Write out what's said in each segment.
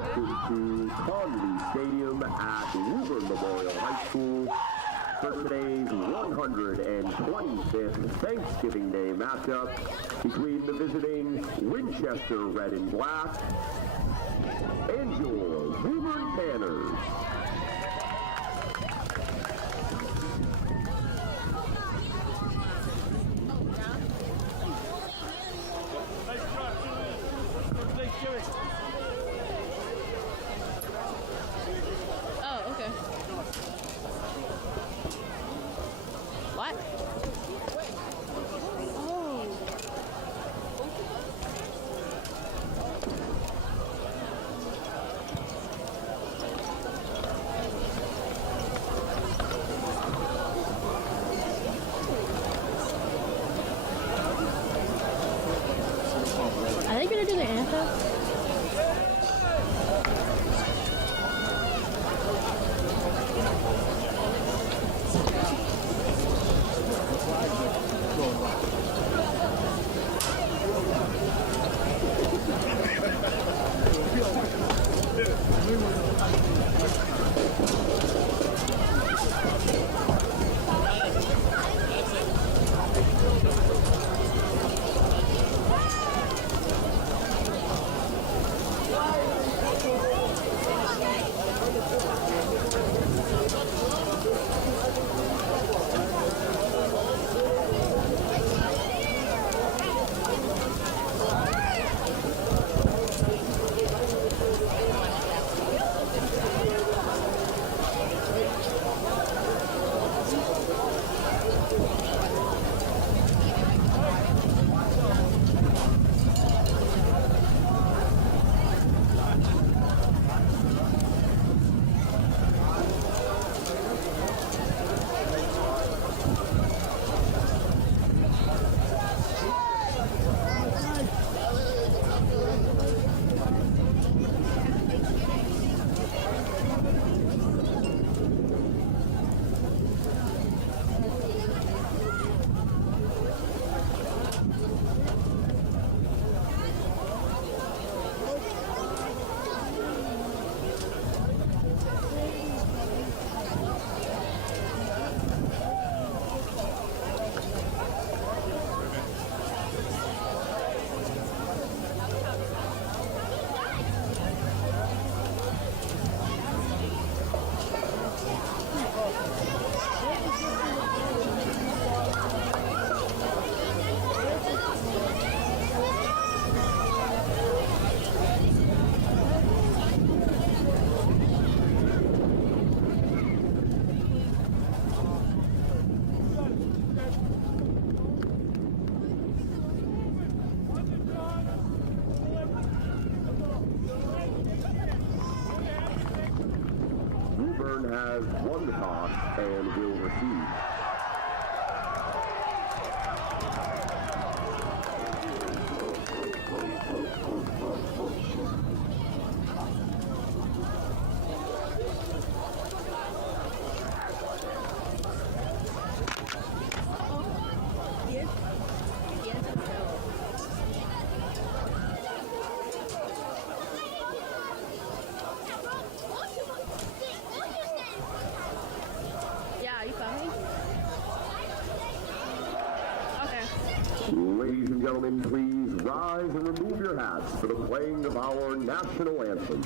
to Conley Stadium at Woburn Memorial High School for today's 125th Thanksgiving Day matchup between the visiting Winchester Red and Black and your Woburn Tanners. Oh, okay. What? Oh. Are they gonna do the anthem? Woburn has won the toss and will receive. Yeah, you coming? Okay. Ladies and gentlemen, please rise and remove your hats for the playing of our national anthem.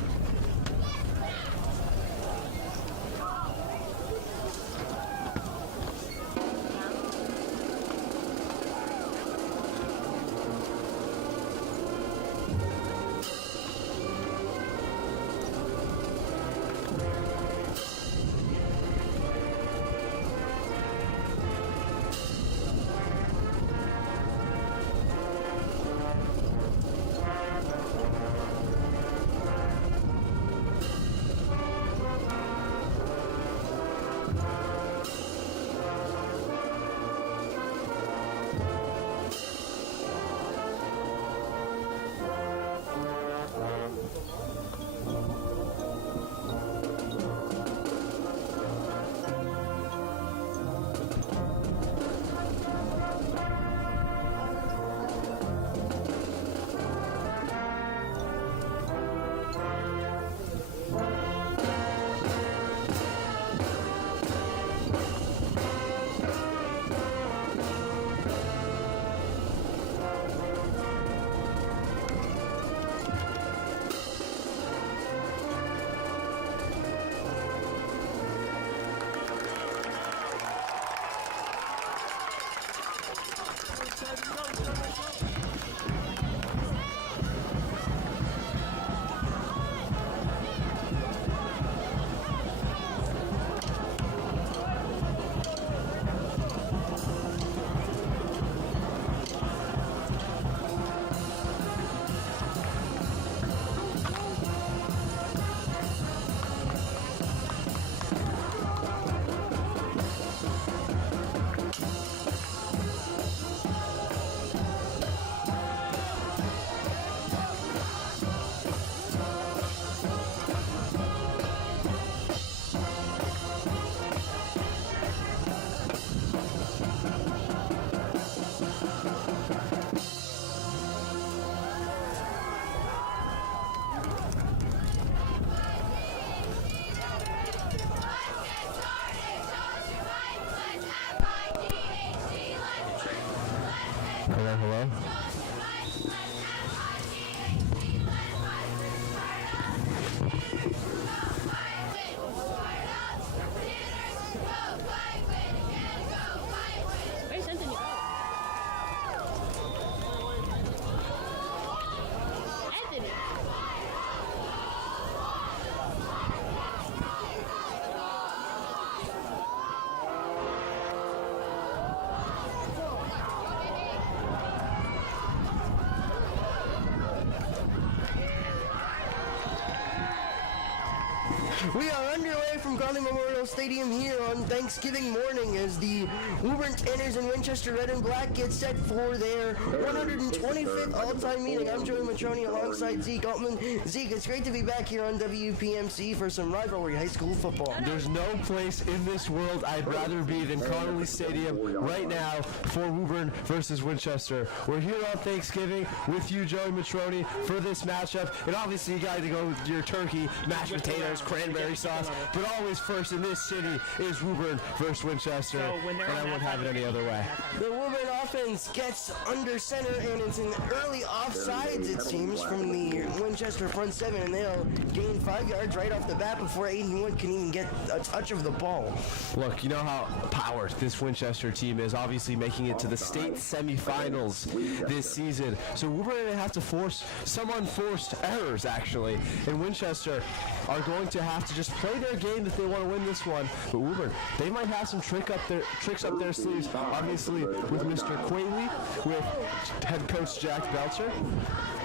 We are underway from Garland Memorial Stadium here on Thanksgiving morning as the Woburn Tanners and Winchester Red and Black get set for their 125th all-time meeting. I'm Joey Matroni alongside Zeke Altman. Zeke, it's great to be back here on WPMC for some rivalry high school football. There's no place in this world I'd rather be than Connolly Stadium right now for Woburn versus Winchester. We're here on Thanksgiving with you, Joey Matroni, for this matchup. And obviously you got to go with your turkey, mashed potatoes, cranberry sauce, but always first in this city is Woburn versus Winchester, and I wouldn't have it any other way. The Woburn offense gets under center, and it's an early offsides, it seems, from the Winchester front seven, and they'll gain 5 yards right off the bat before Aiden Wood can even get a touch of the ball. Look, you know how powered this Winchester team is, obviously making it to the state semifinals this season. So Woburn are going to have to force some unforced errors, actually, and Winchester are going to have to just play their game if they want to win this one. But Woburn, they might have some tricks up their sleeves, obviously with Mr. Quayle, with head coach Jack Belcher.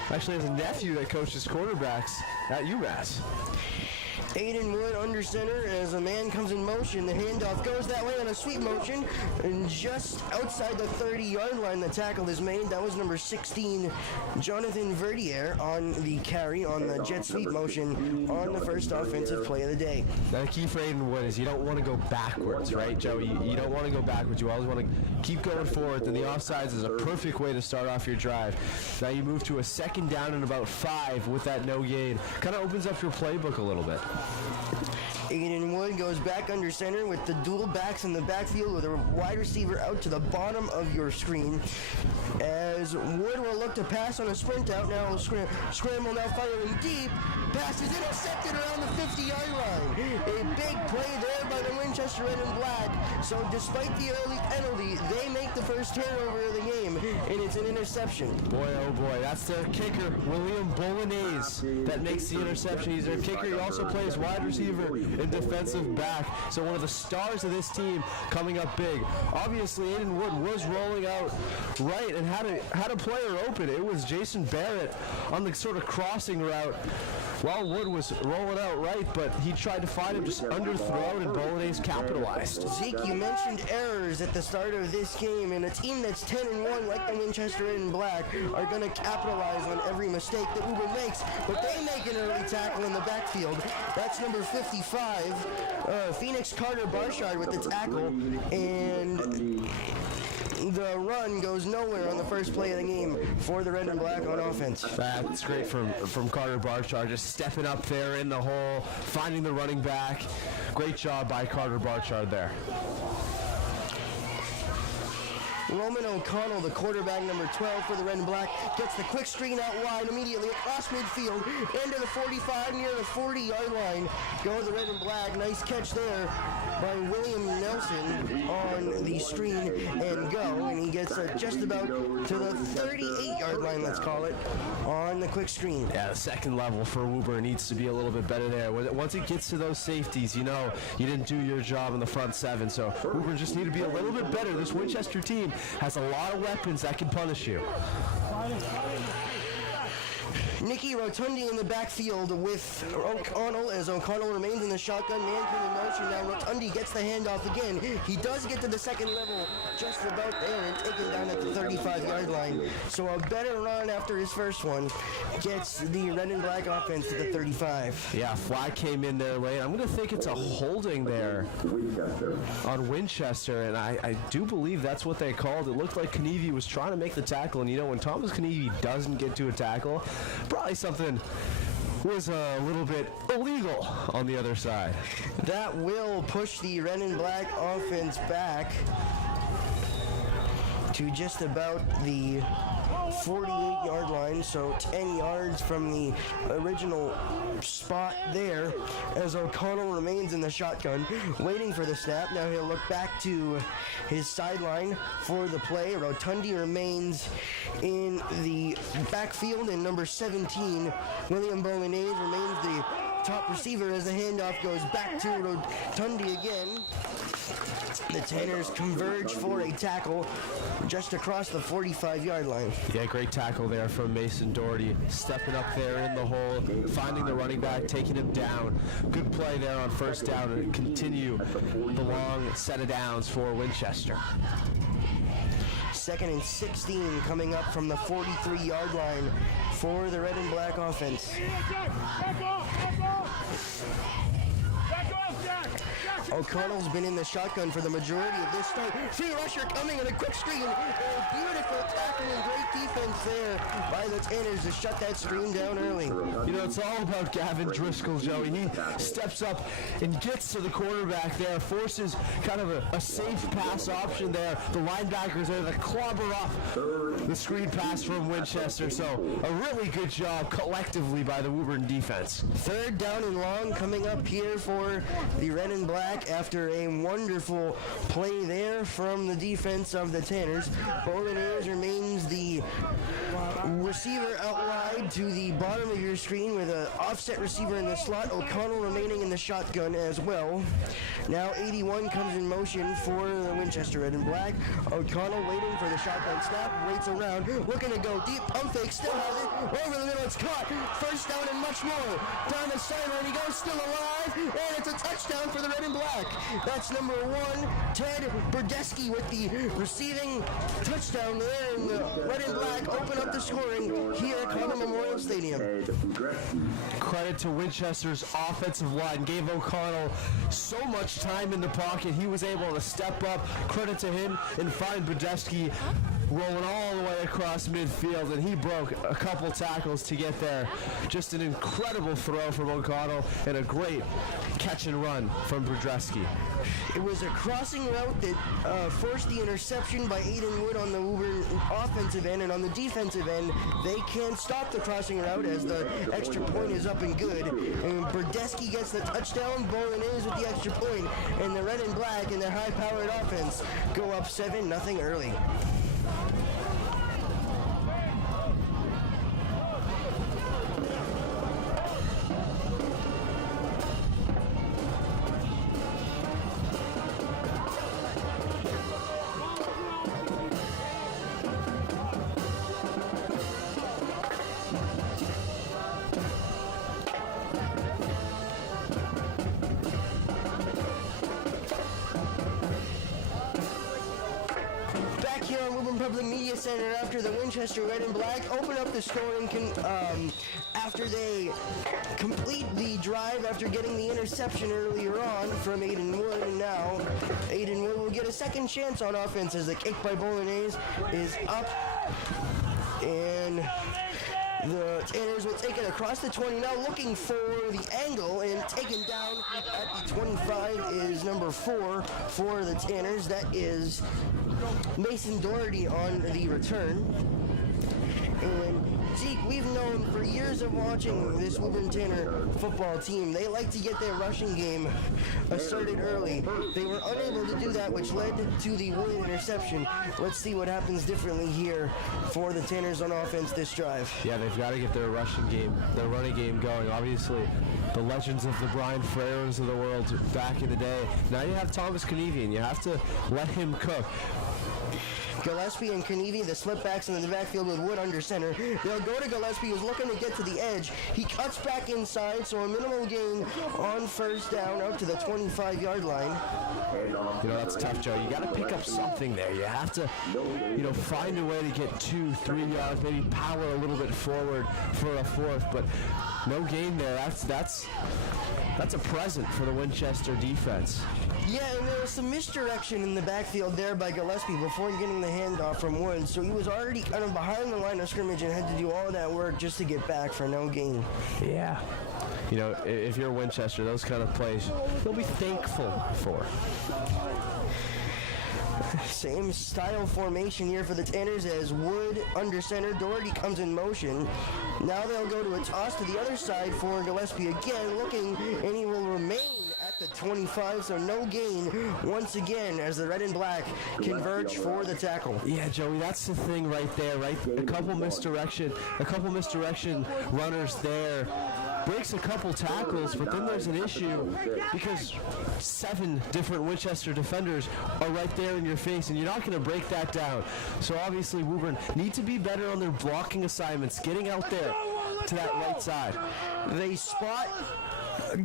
Actually has a nephew that coaches quarterbacks at UMass. Aiden Wood under center as a man comes in motion. The handoff goes that way on a sweep motion, and just outside the 30-yard line, the tackle is made. That was number 16, Jonathan Verdier, on the carry on the jet sweep motion on the first offensive play of the day. Now, the key for Aiden Wood is you don't want to go backwards, right, Joey? You don't want to go backwards. You always want to keep going forward. Then the offsides is a perfect way to start off your drive. Now you move to a second down and about 5 with that no gain. Kind of opens up your playbook a little bit. Aiden Wood goes back under center with the dual backs in the backfield with a wide receiver out to the bottom of your screen. As Wood will look to pass on a sprint out, now will scramble, now firing deep. Pass is intercepted around the 50-yard line. A big play there by the Winchester Red and Black. So despite the early penalty, they make the first turnover of the game, and it's an interception. Boy, oh boy, that's their kicker, William Bolognese, that makes the interception. He's their kicker. He also plays wide receiver and defensive back. So one of the stars of this team coming up big. Obviously, Aiden Wood was rolling out right and had a player open. It was Jason Barrett on the sort of crossing route while Wood was rolling out right, but he tried to find him just underthrown, and Bolognese capitalized. Zeke, you mentioned errors at the start of this game, and a team that's 10-1 like the Winchester Red and Black are going to capitalize on every mistake that Woburn makes, but they make an early tackle in the backfield. That's number 55, Phoenix Carter Barshard with the tackle, and the run goes nowhere on the first play of the game for the Red and Black on offense. That's great from Carter Barchard, just stepping up there in the hole, finding the running back. Great job by Carter Barchard there. Roman O'Connell, the quarterback, number 12 for the Red and Black, gets the quick screen out wide immediately across midfield into the 45 near the 40-yard line. Go the Red and Black. Nice catch there by William Nelson on the screen and go. And he gets just about to the 38-yard line, let's call it, on the quick screen. Yeah, the second level for Woburn needs to be a little bit better there. Once it gets to those safeties, you know you didn't do your job in the front seven. So Woburn just need to be a little bit better. This Winchester team has a lot of weapons that can punish you. Nicky Rotundi in the backfield with O'Connell as O'Connell remains in the shotgun. Man came in motion. Now Rotundi gets the handoff again. He does get to the second level just about there and taken down at the 35-yard line. So a better run after his first one gets the Red and Black offense to the 35. Yeah, flag came in there late. I'm going to think it's a holding there on Winchester, and I do believe that's what they called. It looked like Knievi was trying to make the tackle, and you know when Thomas Knievi doesn't get to a tackle, probably something was a little bit illegal on the other side. That will push the Red and Black offense back to just about the 48-yard line, so 10 yards from the original spot there, as O'Connell remains in the shotgun, waiting for the snap. Now he'll look back to his sideline for the play. Rotundi remains in the backfield, and number 17, William Bolognese, remains the top receiver as the handoff goes back to Rotundi again. The Tanners converge for a tackle just across the 45-yard line. Yeah, great tackle there from Mason Doherty, stepping up there in the hole, finding the running back, taking him down. Good play there on first down and continue the long set of downs for Winchester. 2nd and 16 coming up from the 43-yard line for the red and black offense. O'Connell's been in the shotgun for the majority of this start. Free rusher coming and a quick screen. A beautiful tackle and great defense there by the Tanners to shut that screen down early. You know, it's all about Gavin Driscoll, Joey. He steps up and gets to the quarterback there, forces kind of a safe pass option there. The linebackers there to clobber up the screen pass from Winchester. So a really good job collectively by the Woburn defense. 3rd down and long coming up here for the red and black after a wonderful play there from the defense of the Tanners. Bolognese remains the receiver out wide to the bottom of your screen with an offset receiver in the slot. O'Connell remaining in the shotgun as well. Now 81 comes in motion for the Winchester red and black. O'Connell waiting for the shotgun snap, waits around, looking to go deep, pump fake, still has it, over the middle, it's caught. 1st down and much more. Down the sideline he goes, still alive, and it's a touchdown for the red and black. That's number 1, Ted Berdeski with the receiving touchdown there, and the red and black open up the scoring here at Common Memorial Stadium. Credit to Winchester's offensive line. Gave O'Connell so much time in the pocket. He was able to step up. Credit to him and find Berdeski rolling all the way across midfield, and he broke a couple tackles to get there. Just an incredible throw from O'Connell and a great catch and run from Berdeski. It was a crossing route that forced the interception by Aiden Wood on the Woburn offensive end, and on the defensive end, they can't stop the crossing route as the extra point is up and good. And Berdeski gets the touchdown, Bolognese with the extra point, and the red and black in their high-powered offense go up 7-0 early. Public Media Center after the Winchester Red and Black open up the scoring after they complete the drive after getting the interception earlier on from Aiden Wood, and now Aiden Wood will get a second chance on offense as the kick by Bolognese is up, and the Tanners will take it across the 20 now, looking for the angle, and taken down at the 25 is number 4 for the Tanners. That is Mason Doherty on the return. And Zeke, we've known for years of watching this Woburn Tanner football team, they like to get their rushing game asserted early. They were unable to do that, which led to the Wood interception. Let's see what happens differently here for the Tanners on offense this drive. Yeah, they've got to get their rushing game, their running game going. Obviously, the legends of the Brian Ferreras of the world back in the day. Now you have Thomas Knieven. You have to let him cook. Gillespie and Knieven, the slip backs in the backfield with Wood under center. They'll go to Gillespie, who's looking to get to the edge. He cuts back inside, so a minimal gain on first down out to the 25-yard line. You know, that's tough, Joe. You got to pick up something there. You have to, you know, find a way to get 2-3 yards, maybe power a little bit forward for a fourth, but no gain there. That's a present for the Winchester defense. Yeah, and there was some misdirection in the backfield there by Gillespie before getting the handoff from Wood, so he was already kind of behind the line of scrimmage and had to do all of that work just to get back for no gain. Yeah. You know, if you're Winchester, those kind of plays, you'll be thankful for. Same style formation here for the Tanners as Wood under center. Doherty comes in motion. Now they'll go to a toss to the other side for Gillespie again, looking, and he will remain at the 25, so no gain once again as the red and black converge for the tackle. Yeah, Joey, that's the thing right there, right? A couple misdirection runners there. breaks a couple tackles, but then there's an issue because 7 different Winchester defenders are right there in your face, and you're not going to break that down. So obviously Woburn need to be better on their blocking assignments, getting out there to that right side. They spot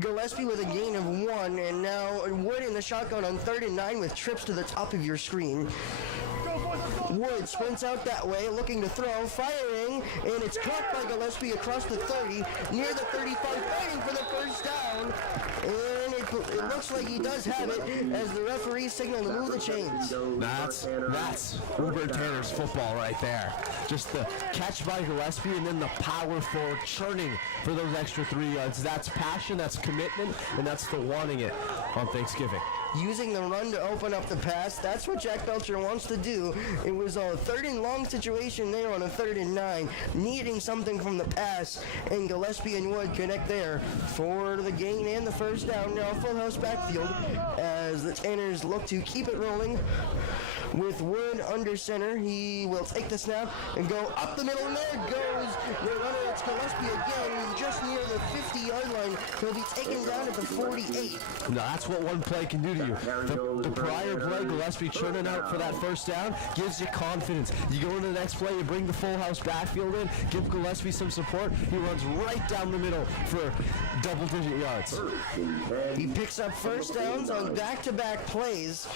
Gillespie with a gain of 1, and now Wood in the shotgun on 3rd and 9 with trips to the top of your screen. Wood sprints out that way, looking to throw, firing, and it's caught by Gillespie across the 30, near the 35, fighting for the first down, and it looks like he does have it as the referee signal to move the chains. That's Woburn Tanner's football right there. Just the catch by Gillespie and then the power forward churning for those extra 3 yards. That's passion, that's commitment, and that's the wanting it on Thanksgiving. Using the run to open up the pass, that's what Jack Belcher wants to do. It was a 3rd and long situation there on a 3rd and 9, needing something from the pass, and Gillespie and Wood connect there for the gain and the first down. Now full house backfield as the Tanners look to keep it rolling with Wood under center. He will take the snap and go up the middle, and there goes the runner. It's Gillespie again, just near the 50-yard line. He'll be taken down at the 48. No, that's what one play can do to you. The prior play, Gillespie churning out for that first down, gives you confidence. You go into the next play, you bring the full house backfield in, give Gillespie some support. He runs right down the middle for double-digit yards. He picks up first downs on back-to-back plays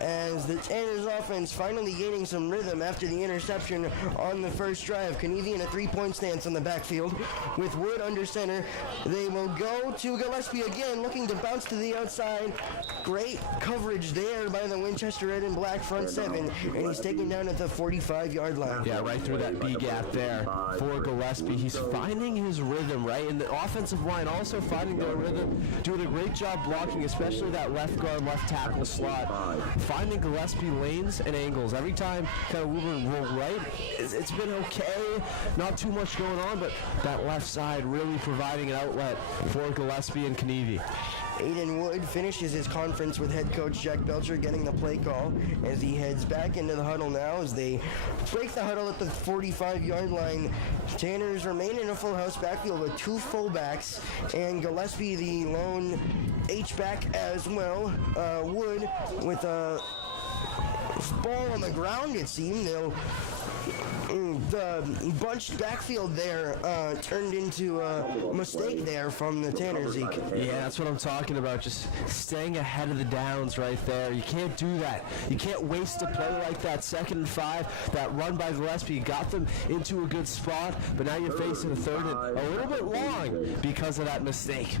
as the Tanners offense finally gaining some rhythm after the interception on the first drive. Kennedy in a 3-point stance on the backfield with Wood under center. They will go to Gillespie again, looking to bounce to the outside. Great coverage there by the Winchester Red and Black front 7, and he's taken down at the 45-yard line. Yeah, right through that B gap there for Gillespie. He's finding his rhythm, right? And the offensive line also finding their rhythm, doing a great job blocking, especially that left guard, left tackle slot. Finding Gillespie lanes and angles. Every time kind of Woburn roll right, it's been okay. Not too much going on, but that left side really providing an outlet for Gillespie and Kennedy. Aiden Wood finishes his conference with head coach Jack Belcher getting the play call as he heads back into the huddle now as they break the huddle at the 45-yard line. Tanners remain in a full house backfield with 2 fullbacks and Gillespie the lone H-back as well. Wood with a ball on the ground, it seemed. The bunched backfield there turned into a mistake there from the Tanner, Zeke. Yeah, that's what I'm talking about. Just staying ahead of the downs right there. You can't do that. You can't waste a play like that. 2nd and 5, that run by Gillespie got them into a good spot, but now you're facing a 3rd and a little bit long because of that mistake.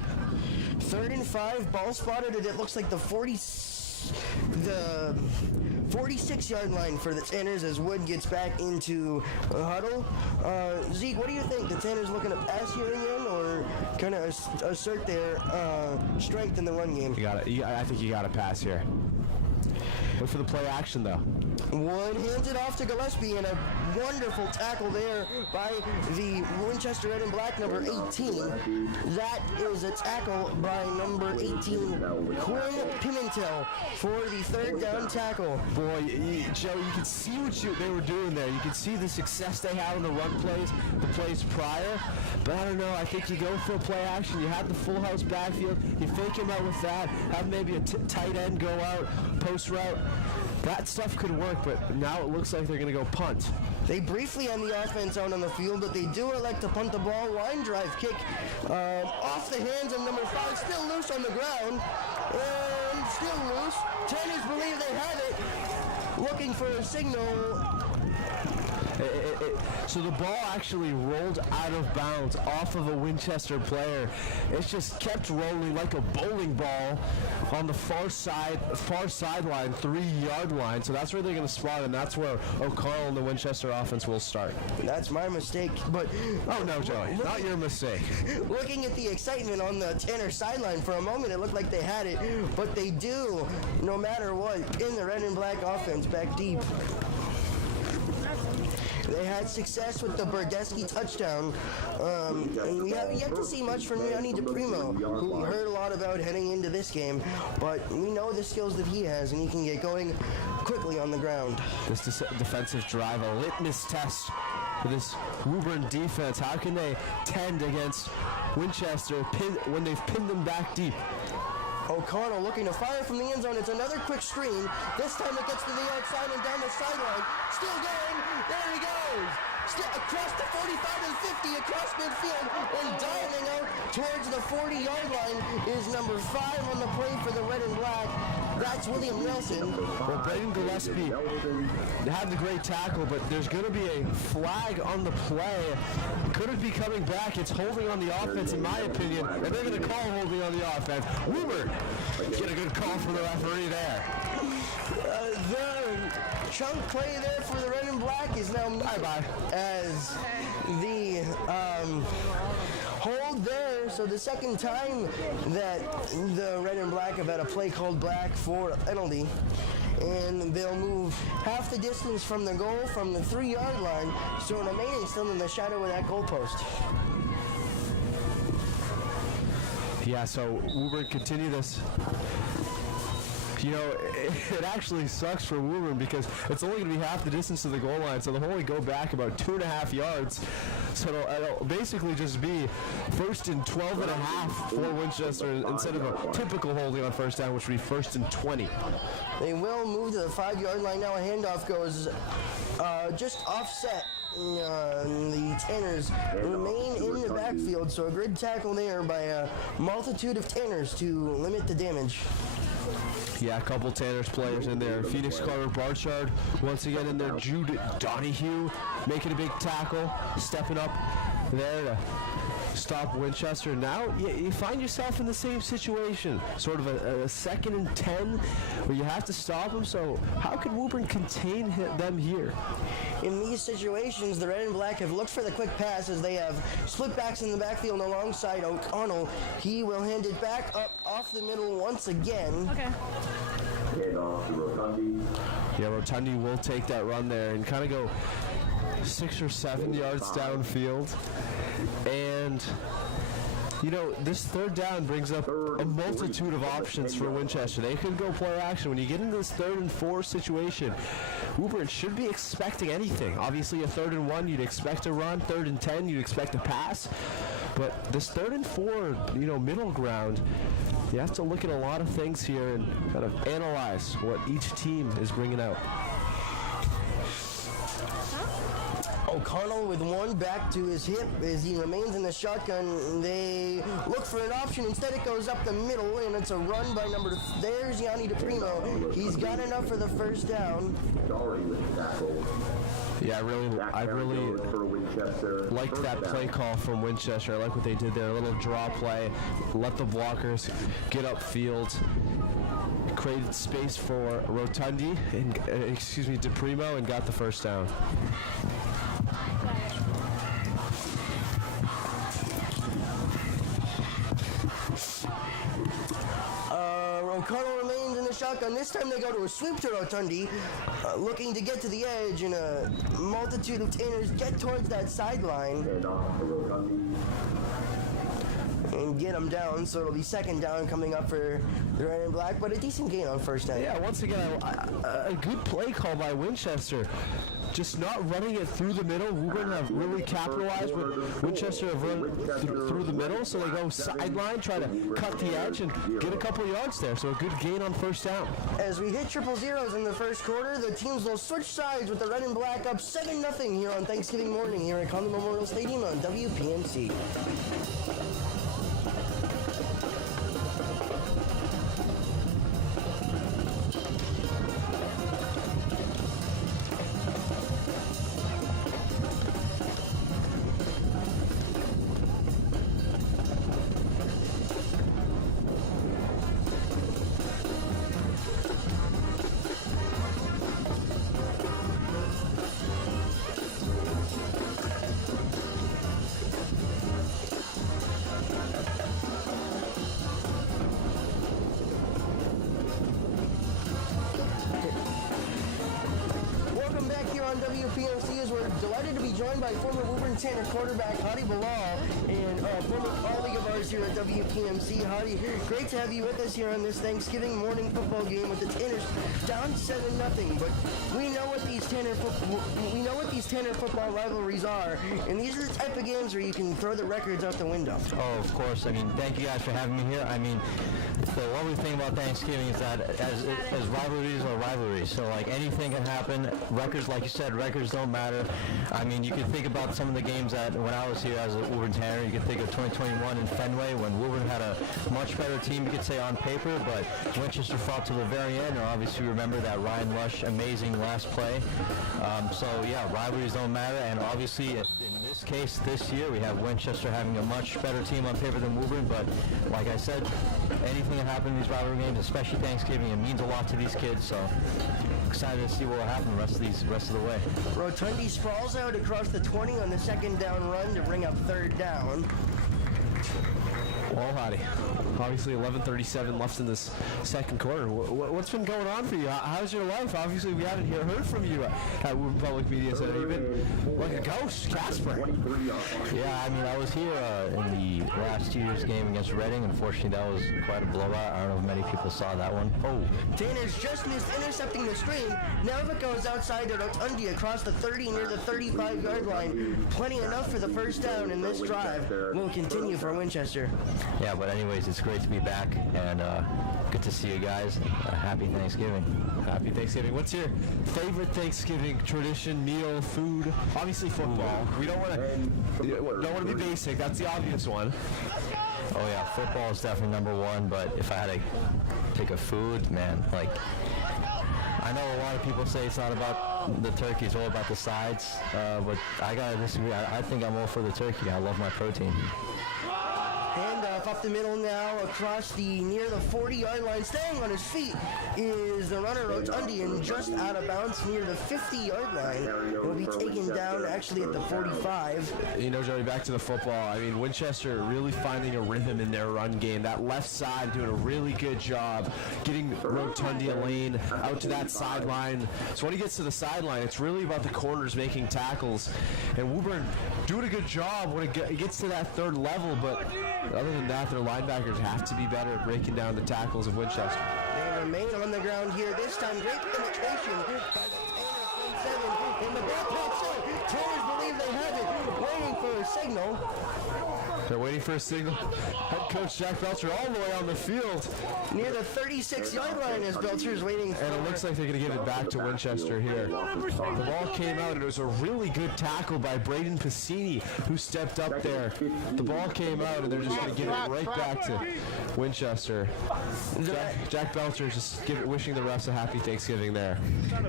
3rd and 5, ball spotted at it looks like the 46-yard line for the Tanners as Wood gets back into a huddle. Zeke, what do you think? The Tanners looking to pass here again or kind of assert their strength in the run game? I think you got to pass here. Look for the play action, though. Wood hands it off to Gillespie, and a wonderful tackle there by the Winchester Red and Black, number 18. That is a tackle by number 18, Quinn Pimentel, for the 3rd down tackle. Boy, Joe, you can see what they were doing there. You can see the success they had on the run plays, the plays prior. But I don't know, I think you go for a play action. You have the full house backfield. You fake him out with that. Have maybe a tight end go out, post route. That stuff could work, but now it looks like they're going to go punt. They briefly end the offense out on the field, but they do elect to punt the ball. Line drive kick off the hands of number 5, still loose on the ground, and still loose. Tanners believe they have it, looking for a signal. So the ball actually rolled out of bounds off of a Winchester player. It's just kept rolling like a bowling ball on the far sideline, 3-yard line. So that's where they're going to spot, and that's where O'Connell and the Winchester offense will start. That's my mistake, but... Oh, no, Joey, not your mistake. Looking at the excitement on the Tanner sideline, for a moment it looked like they had it, but they do, no matter what, in the Red and Black offense back deep. They had success with the Berdesky touchdown. And we haven't yet to see much from Yanni DePrimo, who we heard a lot about heading into this game. But we know the skills that he has, and he can get going quickly on the ground. This defensive drive, a litmus test for this Woburn defense. How can they tend against Winchester when they've pinned them back deep. O'Connell looking to fire from the end zone. It's another quick screen. This time it gets to the outside and down the sideline. Still going. There he goes. Still across the 45 and 50, across midfield, and diving out towards the 40-yard line is number 5 on the play for the red and black. That's William Nelson. Well, Braden Gillespie had the great tackle, but there's going to be a flag on the play. Could it be coming back? It's holding on the offense, in my opinion, and they're going to call holding on the offense. Woburn get a good call from the referee there. The chunk play there for the red and black is now Bye-bye. As the hold there. So the second time that the red and black have had a play called black for a penalty. And they'll move half the distance from the goal from the 3-yard line, so remaining still in the shadow of that goalpost. Yeah, so Woburn continue this. You know, it actually sucks for Woburn because it's only going to be half the distance to the goal line, so they'll only go back about 2.5 yards. So it'll basically just be 1st and 12 and a half for Winchester instead of a typical holding on first down, which would be 1st and 20. They will move to the 5-yard line now. A handoff goes just offset. The Tanners remain in the backfield, so a good tackle there by a multitude of Tanners to limit the damage. Yeah, a couple Tanners players in there. Phoenix Carter Barchard once again in there. Jude Donahue making a big tackle, stepping up there to stop Winchester. Now you find yourself in the same situation, sort of a 2nd and 10 where you have to stop them. So how can Woburn contain them here? In these situations, the red and black have looked for the quick pass as they have split backs in the backfield alongside O'Connell. He will hand it back up off the middle once again. Okay. Yeah, Rotundi will take that run there and kind of go 6 or 7 yards downfield. And, you know, this 3rd down brings up a multitude of options for Winchester. They could go play action. When you get into this 3rd and 4 situation, Woburn should be expecting anything. Obviously, a 3rd and 1, you'd expect a run. 3rd and 10, you'd expect a pass. But this 3rd and 4, you know, middle ground, you have to look at a lot of things here and kind of analyze what each team is bringing out. O'Connell with one back to his hip as he remains in the shotgun. They look for an option. Instead, it goes up the middle, and it's a run by there's Yanni DePrimo. He's got enough for the 1st down. Yeah, I really liked that play call from Winchester. I like what they did there. A little draw play, let the blockers get upfield, created space for Rotundi and DePrimo, and got the 1st down. O'Connell remains in the shotgun. This time they go to a sweep to Rotundi, looking to get to the edge, and a multitude of Tanners get towards that sideline and get them down. So it'll be 2nd down coming up for the red and black, but a decent gain on 1st down. Yeah, once again, a good play call by Winchester. Just not running it through the middle. Woburn have really capitalized with Winchester have run through the middle, so they go sideline, try to cut the edge and get a couple yards there. So a good gain on 1st down. As we hit 0-0s in the 1st quarter, the teams will switch sides with the red and black up 7-0 here on Thanksgiving morning here at Conley Memorial Stadium on WPNC. WPNC as we're delighted to be joined by former Woburn Tanner quarterback Hadi Bilal and former colleague of ours Tanners here at WPMC. Howdy. Great to have you with us here on this Thanksgiving morning football game with the Tanners down 7-0. But we know what these Tanner football rivalries are, and these are the type of games where you can throw the records out the window. Oh, of course. I mean, thank you guys for having me here. I mean, the lovely thing about Thanksgiving is that as rivalries are rivalries, so like anything can happen. Records, like you said, records don't matter. I mean, you can think about some of the games that when I was here as a Woburn Tanner, you can think of 2021 in Fenway when Woburn had a much better team, you could say, on paper, but Winchester fought to the very end, and obviously remember that Ryan Lush amazing last play. So yeah, rivalries don't matter, and obviously in this case, this year, we have Winchester having a much better team on paper than Woburn, but like I said, anything that happens in these rivalry games, especially Thanksgiving, it means a lot to these kids, so excited to see what will happen the rest of the way. Rotundi sprawls out across the 20 on the second down run to bring up third down. Well, howdy. Obviously, 11:37 left in this second quarter. What's been going on for you? How's your life? Obviously, we haven't heard from you at Woburn Public Media Center. You've been like a ghost, Casper. Yeah, I mean, I was here in the last year's game against Reading. Unfortunately, that was quite a blowout. I don't know if many people saw that one. Oh. Tanners just missed intercepting the screen. Now if it goes outside to Rotundi across the 30 near the 35-yard line. Plenty enough for the first down, and this drive will continue for Winchester. Yeah, but anyways, it's great to be back, and good to see you guys. Happy Thanksgiving. Happy Thanksgiving. What's your favorite Thanksgiving tradition, meal, food? Obviously football. We don't want to be basic. That's the obvious one. Oh yeah, football is definitely number one, but if I had to pick a food, man, like, I know a lot of people say it's not about the turkey, it's all about the sides, but I gotta disagree. I think I'm all for the turkey. I love my protein. Handoff up the middle now across the near the 40-yard line. Staying on his feet is the runner Rotundi, and just out of bounds near the 50-yard line. Will be taken down actually at the 45. You know, Joey, back to the football. I mean, Winchester really finding a rhythm in their run game. That left side doing a really good job getting Rotundi a lane out to that sideline. So when he gets to the sideline, it's really about the corners making tackles. And Woburn doing a good job when it gets to that third level, but other than that, their linebackers have to be better at breaking down the tackles of Winchester. They remain on the ground here. This time, great penetration by the Tanner front 7 in the back. Tanners believe they have it, waiting for a signal. They're waiting for a signal. Head coach Jack Belcher all the way on the field. Near the 36-yard line as Belcher's waiting for. And it looks like they're going to give it back to Winchester here. The ball came out, and it was a really good tackle by Braden Piscini, who stepped up there. The ball came out, and they're just going to give it right back to Winchester. Jack Belcher just wishing the refs a happy Thanksgiving there.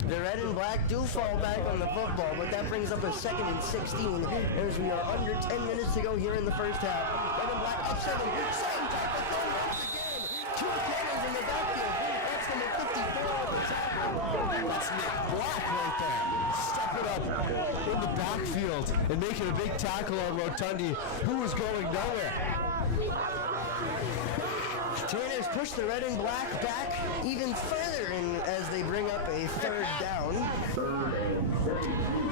The red and black do fall back on the football, but that brings up a 2nd and 16 as we are under 10 minutes to go here in the first half. Red and black up 7. Same tackle thrown once again. 2 Tanners in the backfield. That's number 54 on the tackle. That's Nick Black right there. Step it up in the backfield and making a big tackle on Rotundi, who was going nowhere. Tanners push the red and black back even further as they bring up a third down.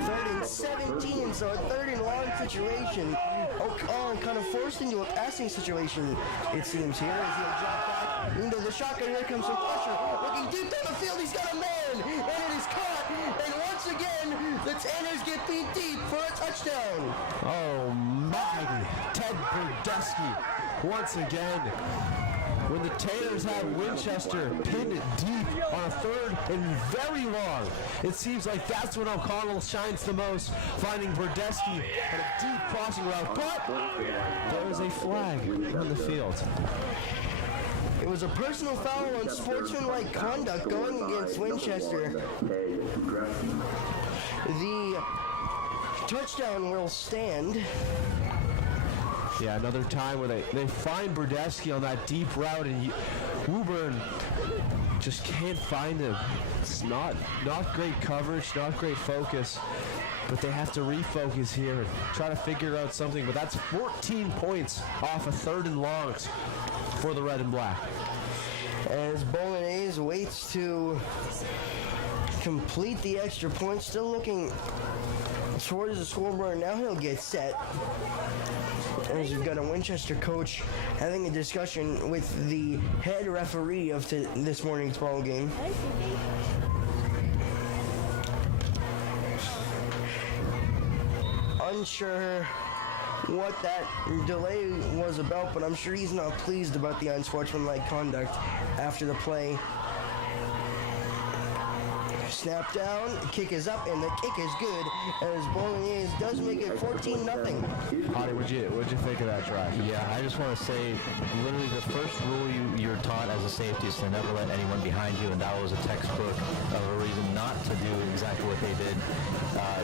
3rd and 17, so a 3rd and long situation. O'Connell kind of forced into a passing situation, it seems here, as he'll drop back into the shotgun. Here comes some pressure. Looking deep down the field, he's got a man, and it is caught. And once again, the Tanners get beat deep for a touchdown. Oh, mighty Ted Burdesky once again. When the Tanners have Winchester pinned deep on a 3rd and very long, it seems like that's when O'Connell shines the most, finding Burdesky on a deep crossing route. But there is a flag on the field. It was a personal foul on sportsmanlike conduct going against Winchester. The touchdown will stand. Yeah, another time where they find Burdesky on that deep route, and Woburn just can't find him. It's not great coverage, not great focus, but they have to refocus here and try to figure out something. But that's 14 points off a 3rd and long for the red and black. As Bolognese Hines waits to complete the extra point, still looking towards the scoreboard. Now he'll get set. As you've got a Winchester coach having a discussion with the head referee of this morning's ball game. Unsure what that delay was about, but I'm sure he's not pleased about the unsportsmanlike conduct after the play. Snap down, kick is up, and the kick is good as Bolognese does make it 14-0. Hottie, what'd you think of that drive? Yeah, I just want to say, literally the first rule you're taught as a safety is to never let anyone behind you, and that was a textbook of a reason not to do exactly what they did.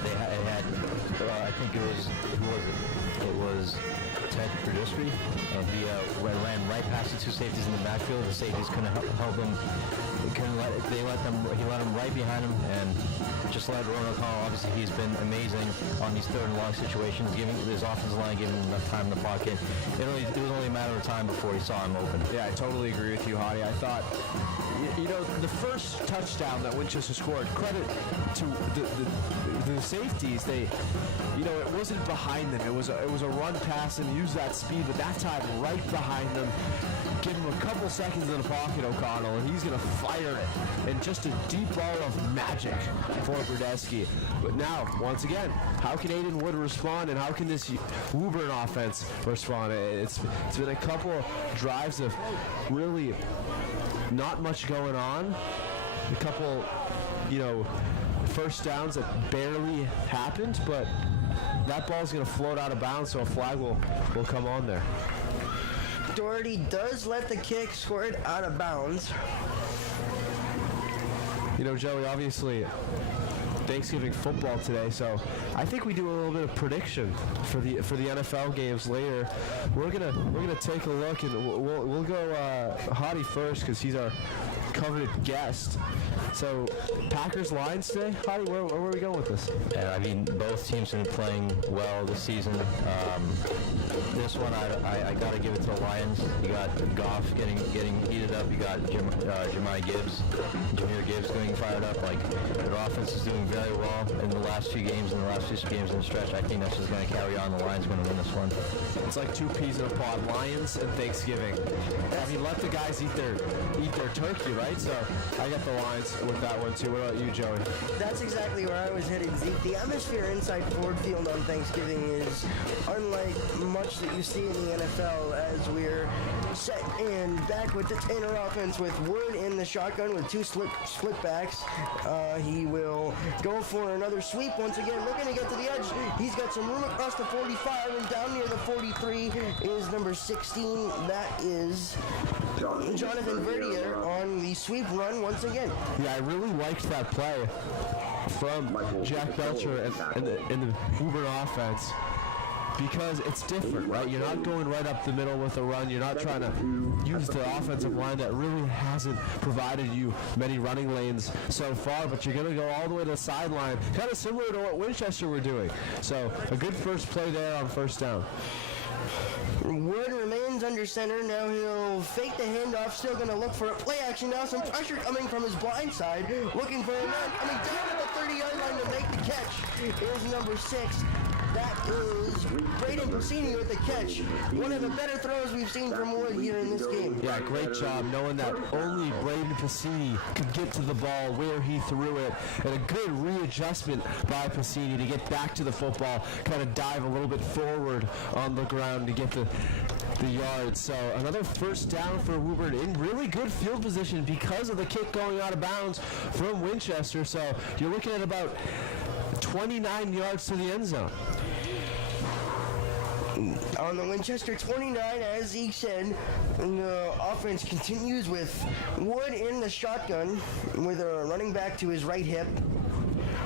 They had I think it was, who was it? It was Ted Perdusky, and he ran right past the two safeties in the backfield. The safeties couldn't help him. He let him right behind him, and just let Ronan O'Connell. Obviously, he's been amazing on these third and long situations, giving his offensive line, giving him enough time in the pocket. It was only a matter of time before he saw him open. Yeah, I totally agree with you, Hottie. I thought, the first touchdown that Winchester scored, credit to the safeties. They, it wasn't behind them. It was a run pass and used that speed, but that time right behind them. Give him a couple seconds in the pocket, O'Connell, and he's going to fire it. And just a deep ball of magic for Berdesky. But now, once again, how can Aiden Wood respond, and how can this Woburn offense respond? It's been a couple of drives of really not much going on. A couple, first downs that barely happened, but that ball's going to float out of bounds, so a flag will come on there. Doherty does let the kick squirt out of bounds. Joey, obviously Thanksgiving football today, so I think we do a little bit of prediction for the NFL games later. We're gonna take a look, and we'll go Hottie first because he's our coveted guest. So Packers Lions today, Hottie, where are we going with this? Yeah, I mean, both teams have been playing well this season. This one, I got to give it to the Lions. You got Goff getting heated up. You got Jahmyr Gibbs getting fired up. Like, their offense is doing very well in the last few games, in the stretch. I think that's just going to carry on. The Lions going to win this one. It's like two peas in a pod, Lions and Thanksgiving. I mean, let the guys eat their turkey, right? So I got the Lions with that one too. What about you, Joey? That's exactly where I was headed, Zeke. The atmosphere inside Ford Field on Thanksgiving is unlike much that you see in the NFL, as we're set and back with the Tanner offense with Wood in the shotgun with two split backs. He will go for another sweep once again, looking to get to the edge. He's got some room across the 45, and down near the 43 is number 16. That is Jonathan Verdier on the sweep run once again. Yeah, I really liked that play from Jack Belcher and the Woburn offense, because it's different, right? You're not going right up the middle with a run. You're not trying to use the offensive line that really hasn't provided you many running lanes so far, but you're going to go all the way to the sideline, kind of similar to what Winchester were doing. So a good first play there on first down. Wood remains under center. Now he'll fake the handoff. Still going to look for a play action. Now some pressure coming from his blind side. Looking for a man coming down to the 30-yard line to make the catch. Here's number 6. That is Braden Piscini with the catch. One of the better throws we've seen from Wood here in this game. Yeah, great job knowing that only Braden Piscini could get to the ball where he threw it. And a good readjustment by Piscini to get back to the football, kind of dive a little bit forward on the ground to get the yards. So another first down for Woburn in really good field position because of the kick going out of bounds from Winchester. So you're looking at about 29 yards to the end zone. On the Winchester 29, as Zeke said, the offense continues with Wood in the shotgun with a running back to his right hip.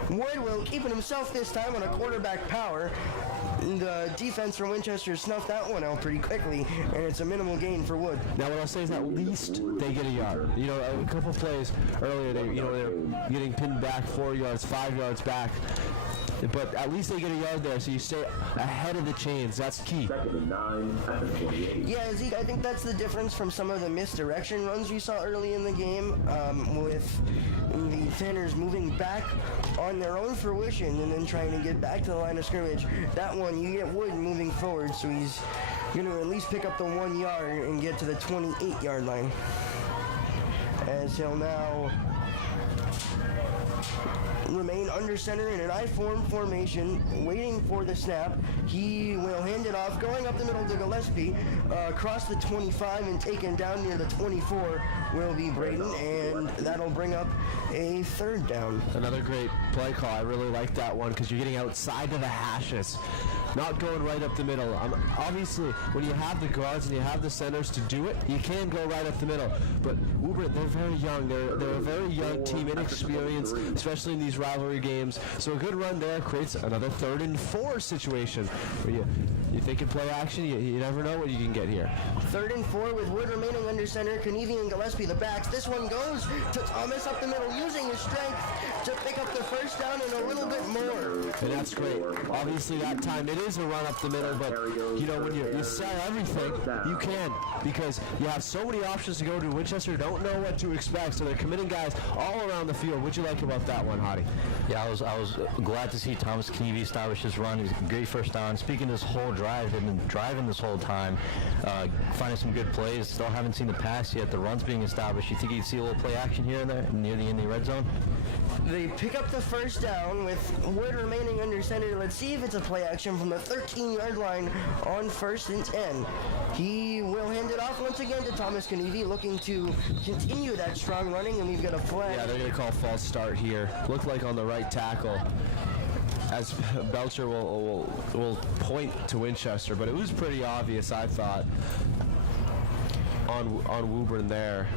Wood will keep it himself this time on a quarterback power. The defense from Winchester snuffed that one out pretty quickly, and it's a minimal gain for Wood. Now, what I'll say is at least they get a yard. A couple plays earlier, they're getting pinned back 4 yards, 5 yards back. but at least they get a yard there, so you stay ahead of the chains. That's key. Second and 9 at the 28. Yeah, Zeke, I think that's the difference from some of the misdirection runs we saw early in the game, with the Tanners moving back on their own fruition and then trying to get back to the line of scrimmage. That one, you get Wood moving forward, so he's going to at least pick up the 1 yard and get to the 28-yard line. As he'll now remain under center in an I-form formation, waiting for the snap. He will hand it off, going up the middle to Gillespie, across the 25 and taken down near the 24 will be Braden, and that'll bring up a third down. Another great play call. I really like that one because you're getting outside of the hashes, not going right up the middle. Obviously, when you have the guards and you have the centers to do it, you can go right up the middle. But Woburn, they're very young. They're a very young team, inexperienced, especially in these rivalry games. So a good run there creates another 3rd and 4 situation where you think in play action, you never know what you can get here. 3rd and 4 with Wood remaining under center. Knievy and Gillespie the backs. This one goes to Thomas up the middle, using his strength to pick up the first down and a little bit more. And that's great. Obviously, that time it is a run up the middle, but you know, when you sell everything, you can, because you have so many options to go to. Winchester don't know what to expect, so they're committing guys all around the field. What'd you like about that one, Hottie? Yeah, I was glad to see Thomas Knievy establish his run. He's a great first down. Speaking of this whole drive, they've been driving this whole time, finding some good plays. Still haven't seen the pass yet. The run's being established. You think you'd see a little play action here and there near the Indy red zone? They pick up the first down with Wood remaining under center. Let's see if it's a play action from the 13-yard line on 1st and 10. He will hand it off once again to Thomas Knievy, looking to continue that strong running, and we've got a flag. Yeah, they're going to call false start here. Looked like on the right tackle, as Belcher will point to Winchester, but it was pretty obvious, I thought, on Woburn there.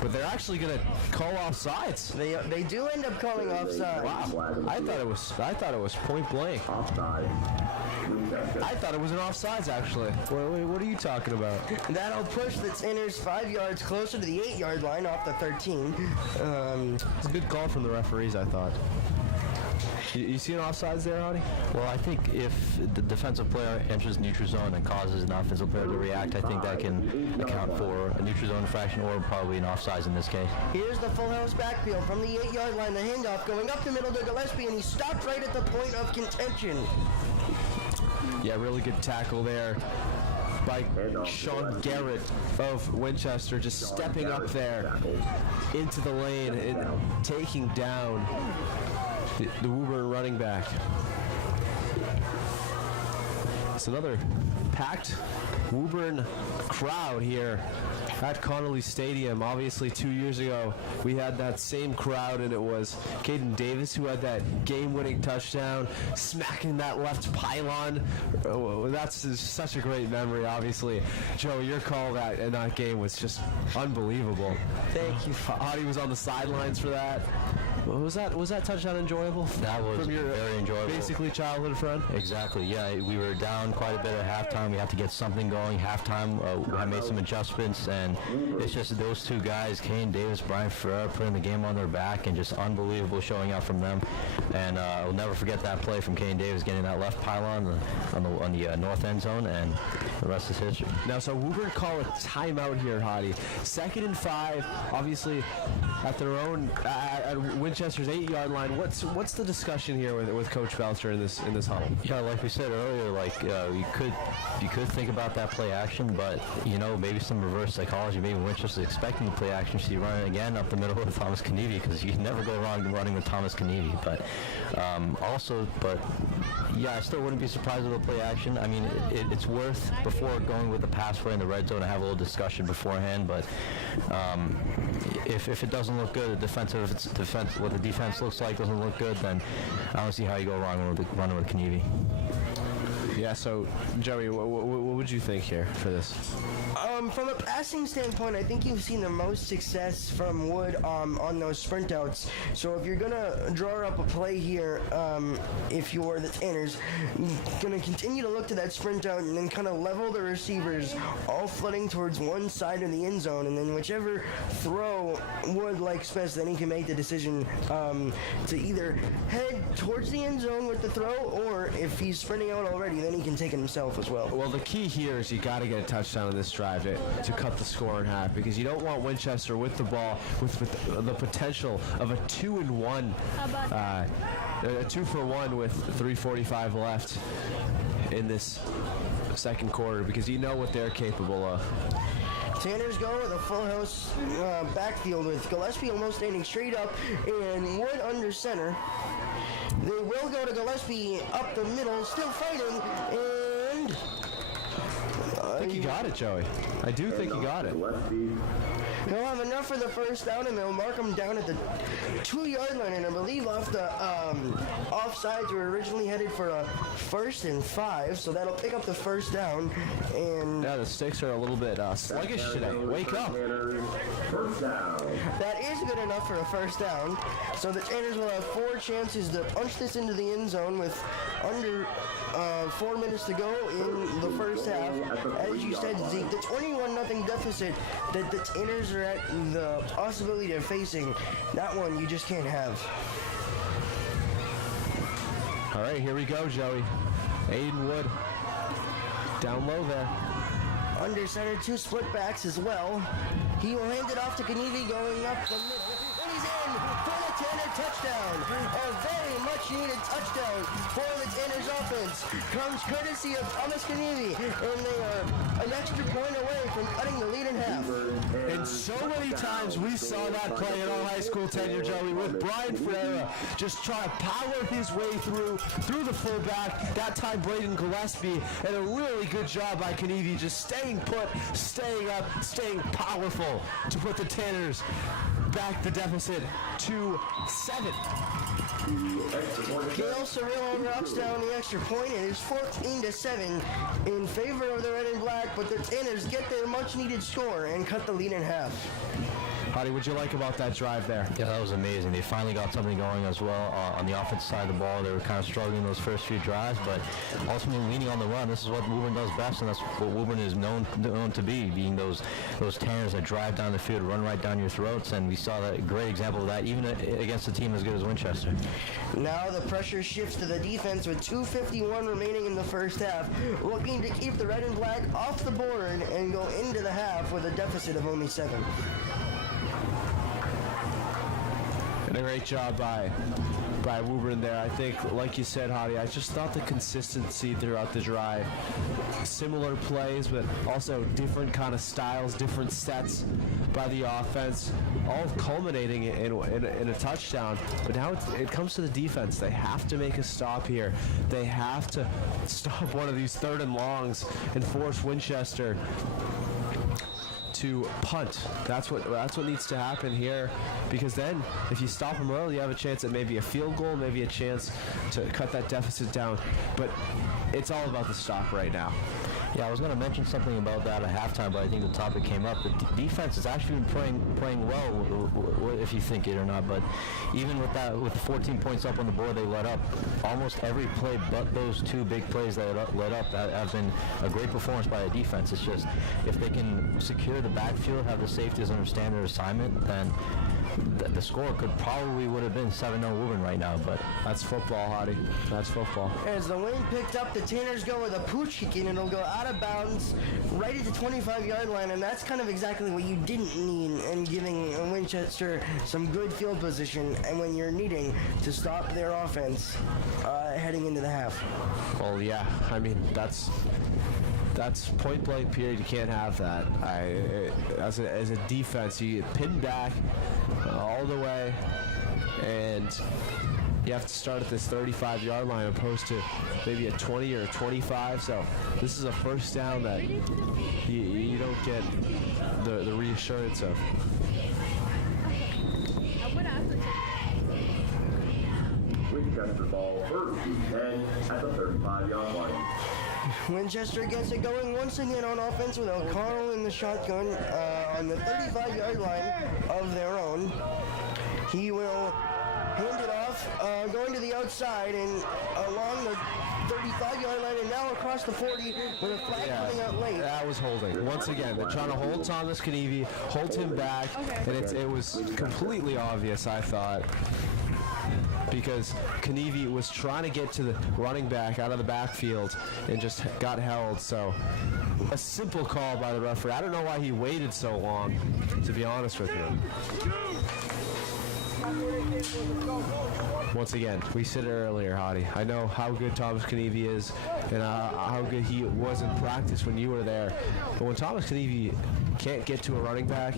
But they're actually going to call offsides. They do end up calling offsides. Wow, I thought it was point blank. Offside. I thought it was an offsides, actually. What are you talking about? That'll push the Tanners 5 yards closer to the 8-yard line off the 13. It's a good call from the referees, I thought. You see an offsides there, Hottie? Well, I think if the defensive player enters neutral zone and causes an offensive player to react, I think that can account for a neutral zone infraction or probably an offsides in this case. Here's the full house backfield from the 8-yard line. The handoff going up the middle to Gillespie, and he stopped right at the point of contention. Yeah, really good tackle there by Sean Garrett of Winchester, just stepping up there into the lane and taking down the Woburn running back. It's another packed Woburn crowd here at Connolly Stadium. Obviously, 2 years ago, we had that same crowd, and it was Caden Davis who had that game-winning touchdown, smacking that left pylon. That's such a great memory, obviously. Joe, your call in that game was just unbelievable. Thank you. Hottie was on the sidelines for that. Was that touchdown enjoyable? That was from your very enjoyable. Basically childhood friend? Exactly, yeah. We were down quite a bit at halftime. We had to get something going. Halftime, I made some adjustments, and it's just those two guys, Kane Davis, Brian Ferrer, putting the game on their back, and just unbelievable showing out from them. And I'll never forget that play from Kane Davis getting that left pylon on the north end zone, and the rest is history. Now, so Woburn call a timeout here, Hottie. 2nd and 5, obviously at their own at Winchester's 8-yard line. What's the discussion here with Coach Belcher in this huddle? Yeah, like we said earlier, like you could think about that play action, but maybe some reverse psychology. Maybe Winchester's expecting the play action, so you run it again up the middle with Thomas Knievy, because you can never go wrong running with Thomas Knievy. But yeah, I still wouldn't be surprised with the play action. I mean, it's worth, before going with the pass play in the red zone, to have a little discussion beforehand. But if it doesn't look good, what the defense looks like doesn't look good, then I don't see how you go wrong running with Knievy. Yeah, so, Joey, what would you think here for this? From a passing standpoint, I think you've seen the most success from Wood on those sprint outs. So if you're going to draw up a play here, if you're the Tanners, going to continue to look to that sprint out and then kind of level the receivers, all flooding towards one side of the end zone, and then whichever throw Wood likes best, then he can make the decision to either head towards the end zone with the throw, or if he's sprinting out already, then he can take it himself as well. Well, the key here is you got to get a touchdown on this drive to cut the score in half, because you don't want Winchester with the ball with the potential of a 2-1, a 2-for-1 with 3:45 left in this second quarter, because you know what they're capable of. Tanners go with a full house backfield with Gillespie almost standing straight up and Wood under center. They will go to Gillespie up the middle, still fighting, and I think he got it, Joey. I do think he got it. He'll have enough for the first down, and they'll mark him down at the 2-yard line. And I believe off the offsides were originally headed for a 1st and 5, so that'll pick up the first down. And yeah, the sticks are a little bit sluggish today. Wake up! That is good enough for a first down. So the Tanners will have 4 chances to punch this into the end zone with under 4 minutes to go in the first half. As you said, Zeke, the 21-0 deficit that the Tanners are at the possibility of facing, that one you just can't have. All right, here we go, Joey. Aiden Wood down low there. Under center, 2 split backs as well. He will hand it off to Kanivi going up the middle. And he's in for the Tanner touchdown. A very much needed touchdown for the Tanners offense. Comes courtesy of Thomas Kanivi. And they are an extra point away from cutting the lead in half. And so many times we saw that play in our high school tenure, Joey, with Brian Ferreira just trying to power his way through the fullback. That time Braden Gillespie, and a really good job by Kanivi just staying put, staying up, staying powerful to put the Tanners back the deficit to 7. Gail Cirillo knocks down the extra point. It is 14-7 in favor of the red and black, but the Tanners get their much-needed score and cut the lead in half. Howdy, what'd you like about that drive there? Yeah, that was amazing. They finally got something going as well on the offensive side of the ball. They were kind of struggling those first few drives, but ultimately leaning on the run. This is what Woburn does best, and that's what Woburn is known to be, being those Tanners that drive down the field, run right down your throats, and we saw that great example of that even against a team as good as Winchester. Now the pressure shifts to the defense with 2:51 remaining in the first half, looking to keep the red and black off the board and go into the half with a deficit of only 7. And a great job by Woburn there. I think, like you said, Hadi, I just thought the consistency throughout the drive, similar plays, but also different kind of styles, different sets by the offense, all culminating in a touchdown. But now it comes to the defense. They have to make a stop here. They have to stop one of these 3rd and longs and force Winchester to punt. That's what needs to happen here, because then if you stop them early, you have a chance at maybe a field goal, maybe a chance to cut that deficit down. But it's all about the stop right now. Yeah, I was going to mention something about that at halftime, but I think the topic came up. The defense has actually been playing well, if you think it or not. But even with the 14 points up on the board they let up, almost every play but those 2 big plays they let up have been a great performance by the defense. It's just if they can secure the backfield, have the safeties understand their assignment, then the score would have been 7-0 Woburn right now. But that's football, Hadi. That's football. As the wind picked up, the Tanners go with a pooch kicking, and it'll go out of bounds right at the 25-yard line, and that's kind of exactly what you didn't need in giving Winchester some good field position, and when you're needing to stop their offense heading into the half. Well, yeah, I mean, that's point blank period. You can't have that. As a defense, you get pinned back all the way, and you have to start at this 35-yard line opposed to maybe a 20 or a 25. So this is a first down that you don't get the reassurance of. Winchester ball, 1st and 10 at the 35-yard line. Winchester gets it going once again on offense with O'Connell in the shotgun on the 35-yard line of their own. He will hand it off, going to the outside and along the 35-yard line and now across the 40 with a flag coming out late. That was holding. Once again, they're trying to hold Thomas Knievy, hold him back, and it was completely obvious, I thought, because Knievy was trying to get to the running back out of the backfield and just got held. So a simple call by the referee. I don't know why he waited so long, to be honest with you. Once again, we said it earlier, Hottie. I know how good Thomas Knievy is and how good he was in practice when you were there. But when Thomas Knievy can't get to a running back,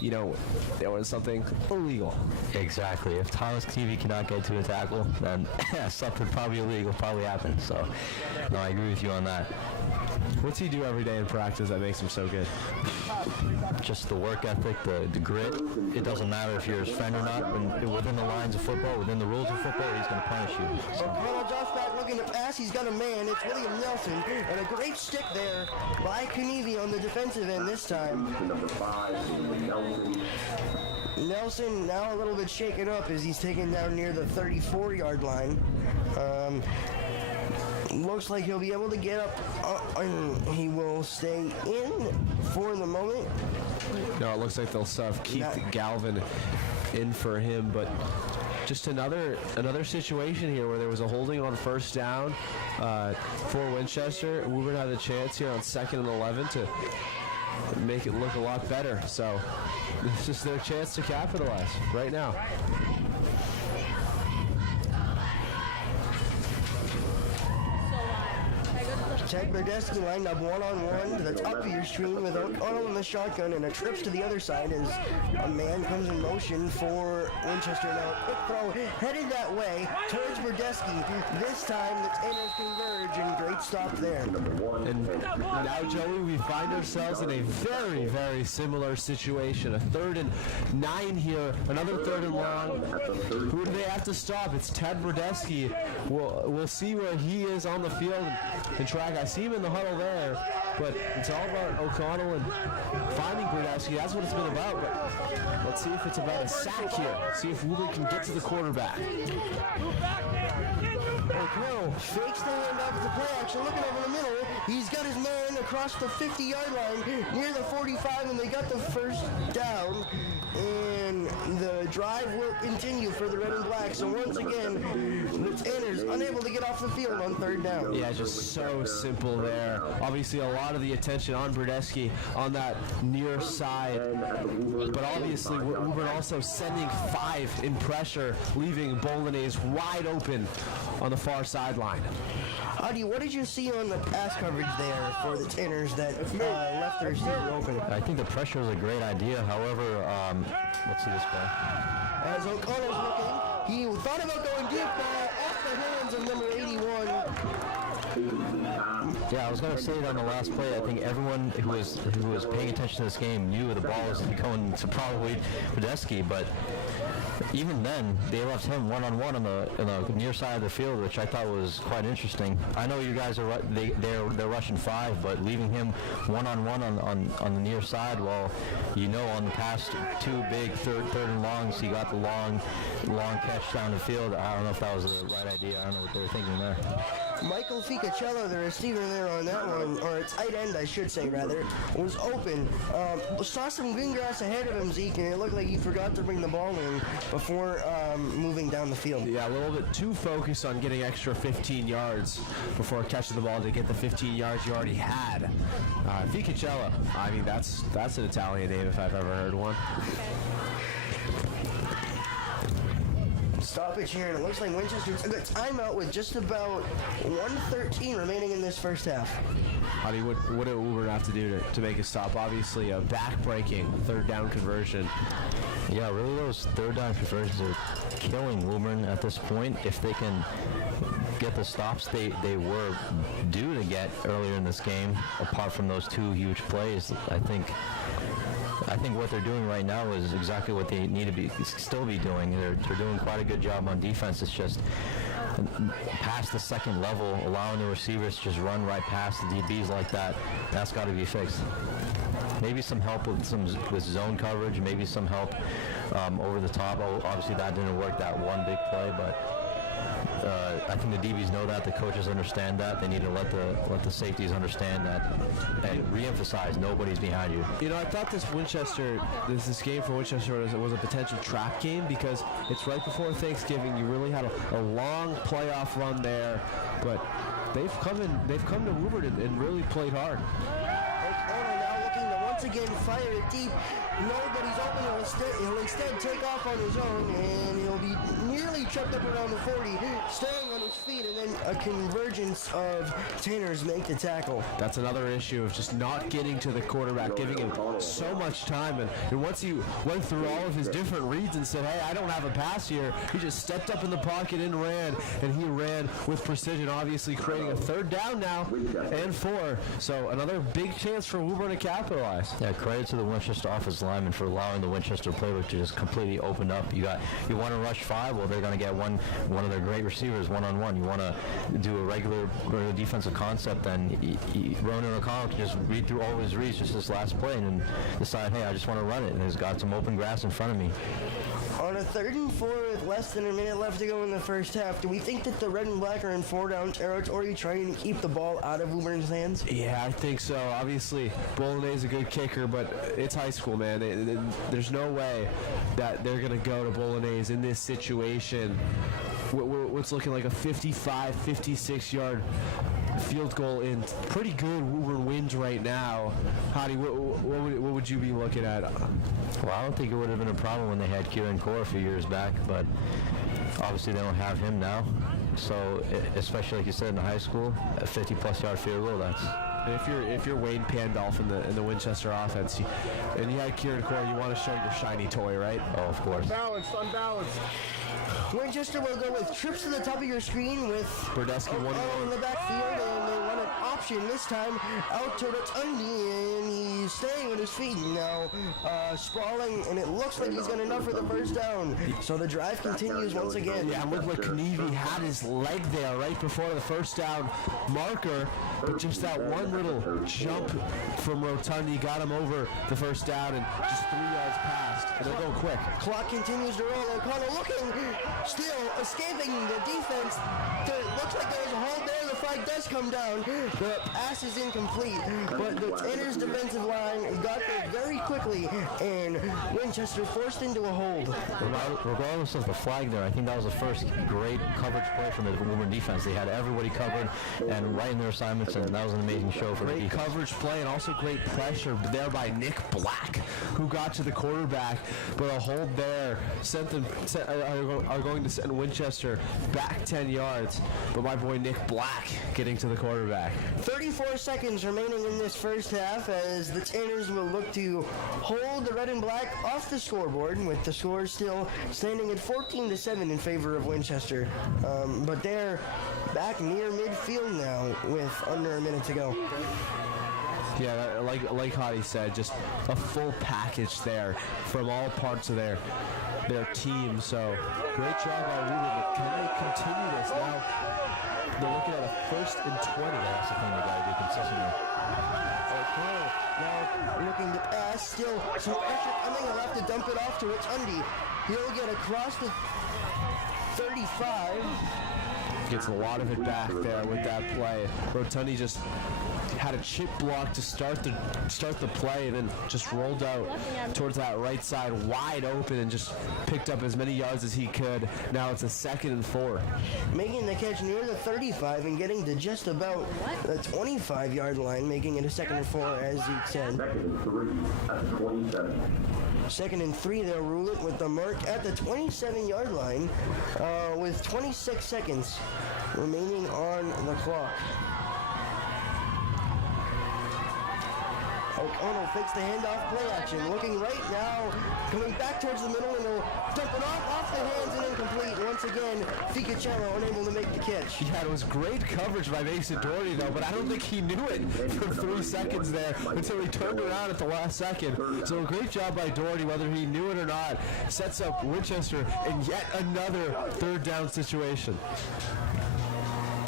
you know, there was something illegal. Exactly. If Thomas Knievy cannot get to a tackle, then something probably illegal probably happened. So, no, I agree with you on that. What's he do every day in practice that makes him so good? Just the work ethic, the grit. It doesn't matter if you're his friend or not. Within the lines of football, within the rules of football, he's going to punish you. So. O'Connell drops back looking to pass. He's got a man. It's William Nelson. And a great stick there by Knievy on the defensive end this time. Number 5, Nelson. Nelson now a little bit shaken up as he's taken down near the 34-yard line. Looks like he'll be able to get up and he will stay in for the moment. No, it looks like they'll keep Galvin in for him, but just another situation here where there was a holding on first down for Winchester. Woburn had a chance here on 2nd and 11 to make it look a lot better. So this is their chance to capitalize right now. Ted Berdesky lined up one-on-one to the top of your screen with O'Connell in the shotgun, and a trips to the other side as a man comes in motion for Winchester. Now a quick throw headed that way towards Berdesky. This time the Tanners converge, and great stop there. And now, Joey, we find ourselves in a very, very similar situation. A 3rd and 9 here, another 3rd and long. Who do they have to stop? It's Ted Berdesky. We'll see where he is on the field and track. I see him in the huddle there, but it's all about O'Connell and finding Berdesky. That's what it's been about, but let's see if it's about a sack here. See if Woburn can get to the quarterback. O'Connell fakes the handoff to play action, looking over the middle. He's got his man across the 50-yard line near the 45, and they got the first down. And the drive will continue for the Red and Black. So once again, the Tanners unable to get off the field on 3rd down. Yeah, just so simple there. Obviously, a lot of the attention on Berdesky on that near side. But obviously, Woburn also sending 5 in pressure, leaving Bolognese wide open on the far sideline. Adi, what did you see on the pass coverage there for the Tanners that left their receiver open? I think the pressure was a great idea. However, let's see this play. As O'Connell's looking, he thought about going deep off the hands of number 81. Yeah, I was going to say it on the last play. I think everyone who was paying attention to this game knew the ball was going to probably Berdesky, but even then, they left him one-on-one on the near side of the field, which I thought was quite interesting. I know you guys are they're rushing 5, but leaving him one-on-one on the near side, well, you know, on the past 2 big third and longs, he got the long catch down the field. I don't know if that was the right idea. I don't know what they were thinking there. Michael Ficacello, the receiver there on that one, or tight end, I should say, rather, was open. Saw some green grass ahead of him, Zeke, and it looked like he forgot to bring the ball in before moving down the field. Yeah, a little bit too focused on getting extra 15 yards before catching the ball to get the 15 yards you already had. Ficacello, I mean, that's an Italian name if I've ever heard one. Stoppage here, and it looks like Winchester took a timeout with just about 1:13 remaining in this first half. Honey, what do Woburn have to do to make a stop? Obviously, a back-breaking 3rd down conversion. Yeah, really those 3rd down conversions are killing Woburn at this point. If they can get the stops they were due to get earlier in this game, apart from those 2 huge plays, I think what they're doing right now is exactly what they need to still be doing. They're doing quite a good job on defense. It's just past the second level, allowing the receivers to just run right past the DBs like that. That's got to be fixed. Maybe some help with zone coverage, maybe some help over the top. Obviously that didn't work, that one big play, but I think the DBs know that, the coaches understand that. They need to let the safeties understand that and re-emphasize nobody's behind you. You know, I thought this game for Winchester was a potential trap game because it's right before Thanksgiving. You really had a long playoff run there, but they've come to Woburn and really played hard. Now looking to once again fire it deep. Nobody's open. He'll instead take off on his own, and he'll be nearly tripped up around the 40, staying on his feet, and then a convergence of Tanners make the tackle. That's another issue of just not getting to the quarterback, giving him so much time. And once he went through all of his different reads and said, hey, I don't have a pass here, he just stepped up in the pocket and ran, and he ran with precision, obviously creating a third down now and 4. So another big chance for Woburn to capitalize. Yeah, credit to the Winchester offensive linemen for allowing the Winchester playbook to just completely open up. You want to rush 5, well, they're going to get one of their great receivers one-on-one. You want to do a regular defensive concept, then Ronan O'Connell can just read through all his reads just this last play and decide, hey, I just want to run it, and he's got some open grass in front of me. On a 3rd and 4 with less than a minute left to go in the first half, do we think that the Red and Black are in 4-down territory trying to keep the ball out of Woburn's hands? Yeah, I think so. Obviously, Bolognese is a good kicker, but it's high school, man. There's no way that they're going to go to Bolognese in this situation. What's looking like a 55, 56-yard field goal in pretty good Woburn wins right now. Hadi, what would you be looking at? Well, I don't think it would have been a problem when they had Kieran Core a few years back, but obviously they don't have him now. So, especially like you said in high school, a 50-plus yard field goal, that's... And if you're Wayne Pandolph in the Winchester offense, and you had Kieran Core, you want to show your shiny toy, right? Oh, of course. Unbalanced. Winchester will go with trips to the top of your screen with Burdesky in the backfield, and they run an option this time out to Rotundi, and he's staying on his feet now, sprawling, and it looks like he's got enough for the first down. So the drive continues once again. Yeah, it looked like Knievi had his leg there right before the first down marker, but just that one little jump from Rotundi got him over the first down, and just 3 yards past. And they're going quick. Clock continues to roll. O'Connell looking, still escaping the defense. It looks like there's a hold there. The flag does come down. The pass is incomplete, but the Tanners defensive line got there very quickly, and Winchester forced into a hold. Regardless of the flag there, I think that was the first great coverage play from the Woburn defense. They had everybody covered and right in their assignments, and that was an amazing show for the defense. Great coverage play and also great pressure there by Nick Black, who got to the quarterback, but a hold there are going to send Winchester back 10 yards, but my boy Nick Black getting to the quarterback. 34 seconds remaining in this first half as the Tanners will look to hold the Red and Black off the scoreboard, with the score still standing at 14-7 in favor of Winchester. But they're back near midfield now with under a minute to go. Yeah, like Hadi said, just a full package there from all parts of their team. So great job by Woburn. Can they continue this now? They're looking at a 1st and 20. That's the thing they got to do consistently. Okay, now looking to pass, still some pressure coming. He'll have to dump it off to Rotundi. He'll get across the 35. Gets a lot of it back there with that play. Rotundi just had a chip block to start the play, and then just rolled out towards that right side wide open and just picked up as many yards as he could. Now it's a 2nd and 4. Making the catch near the 35 and getting to just about the 25-yard line, making it a 2nd and 4, as Zeke said. 2nd and 3 at the 27. 2nd and 3, they'll rule it with the mark at the 27-yard line with 26 seconds remaining on the clock. O'Connell fakes the handoff play action, looking right now coming back towards the middle, and they'll dump it off the hands and incomplete. Once again, Ficacello unable to make the catch. Yeah, it was great coverage by Mason Doherty, though, but I don't think he knew it for 3 seconds there until he turned around at the last second. So a great job by Doherty, whether he knew it or not, sets up Winchester in yet another third down situation.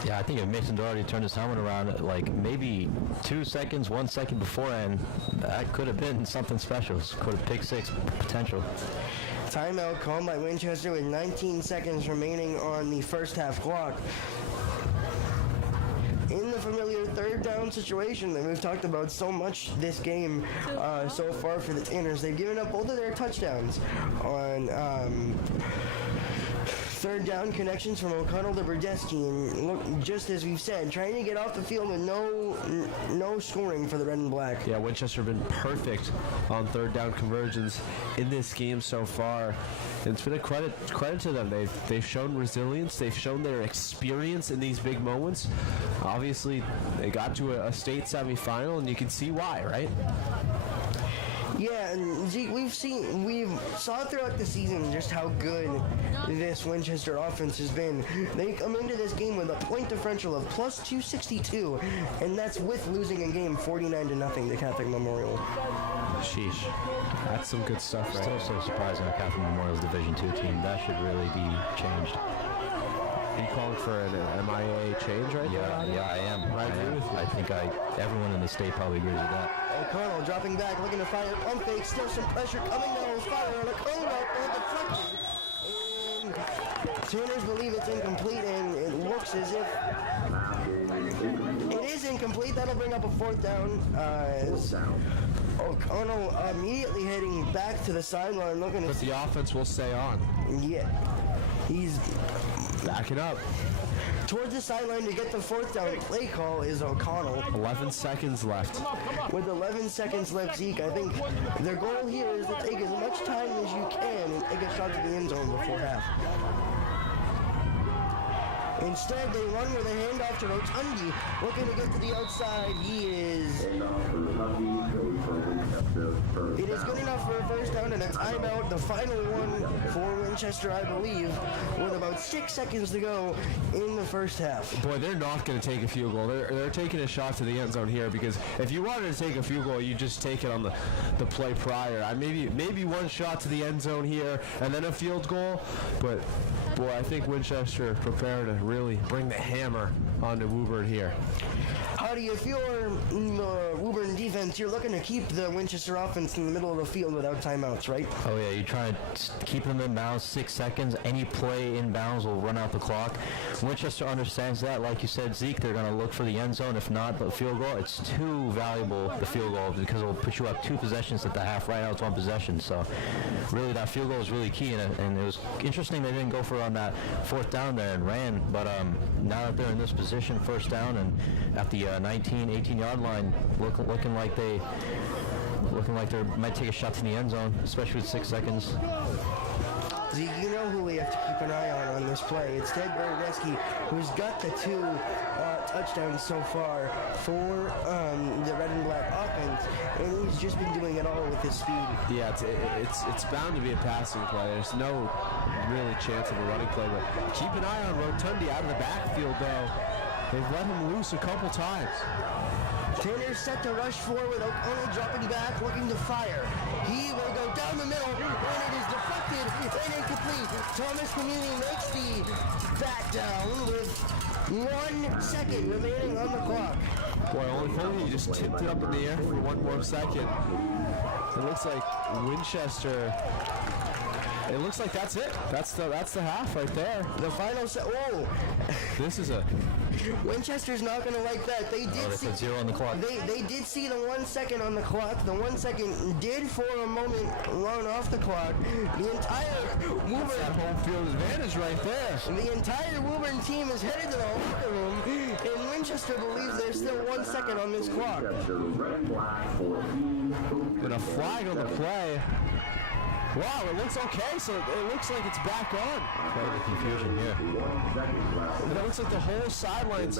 Yeah, I think if Mason Doherty turned his helmet around like maybe 2 seconds, 1 second beforehand, that could have been something special. Could have pick six potential. Timeout called by Winchester with 19 seconds remaining on the first half clock. In the familiar third down situation that we've talked about so much this game so far for the Tanners, they've given up both of their touchdowns on third down connections from O'Connell to Brodesky, and look, just as we've said, trying to get off the field with no scoring for the Red and Black. Yeah, Winchester been perfect on third down conversions in this game so far. And it's been a credit to them. They've shown resilience. They've shown their experience in these big moments. Obviously, they got to a state semifinal, and you can see why, right? Yeah, and Zeke, we saw throughout the season just how good this Winchester offense has been. They come into this game with a point differential of plus 262, and that's with losing a game 49-0 to Catholic Memorial. Sheesh. That's some good stuff, right? Still so surprising that Catholic Memorial's Division II team. That should really be changed. Are you calling for an MIA change right now? Yeah, I am. I think everyone in the state probably agrees with that. O'Connell dropping back, looking to fire, pump fake, still some pressure coming down with fire on a cone out and deflected. And Tanners believe it's incomplete, and it looks as if it is incomplete. That'll bring up a fourth down. O'Connell immediately heading back to the sideline, looking to But the offense will stay on. Yeah, he's backing up. Towards the sideline to get the fourth down. Play call is O'Connell. 11 seconds left. With 11 seconds left, Zeke, I think their goal here is to take as much time as you can and take a shot to the end zone before half. Instead, they run with a handoff to Rotundi, looking to get to the outside. It is good enough for a first down and a timeout. The final one for Winchester, I believe, with about 6 seconds to go in the first half. Boy, they're not going to take a field goal. They're taking a shot to the end zone here, because if you wanted to take a field goal, you just take it on the play prior. Maybe one shot to the end zone here and then a field goal, but boy, I think Winchester prepared to really bring the hammer onto Woburn here. How do you feel, Woburn defense? You're looking to keep the Winchester offense in the middle of the field without timeouts, right? Oh yeah, you try to keep them in bounds 6 seconds. Any play in bounds will run out the clock. Winchester understands that. Like you said, Zeke, they're going to look for the end zone. If not, the field goal. It's too valuable, the field goal, because it'll put you up 2 possessions at the half. Right now it's 1 possession. So really that field goal is really key. And it was interesting they didn't go for it on that fourth down there and ran. But now that they're in this position, first down, and at the 19, 18-yard line, looking like they might take a shot to the end zone, especially with 6 seconds. Zeke, you know who we have to keep an eye on this play. It's Ted Brodesky, who's got the 2 touchdowns so far for the Red and Black offense, and he's just been doing it all with his speed. Yeah, it's bound to be a passing play. There's no really chance of a running play, but keep an eye on Rotundi out of the backfield, though. They've let him loose a couple times. Tanner's set to rush forward with O'Connell dropping back, looking to fire. He will go down the middle, and it is deflected and incomplete. Thomas Community makes the back down with 1 second remaining on the clock. Boy, if only he just tipped it up in the air for 1 more second. It looks like Winchester. It looks like that's it. That's the half right there. The final This is a. Winchester's not going to like that. They did see 0 on the clock. They did see the 1 second on the clock. The 1 second did for a moment run off the clock. The entire Woburn. That home field advantage right there. The entire Woburn team is headed to the locker room, and Winchester believes there's still 1 second on this clock. And a flag on the play. Wow, it looks okay, so it looks like it's back on. Quite the confusion here. And it looks like the whole sideline's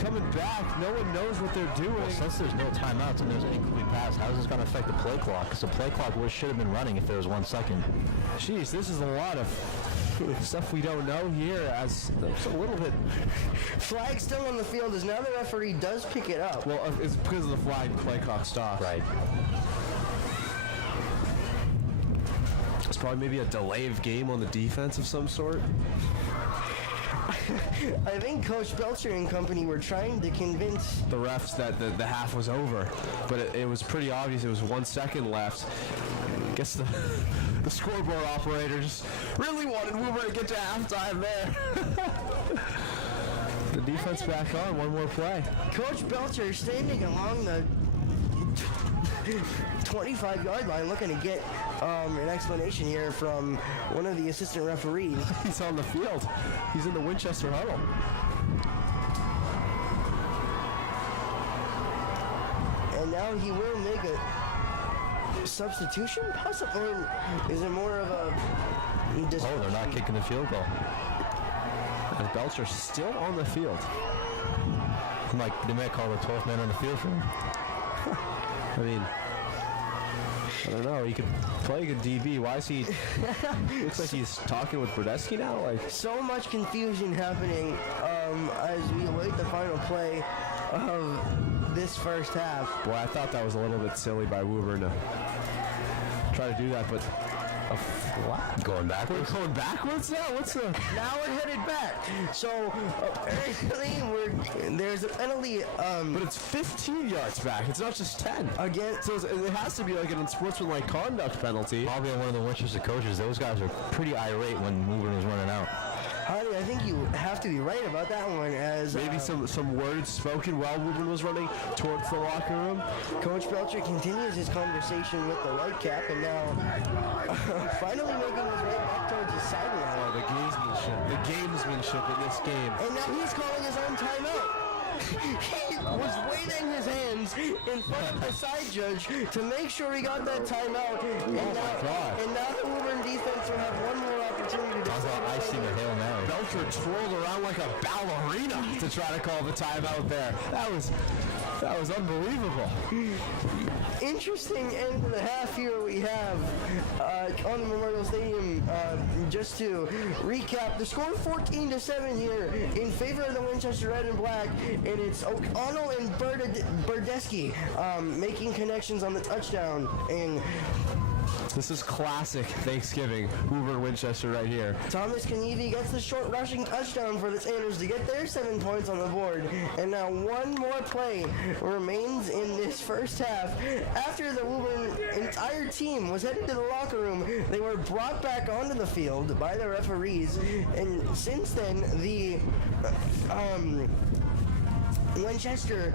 coming back. No one knows what they're doing. Well, since there's no timeouts and there's an incomplete pass, how is this going to affect the play clock? Because the play clock should have been running if there was 1 second. Jeez, this is a lot of stuff we don't know here. As it's a little bit. Flag still on the field as now the referee does pick it up. Well, it's because of the flag. Play clock stops. Right. It's probably maybe a delay of game on the defense of some sort. I think Coach Belcher and company were trying to convince The refs that the half was over, but it was pretty obvious. It was 1 second left. I guess the scoreboard operators really wanted Woburn to get to halftime there. The defense back on. One more play. Coach Belcher standing along the 25-yard line looking to get an explanation here from one of the assistant referees. He's on the field. He's in the Winchester huddle. And now he will make a substitution, possibly? Or is it more of a... Oh, they're not kicking the field goal. And Belcher's still on the field. They might call the 12th man on the field for him. I mean, I don't know. He could play a good DB. Why is he... looks like he's talking with Brodesky now. Like, so much confusion happening as we await the final play of this first half. boy, I thought that was a little bit silly by Woburn to try to do that, but a flat. Going backwards? We're going backwards now? What's the... Now we're headed back. So apparently there's a penalty. But it's 15 yards back. It's not just 10. Again, So it has to be like an unsportsmanlike conduct penalty. Probably one of the Winchester coaches. Those guys are pretty irate when Woburn was running out. Honey, I think you have to be right about that one. As Maybe some words spoken while Woburn was running towards the locker room. Coach Belcher continues his conversation with the whitecap, and now finally making his way back towards the sideline. Oh, the gamesmanship in this game. And now he's calling his own timeout. He was waving his hands in front of the side judge to make sure he got that timeout. And God. And now the Woburn defense will have one more opportunity to... I thought icing a Hail Mary. Belcher twirled around like a ballerina to try to call the timeout there. That was unbelievable. Interesting end of the half here we have on the Memorial Stadium. Just to recap, the score 14-7 here in favor of the Winchester Red and Black, and it's O'Connell and Brodesky making connections on the touchdown. And This is classic Thanksgiving. Woburn Winchester right here. Thomas Kanivi gets the short rushing touchdown for the Sanders to get their 7 points on the board. And now one more play remains in this first half. After the Woburn entire team was headed to the locker room, they were brought back onto the field by the referees. And since then, the Winchester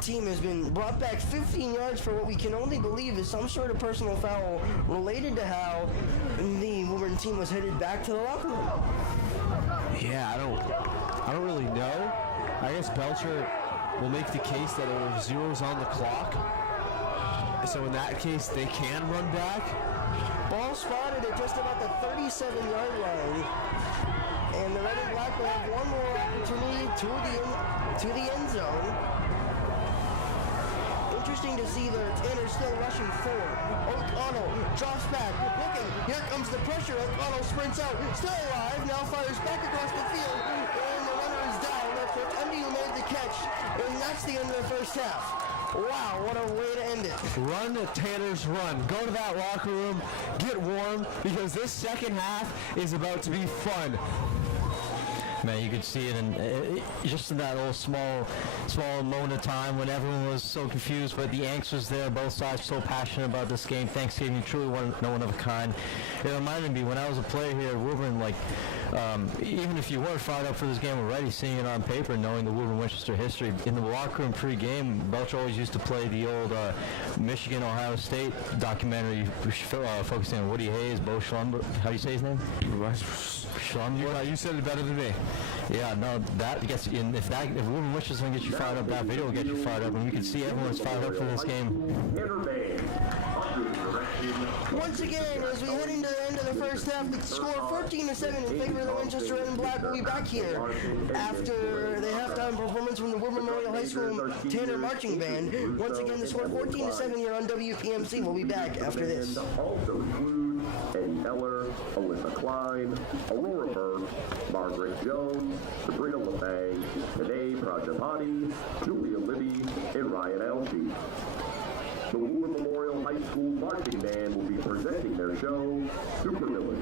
team has been brought back 15 yards for what we can only believe is some sort of personal foul related to how the Woburn team was headed back to the locker room. Yeah, I don't really know. I guess Belcher will make the case that there were zeros on the clock. So in that case, they can run back. Ball spotted at just about the 37-yard line. And the Red and Black will have one more opportunity to the end zone. Interesting to see the Tanner still rushing forward. O'Connell drops back, looking. Here comes the pressure. O'Connell sprints out, still alive. Now fires back across the field, and the runner is down. That's Rotundi who made the catch, and that's the end of the first half. Wow, what a way to end it. Run, Tanners, run. Go to that locker room, get warm, because this second half is about to be fun. Man, you could see it in just in that little small moment of time when everyone was so confused, but the angst was there. Both sides so passionate about this game. Thanksgiving, truly one of a kind. It reminded me when I was a player here at Woburn, like even if you weren't fired up for this game already, seeing it on paper, knowing the Woburn-Winchester history, in the locker room pre-game, Belcher always used to play the old Michigan-Ohio State documentary focusing on Woody Hayes, Bo Schlumberg. How do you say his name? Schlumberg? You said it better than me. Yeah, no, that gets you. If Woburn Winchester going to get you fired up, that video will get you fired up, and you can see everyone's fired up for this game. Intermission under the direction Once again, as we head into the end of the first half, the score 14-7 in favor of the Winchester Red and Black. We'll be back here after the halftime performance from the Woburn Memorial High School Tanner Marching Band. Once again, the score 14-7 here on WPMC. We'll be back after this. Also include Eddie Eller, Alyssa Klein, Aurora Burke, Margaret Jones, Sabrina LeFang, Renee Prajapati, Julia Libby, and Ryan Alshey. The Woburn Memorial High School Marching Band will be presenting their show, Super Village.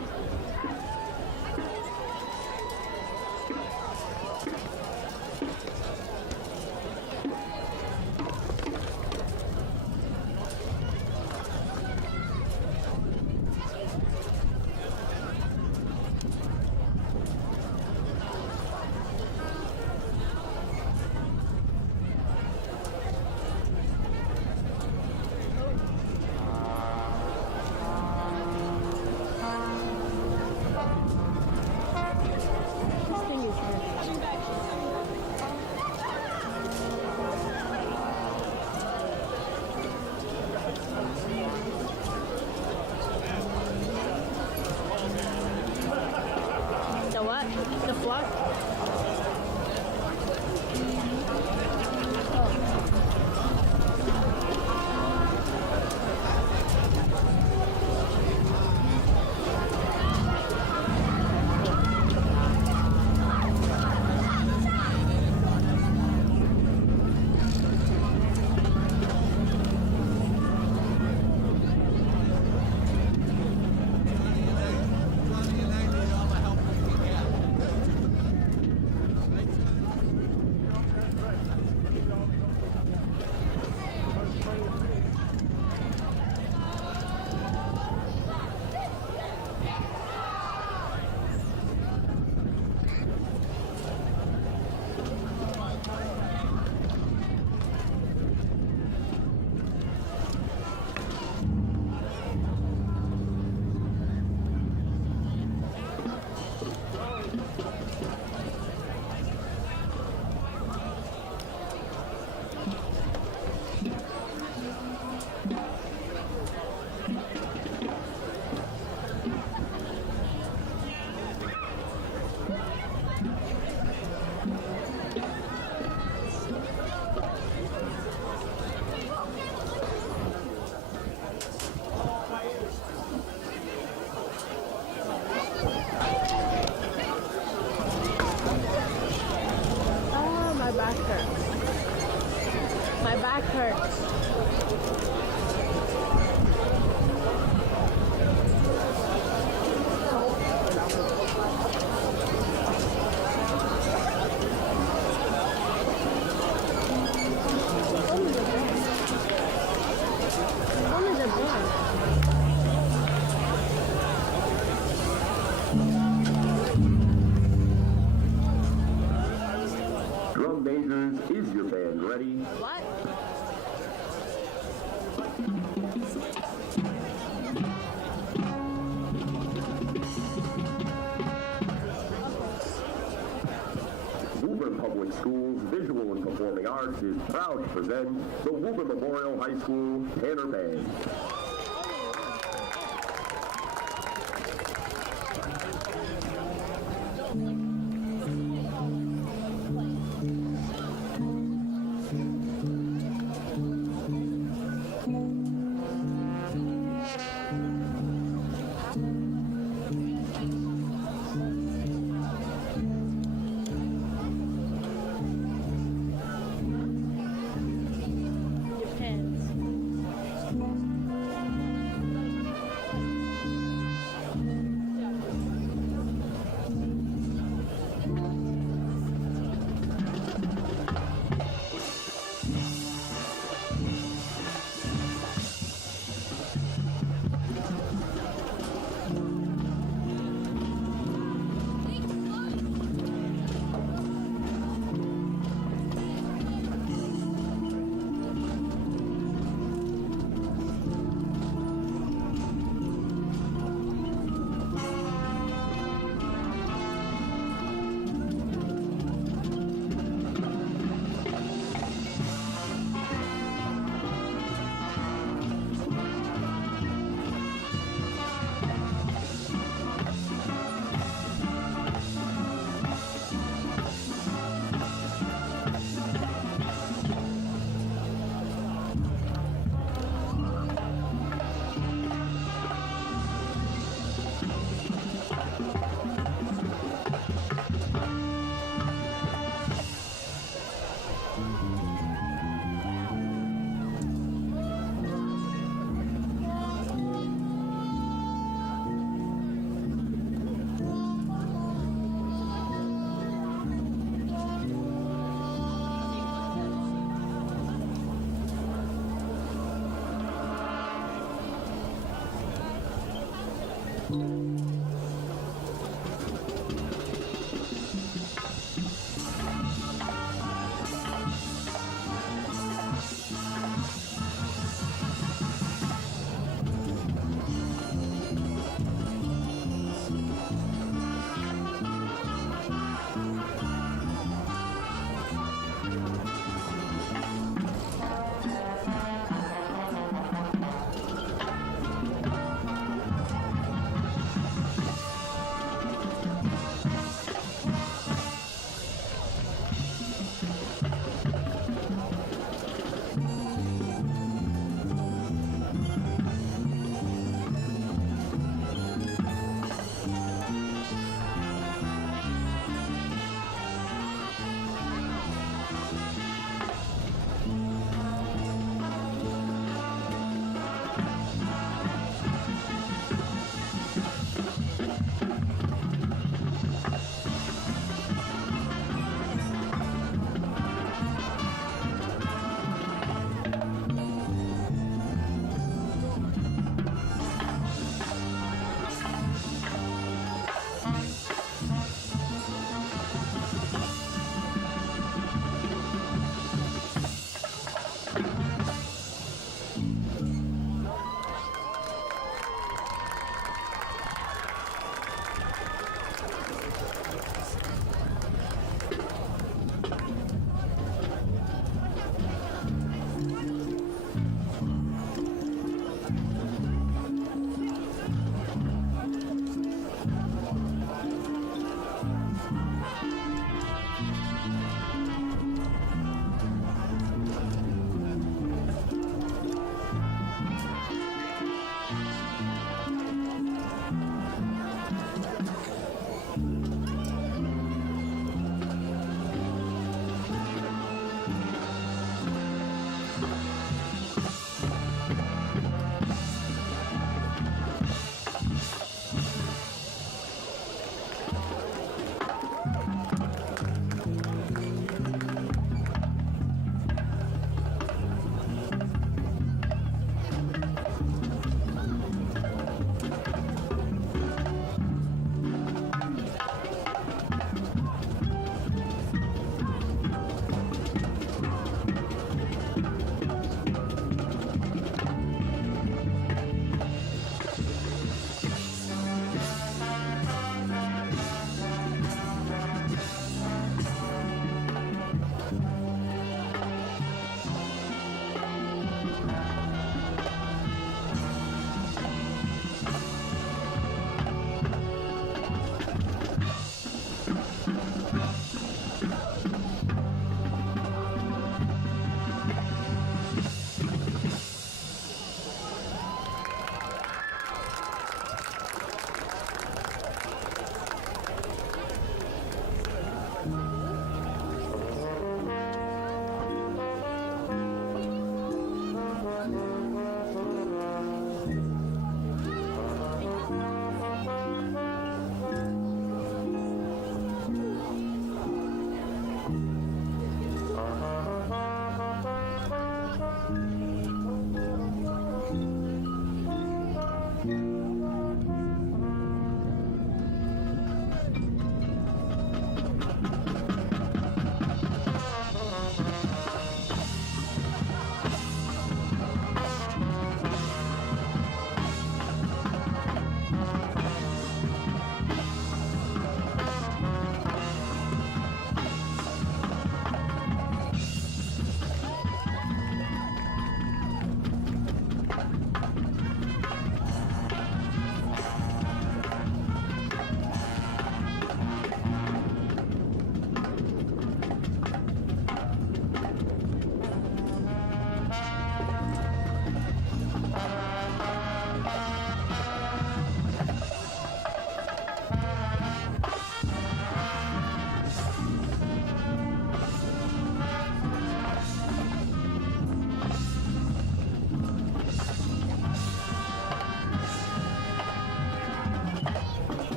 The what? The flock? My back hurts. Drum majors, is your band ready? What? Woburn Public Schools Visual and Performing Arts is proud to present the Woburn Memorial High School Tanner Band. Depends.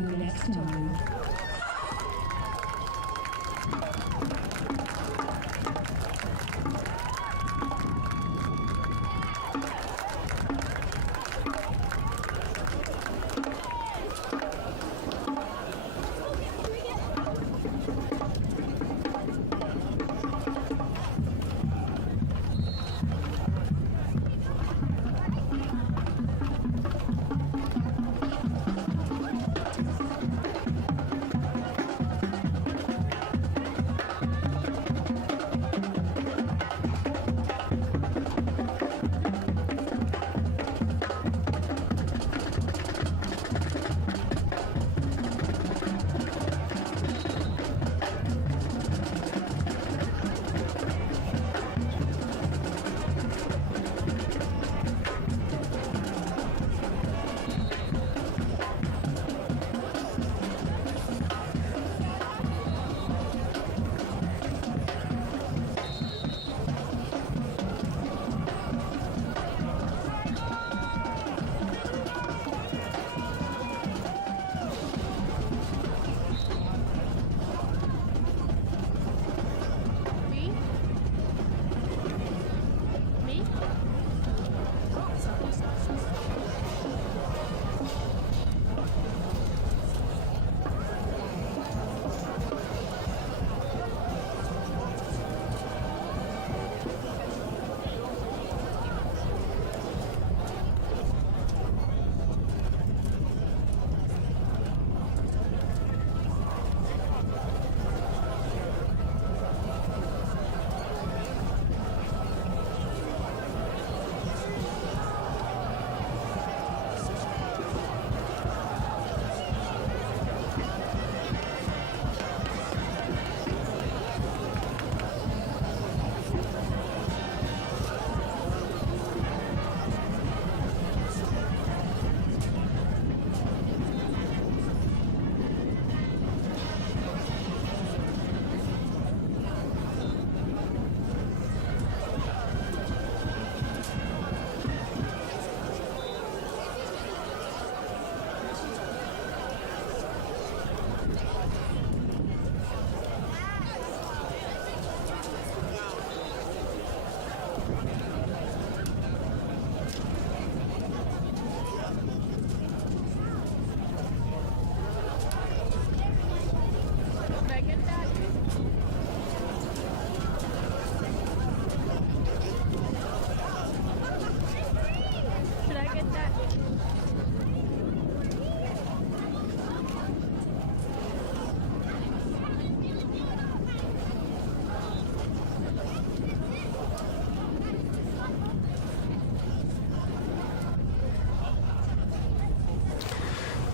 you next time.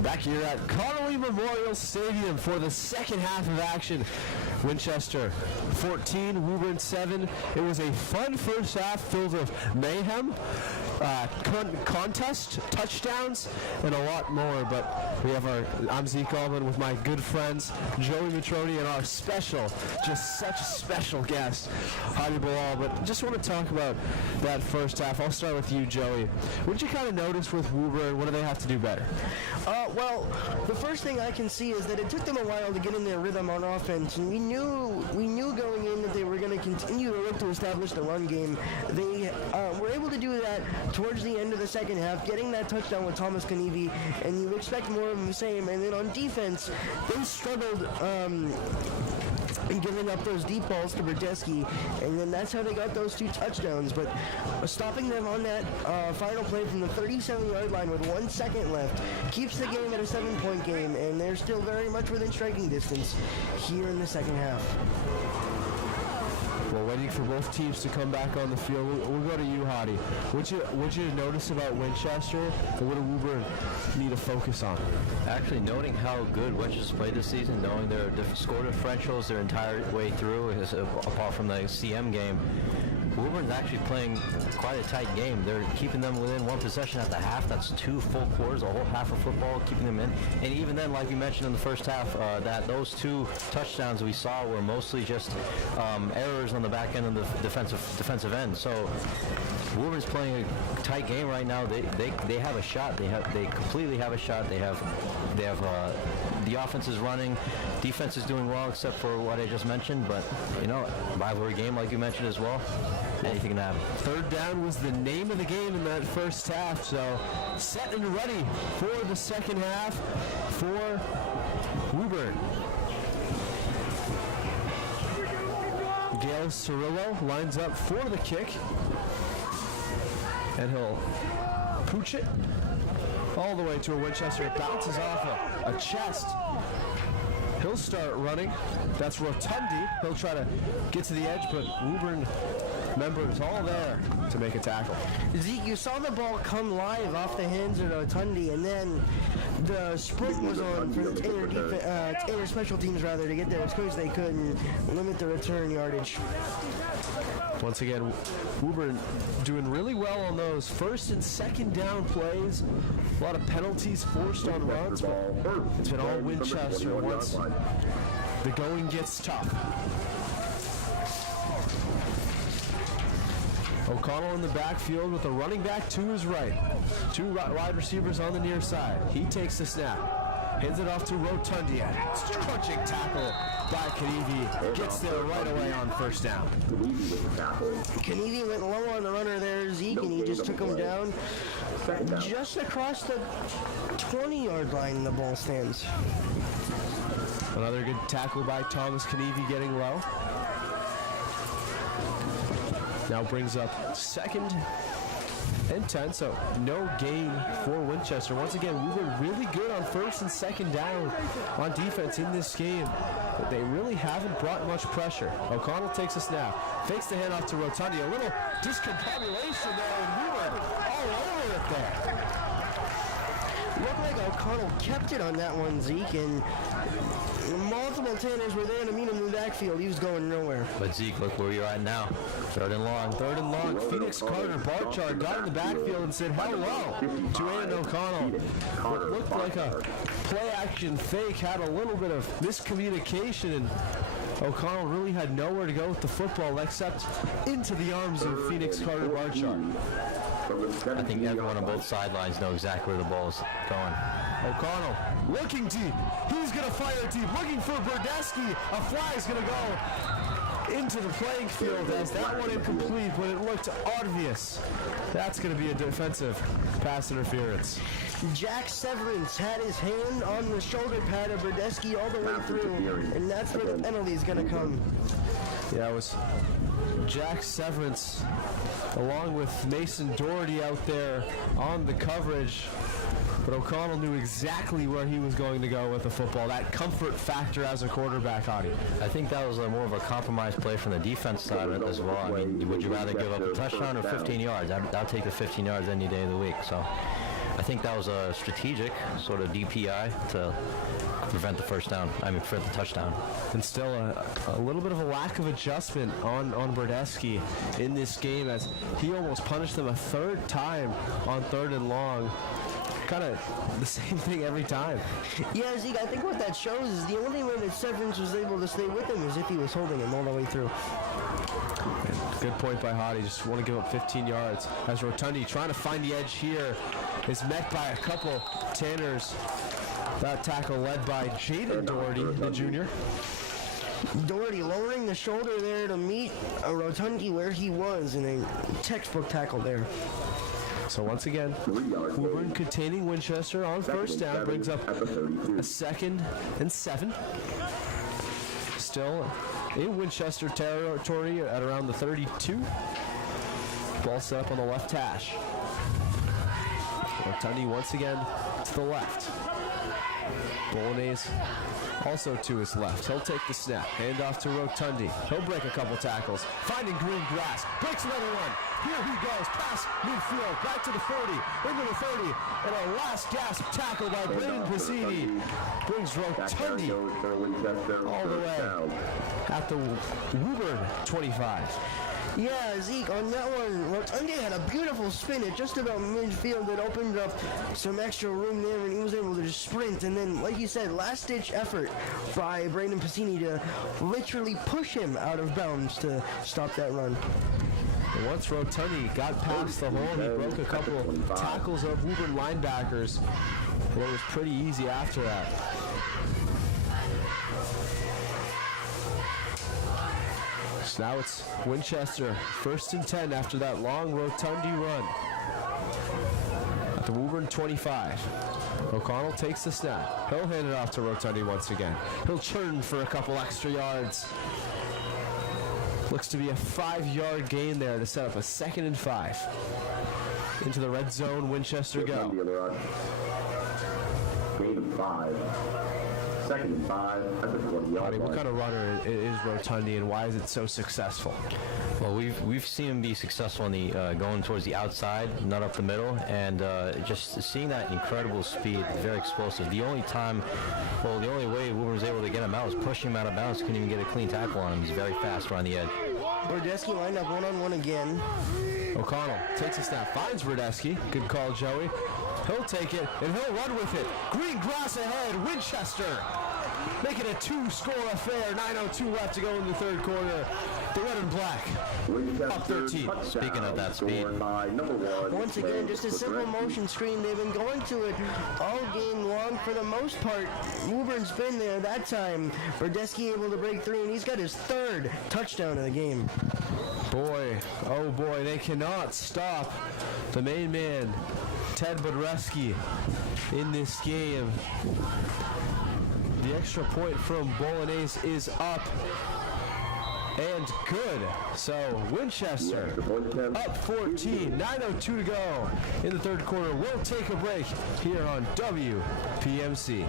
Back here at Connolly Memorial Stadium for the second half of action. Winchester 14, Woburn 7. It was a fun first half filled with mayhem, contest, touchdowns, and a lot more. But we have I'm Zeke Allman with my good friends Joey Matroni and our special, just such a special guest, Hadi Bilal. But just want to talk about that first half. I'll start with you, Joey. What did you kind of notice with Woburn? What do they have to do better? Well, the first thing I can see is that it took them a while to get in their rhythm on offense, and we knew going in that they were going to continue to look to establish the run game. They were able to do that towards the end of the second half, getting that touchdown with Thomas Kanevi, and you expect more of the same. And then on defense, they struggled and giving up those deep balls to Berdeski, and then that's how they got those 2 touchdowns. But stopping them on that final play from the 37-yard line with 1 second left keeps the game at a 7-point game, and they're still very much within striking distance here in the second half. Well, waiting for both teams to come back on the field. We'll go to you, Hadi. What'd you notice about Winchester, and what do Woburn need to focus on? Actually, noting how good Winchester played this season, knowing their score differentials their entire way through, apart from the CM game, Woburn's actually playing quite a tight game. They're keeping them within 1 possession at the half. That's 2 full quarters, a whole half of football, keeping them in. And even then, like you mentioned in the first half, that those 2 touchdowns we saw were mostly just errors on the back end of the defensive end. So Woburn's playing a tight game right now. They have a shot. They completely have a shot. They have the offense is running, defense is doing well except for what I just mentioned. But rivalry game like you mentioned as well. Anything can happen. Third down was the name of the game in that first half. So set and ready for the second half for Woburn. Gail Cirillo lines up for the kick, and he'll pooch it all the way to a Winchester. It bounces off a chest. He'll start running. That's Rotundi. He'll try to get to the edge, but Woburn members all there to make a tackle. Zeke, you saw the ball come live off the hands of Rotundi, and then the sprint was on for the Taylor special teams rather to get there as quick as they could and limit the return yardage. Once again, Woburn doing really well on those first and second down plays. A lot of penalties forced on runs, but it's been all Winchester once the going gets tough. O'Connell in the backfield with a running back to his right. Two wide receivers on the near side. He takes the snap. Hands it off to Rotundi. Crunching tackle by Kanivi. Gets there right away on first down. Kanivi went low on the runner there, Zeke, and he just took him down just across the 20-yard line. The ball stands. Another good tackle by Thomas Kanivi getting low. Now brings up second and 10, so no gain for Winchester. Once again, we were really good on first and second down on defense in this game, but they really haven't brought much pressure. O'Connell takes a snap, fakes the handoff to Rotundi. A little discombobulation there, and we were all over it there. Looked like O'Connell kept it on that one, Zeke, and multiple Tanners were there to meet him in the backfield. He was going nowhere. But Zeke, look where you're at now. Third and long. Third and long. Phoenix Carter Barchard got in the backfield and said hello to Aiden O'Connell. What looked like a play-action fake had a little bit of miscommunication, and O'Connell really had nowhere to go with the football except into the arms of Phoenix Carter Barchard. I think everyone on both sidelines know exactly where the ball's going. O'Connell looking deep. He's going to fire deep. Looking for Berdesky. A flag's going to go into the playing field as that one incomplete, but it looked obvious. That's going to be a defensive pass interference. Jack Severance had his hand on the shoulder pad of Berdesky all the way through, and that's where the penalty is going to come. Yeah, it was Jack Severance along with Mason Doherty out there on the coverage. But O'Connell knew exactly where he was going to go with the football. That comfort factor as a quarterback, Hottie. I think that was more of a compromise play from the defense side as well. I mean, would you rather give up a touchdown or 15 yards? I'll take the 15 yards any day of the week. So I think that was a strategic sort of DPI to prevent the prevent the touchdown. And still a little bit of a lack of adjustment on Berdesky in this game as he almost punished them a third time on third and long. Kind of the same thing every time. Yeah, Zeke, I think what that shows is the only way that Severance was able to stay with him is if he was holding him all the way through. Good point by Hottie. Just want to give up 15 yards. As Rotundi trying to find the edge here is met by a couple Tanners. That tackle led by Jaden Doherty, the junior. Doherty lowering the shoulder there to meet Rotundi where he was in a textbook tackle there. So once again, Woburn containing Winchester on first down, brings up a second and 7. Still in Winchester territory at around the 32. Ball set up on the left hash. Rotundi once again to the left. Bolognese also to his left. He'll take the snap. Hand off to Rotundi. He'll break a couple tackles. Finding green grass. Breaks another one. Here he goes. Pass midfield. Back to the 40. Into the 30. And a last gasp tackle by Braden Pizzini. Brings Rotundi all the way at the Woburn 25. Yeah, Zeke, on that one, Rotundi had a beautiful spin at just about midfield that opened up some extra room there, and he was able to just sprint. And then, like you said, last-ditch effort by Brandon Pizzini to literally push him out of bounds to stop that run. And once Rotundi got past the hole, he broke a couple tackles of Woburn linebackers. And it was pretty easy after that. So now it's Winchester, 1st and 10 after that long Rotundi run. At the Woburn 25. O'Connell takes the snap. He'll hand it off to Rotundi once again. He'll churn for a couple extra yards. Looks to be a 5-yard gain there to set up a 2nd and 5. Into the red zone, Winchester go. Gain of 5. 2nd and 5 at the 20-yard line. What kind of runner is Rotundi, and why is it so successful? Well, we've seen him be successful in the going towards the outside, not up the middle, and just seeing that incredible speed, very explosive. The only way Woburn was able to get him out was pushing him out of bounds. Couldn't even get a clean tackle on him. He's very fast around the edge. Bordesky lined up one-on-one again. O'Connell takes a snap, finds Bordesky. Good call, Joey. He'll take it, and he'll run with it. Green grass ahead, Winchester. Make it a 2-score affair. 9:02 left to go in the 3rd quarter. The red and black up 13. Speaking of that speed. Once again, just a simple motion screen. They've been going to it all game long for the most part. Woburn's been there that time. Bordesky able to break through, and he's got his 3rd touchdown of the game. Boy, oh boy, they cannot stop the main man, Ted Bodreski, in this game. The extra point from Bolognese is up and good. So Winchester up 14, 9:02 to go in the 3rd quarter. We'll take a break here on WPMC.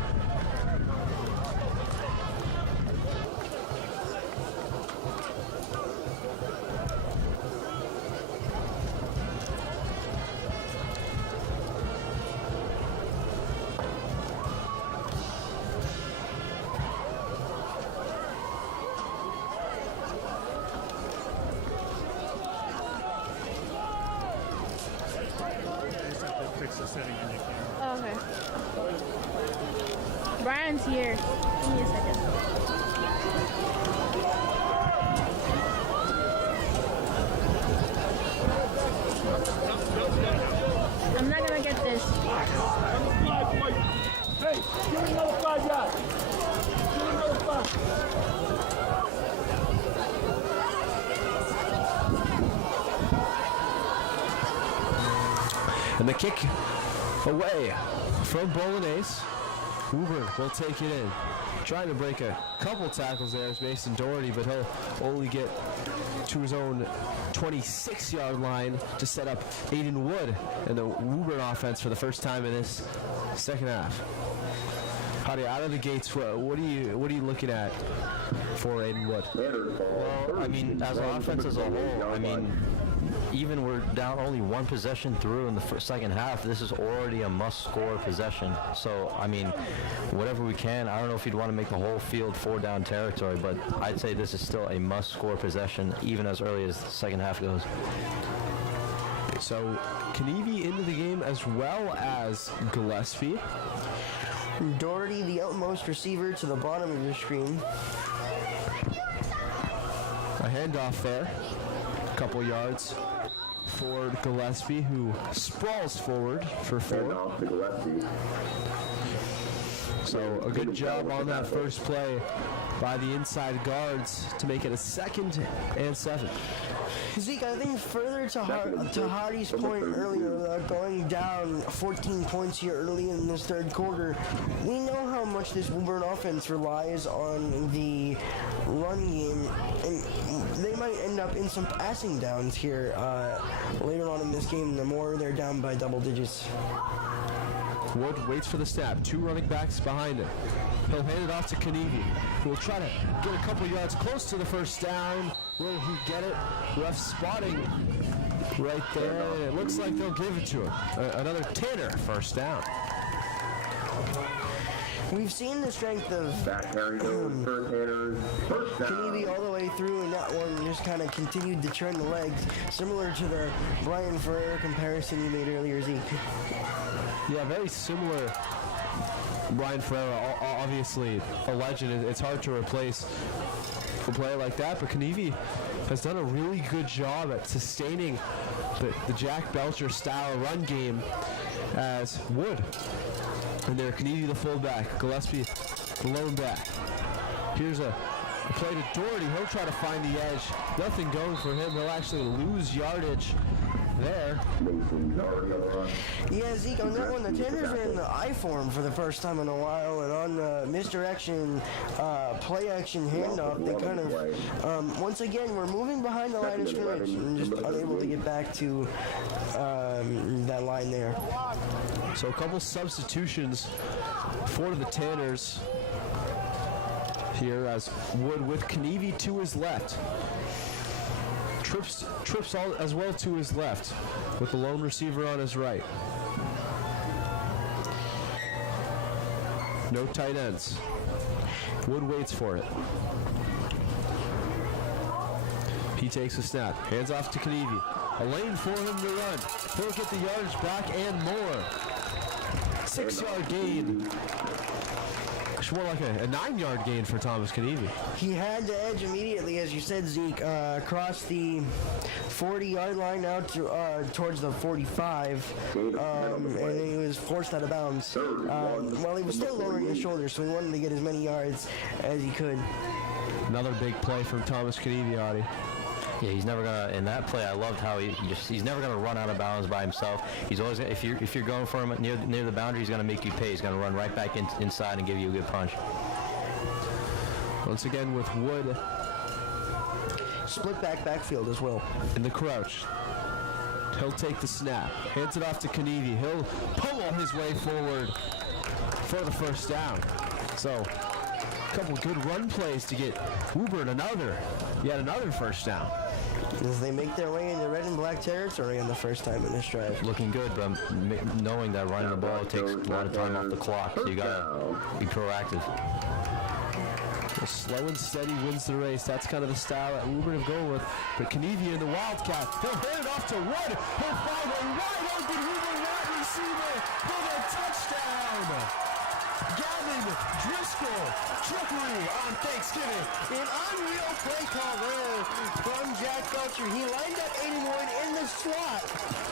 Okay. Brian's here. Give me a second. I'm not gonna get this. Hey, give me another 5 yards. Give me another 5. And the kick away from Bolognese. Woburn will take it in. Trying to break a couple tackles there is Mason Doherty, but he'll only get to his own 26-yard line to set up Aiden Wood and the Woburn offense for the first time in this 2nd half. Howdy, out of the gates, what are you looking at for Aiden Wood? Well, I mean, as an offense as a whole, I mean, even we're down only 1 possession through in the 2nd half, this is already a must-score possession. So, I mean, whatever we can, I don't know if you'd want to make the whole field 4-down territory, but I'd say this is still a must-score possession, even as early as the 2nd half goes. So, Knievi into the game as well as Gillespie. Doherty, the outmost receiver, to the bottom of your screen. A handoff there. A couple yards for Gillespie, who sprawls forward for 4. So a good job on that first play by the inside guards to make it a 2nd and 7. Zeke, I think further to Hardy's point earlier, going down 14 points here early in this 3rd quarter, we know how much this Woburn offense relies on the run game, and they might end up in some passing downs here later on in this game, the more they're down by double digits. Wood waits for the snap. 2 running backs behind him. He'll hand it off to Knievi, who will try to get a couple yards close to the first down. Will he get it? Ref spotting right there. It looks like they'll give it to him. Another Tanner first down. We've seen the strength of Knievi all the way through, and that one just kind of continued to turn the legs, similar to the Brian Ferrer comparison you made earlier, Zeke. Yeah, very similar. Brian Ferrer, obviously a legend. It's hard to replace a play like that, but Knievi has done a really good job at sustaining the Jack Belcher style run game as Wood. And there, Knievi the fullback, Gillespie the lone back. Here's a play to Doherty. He'll try to find the edge. Nothing going for him. He'll actually lose yardage there. Yeah, Zeke, on that one, the Tanners are in the I form for the first time in a while, and on the misdirection, play-action handoff, they kind of, once again, we're moving behind the line of scrimmage and just unable to get back to that line there. So a couple substitutions for the Tanners here as Wood with Knievi to his left. Trips all as well to his left with the lone receiver on his right. No tight ends. Wood waits for it. He takes a snap. Hands off to Knievi. A lane for him to run. He'll get the yardage back and more. 6-yard gain. It's more like a 9-yard gain for Thomas Knievi. He had the edge immediately, as you said, Zeke, across the 40-yard line out to, towards the 45, and he was forced out of bounds. Well, he was still lowering his shoulders, so he wanted to get as many yards as he could. Another big play from Thomas Knievi, Audie. Yeah, he's never gonna. In that play, I loved how he's never gonna run out of bounds by himself. He's always, if you're going for him near the boundary, he's gonna make you pay. He's gonna run right back inside and give you a good punch. Once again with Wood. Split backfield as well. In the crouch. He'll take the snap. Hands it off to Knievi. He'll pummel his way forward for the first down. So, a couple good run plays to get Woburn yet another first down. As they make their way into red and black territory on the first time in this drive. Looking good, but knowing that running the ball takes a lot of time off the clock, so you gotta be proactive. Well, slow and steady wins the race. That's kind of the style that Woburn have gone with. But Knievi in the Wildcat, he'll hand it off to Wood. He'll find a wide open Woburn wide receiver for the touchdown. Gavin Driscoll, trickery on Thanksgiving. An unreal play call there from Jack Belcher. He lined up Aiden Wood in the slot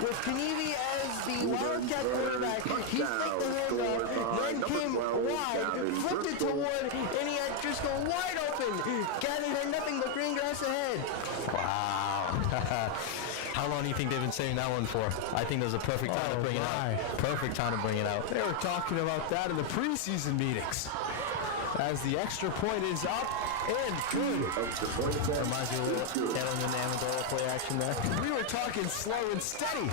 with Knievi as the Wildcat quarterback. He faked the handoff, then came wide, flipped it to Wood, and he had Driscoll wide open. Gavin had nothing but green grass ahead. Wow. How long do you think they've been saying that one for? I think there's a perfect time to bring it out. Perfect time to bring it out. They were talking about that in the preseason meetings. As the extra point is up and good. Reminds me of a little Edelman Amendola play action there. We were talking slow and steady,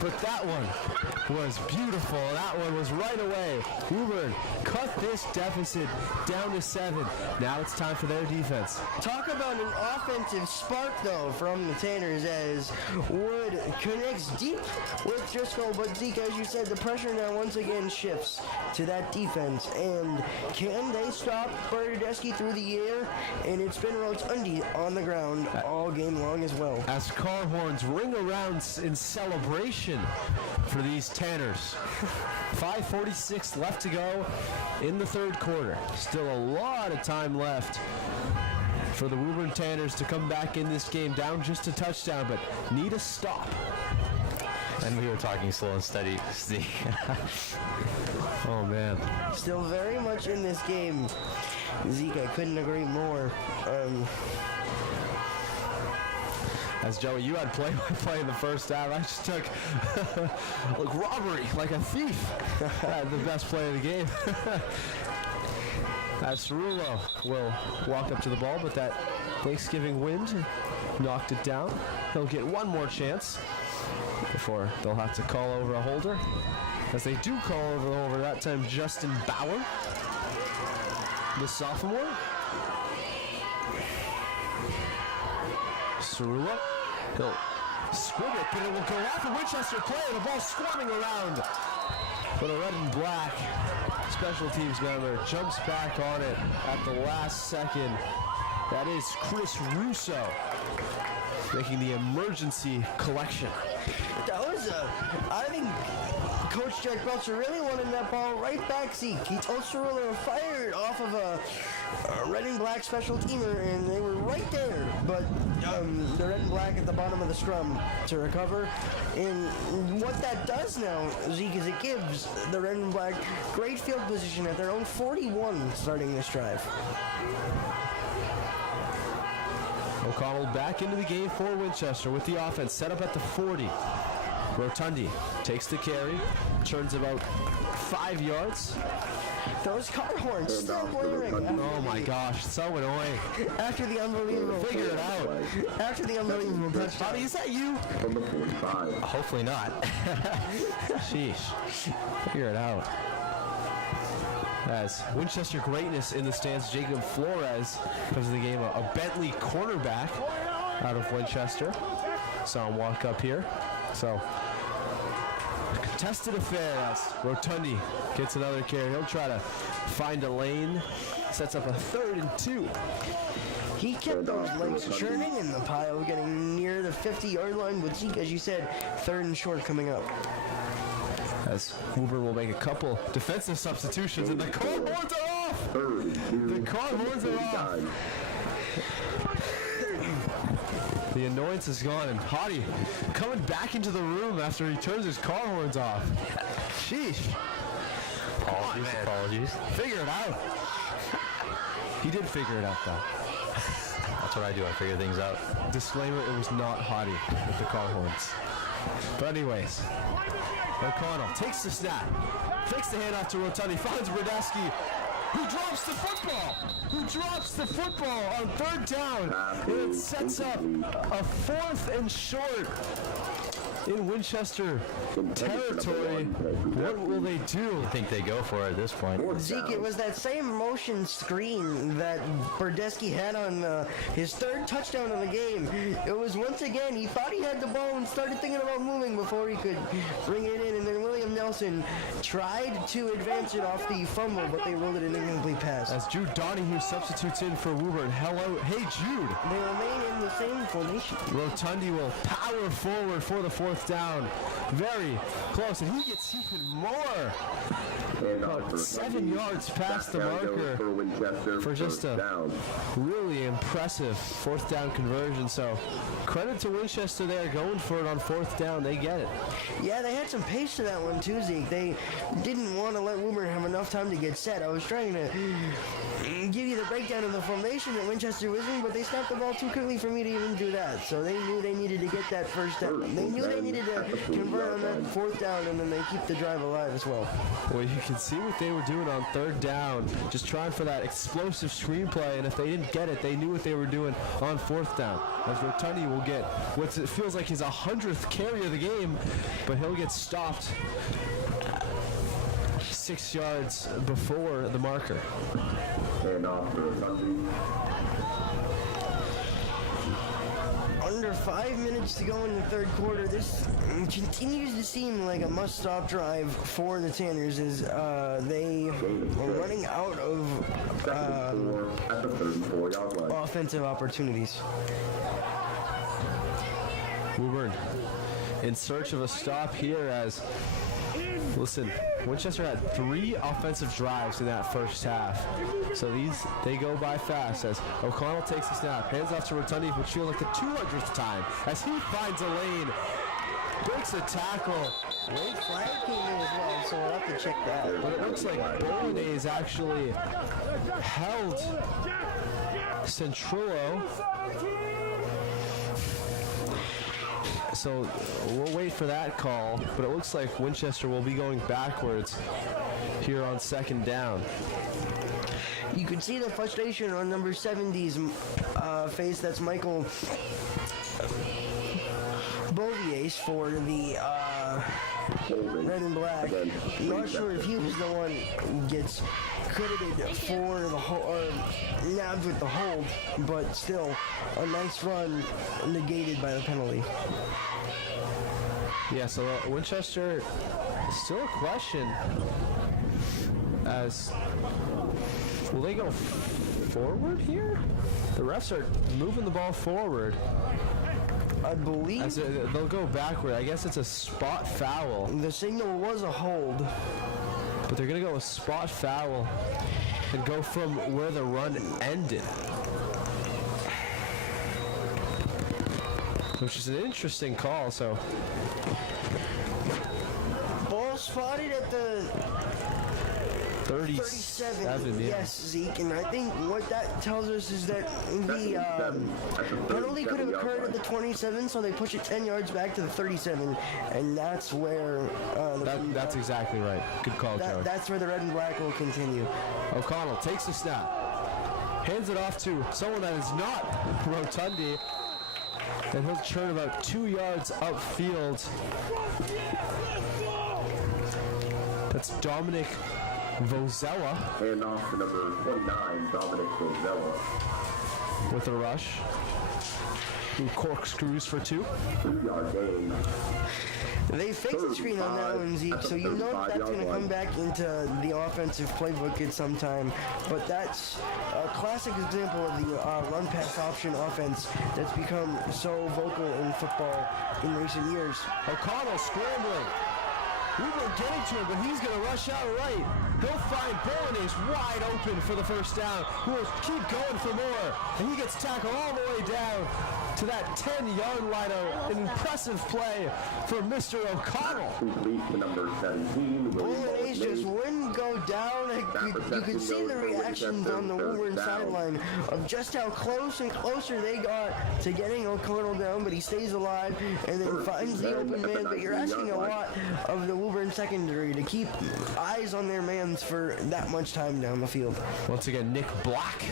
but that one was beautiful. That one was right away. Woburn cut this deficit down to 7. Now it's time for their defense. Talk about an offensive spark, though, from the Tanners as Wood connects deep with Driscoll. But, Zeke, as you said, the pressure now once again shifts to that defense. And can they stop Bernadeschi through the air? And it's been Rotundi on the ground all game long as well. As car horns ring around in celebration for these Tanners. 5:46 left to go in the third quarter. Still a lot of time left for the Woburn Tanners to come back in this game, down just a touchdown, but need a stop. And we were talking slow and steady. Oh, man. Still very much in this game. Zeke, I couldn't agree more. As Joey, you had play-by-play in the first half. I just took like robbery, like a thief. The best play of the game. As Cerullo will walk up to the ball, but that Thanksgiving wind knocked it down. He'll get one more chance before they'll have to call over a holder. As they do call over the holder, that time Justin Bauer, the sophomore. Cerullo, he'll squib it, but it will go off a Winchester play, and the ball squirming around. But a red and black special teams member jumps back on it at the last second. That is Chris Russo making the emergency collection. That was I think Coach Jack Belcher really wanted that ball right back, Zeke. He told Cerullo to fire it off of a red and black special teamer, and they were right there. But the red and black at the bottom of the scrum to recover. And what that does now, Zeke, is it gives the red and black great field position at their own 41 starting this drive. O'Connell back into the game for Winchester with the offense set up at the 40. Rotundi takes the carry, turns about 5 yards. Those car horns still blaring. Oh my gosh, so annoying. After the unbelievable. Figure it out. After the unbelievable touchdown. Buddy, is that you? From the 45. Hopefully not. Sheesh. Figure it out. As Winchester greatness in the stands, Jacob Flores comes in the game, a Bentley cornerback out of Winchester. Saw him walk up here. So, contested affair as Rotundi gets another carry. He'll try to find a lane. Sets up a 3rd and 2. He kept those legs churning in the pile, getting near the 50-yard line with Zeke, as you said, 3rd and short coming up. As Woburn will make a couple defensive substitutions, and the car horns are off! The car horns are off! The annoyance is gone, and Hottie coming back into the room after he turns his car horns off. Sheesh. Apologies. Figure it out. He did figure it out, though. That's what I do. I figure things out. Disclaimer, it was not Hottie with the car horns. But anyways, O'Connell takes the snap, fakes the handoff to Rotundi, finds Radeski, who drops the football on 3rd down, and it sets up a 4th and short in Winchester territory. What will they do? I think they go for it at this point. Zeke, it was that same motion screen that Berdesky had on his 3rd touchdown of the game. It was once again, he thought he had the ball and started thinking about moving before he could bring it in, and then William Nelson tried to advance it off the fumble, but they rolled it an incomplete pass. As Jude Donahue substitutes in for Woburn. Hello, hey Jude. They remain in the same formation. Rotundi will power forward for the 4th down. Very close, and he gets even more. About 7 yards past the marker for just a really impressive 4th down conversion. So credit to Winchester there, going for it on 4th down. They get it. Yeah, they had some pace to that one too, Zeke. They didn't want to let Woburn have enough time to get set. I was trying to give you the breakdown of the formation that Winchester was in, but they snapped the ball too quickly for me to even do that. So they knew they needed to get that first down. They knew they needed to convert on that 4th down, and then they keep the drive alive as well. Well, you can see what they were doing on 3rd down, just trying for that explosive screenplay, and if they didn't get it, they knew what they were doing on 4th down. As Rotundi will get what it feels like his 100th carry of the game, but he'll get stopped 6 yards before the marker. And off to Rotundi. Under 5 minutes to go in the 3rd quarter. This continues to seem like a must-stop drive for the Tanners as they are running out of at the 34-yard line. offensive opportunities. Woburn in search of a stop here as, listen, Winchester had 3 offensive drives in that first half. So they go by fast as O'Connell takes the snap, hands off to Rotundi, which feels like the 200th time as he finds a lane, breaks a tackle. Late flag came in as well, so we'll have to check that. But it looks like Bolognese actually held Centrullo. So we'll wait for that call, but it looks like Winchester will be going backwards here on 2nd down. You could see the frustration on number 70's face. That's Michael Bovies for the red and black. Not sure if he was the one who gets credited for the or nabbed with the hold, but still a nice run negated by the penalty. Yeah, so Winchester, still a question as, will they go forward here? The refs are moving the ball forward. I believe They'll go backward. I guess it's a spot foul. the signal was a hold. But they're going to go with spot foul and go from where the run ended. Which is an interesting call, so. Ball spotted at the 37, yeah. Yes, Zeke, and I think what that tells us is that the penalty could have occurred at the 27, so they push it 10 yards back to the 37, and that's where That's exactly right. Good call, Joey. that's where the red and black will continue. O'Connell takes the snap, hands it off to someone that is not Rotundi, and he'll churn about 2 yards upfield. That's Dominic Vozella And off to number 29, Dominic Vozella. with a rush, who corkscrews for 2. 2-yard gain. They faked the screen on that one, Zeke, so you know that's going to come back into the offensive playbook at some time. But that's a classic example of the run-pass option offense that's become so vocal in football in recent years. O'Connell scrambling. Woburn getting to him, but he's going to rush out right. He'll find Bolognese wide open for the first down, who will keep going for more. And he gets tackled all the way down to that 10-yard line. An impressive play for Mr. O'Connell. Complete to number 17. Bolognese just wouldn't go down. You could see the reactions on the Woburn sideline of just how close and closer they got to getting O'Connell down, but he stays alive and then finds the open man. But you're asking a lot of the Woburn secondary to keep eyes on their mans for that much time down the field. Once again, Nick Black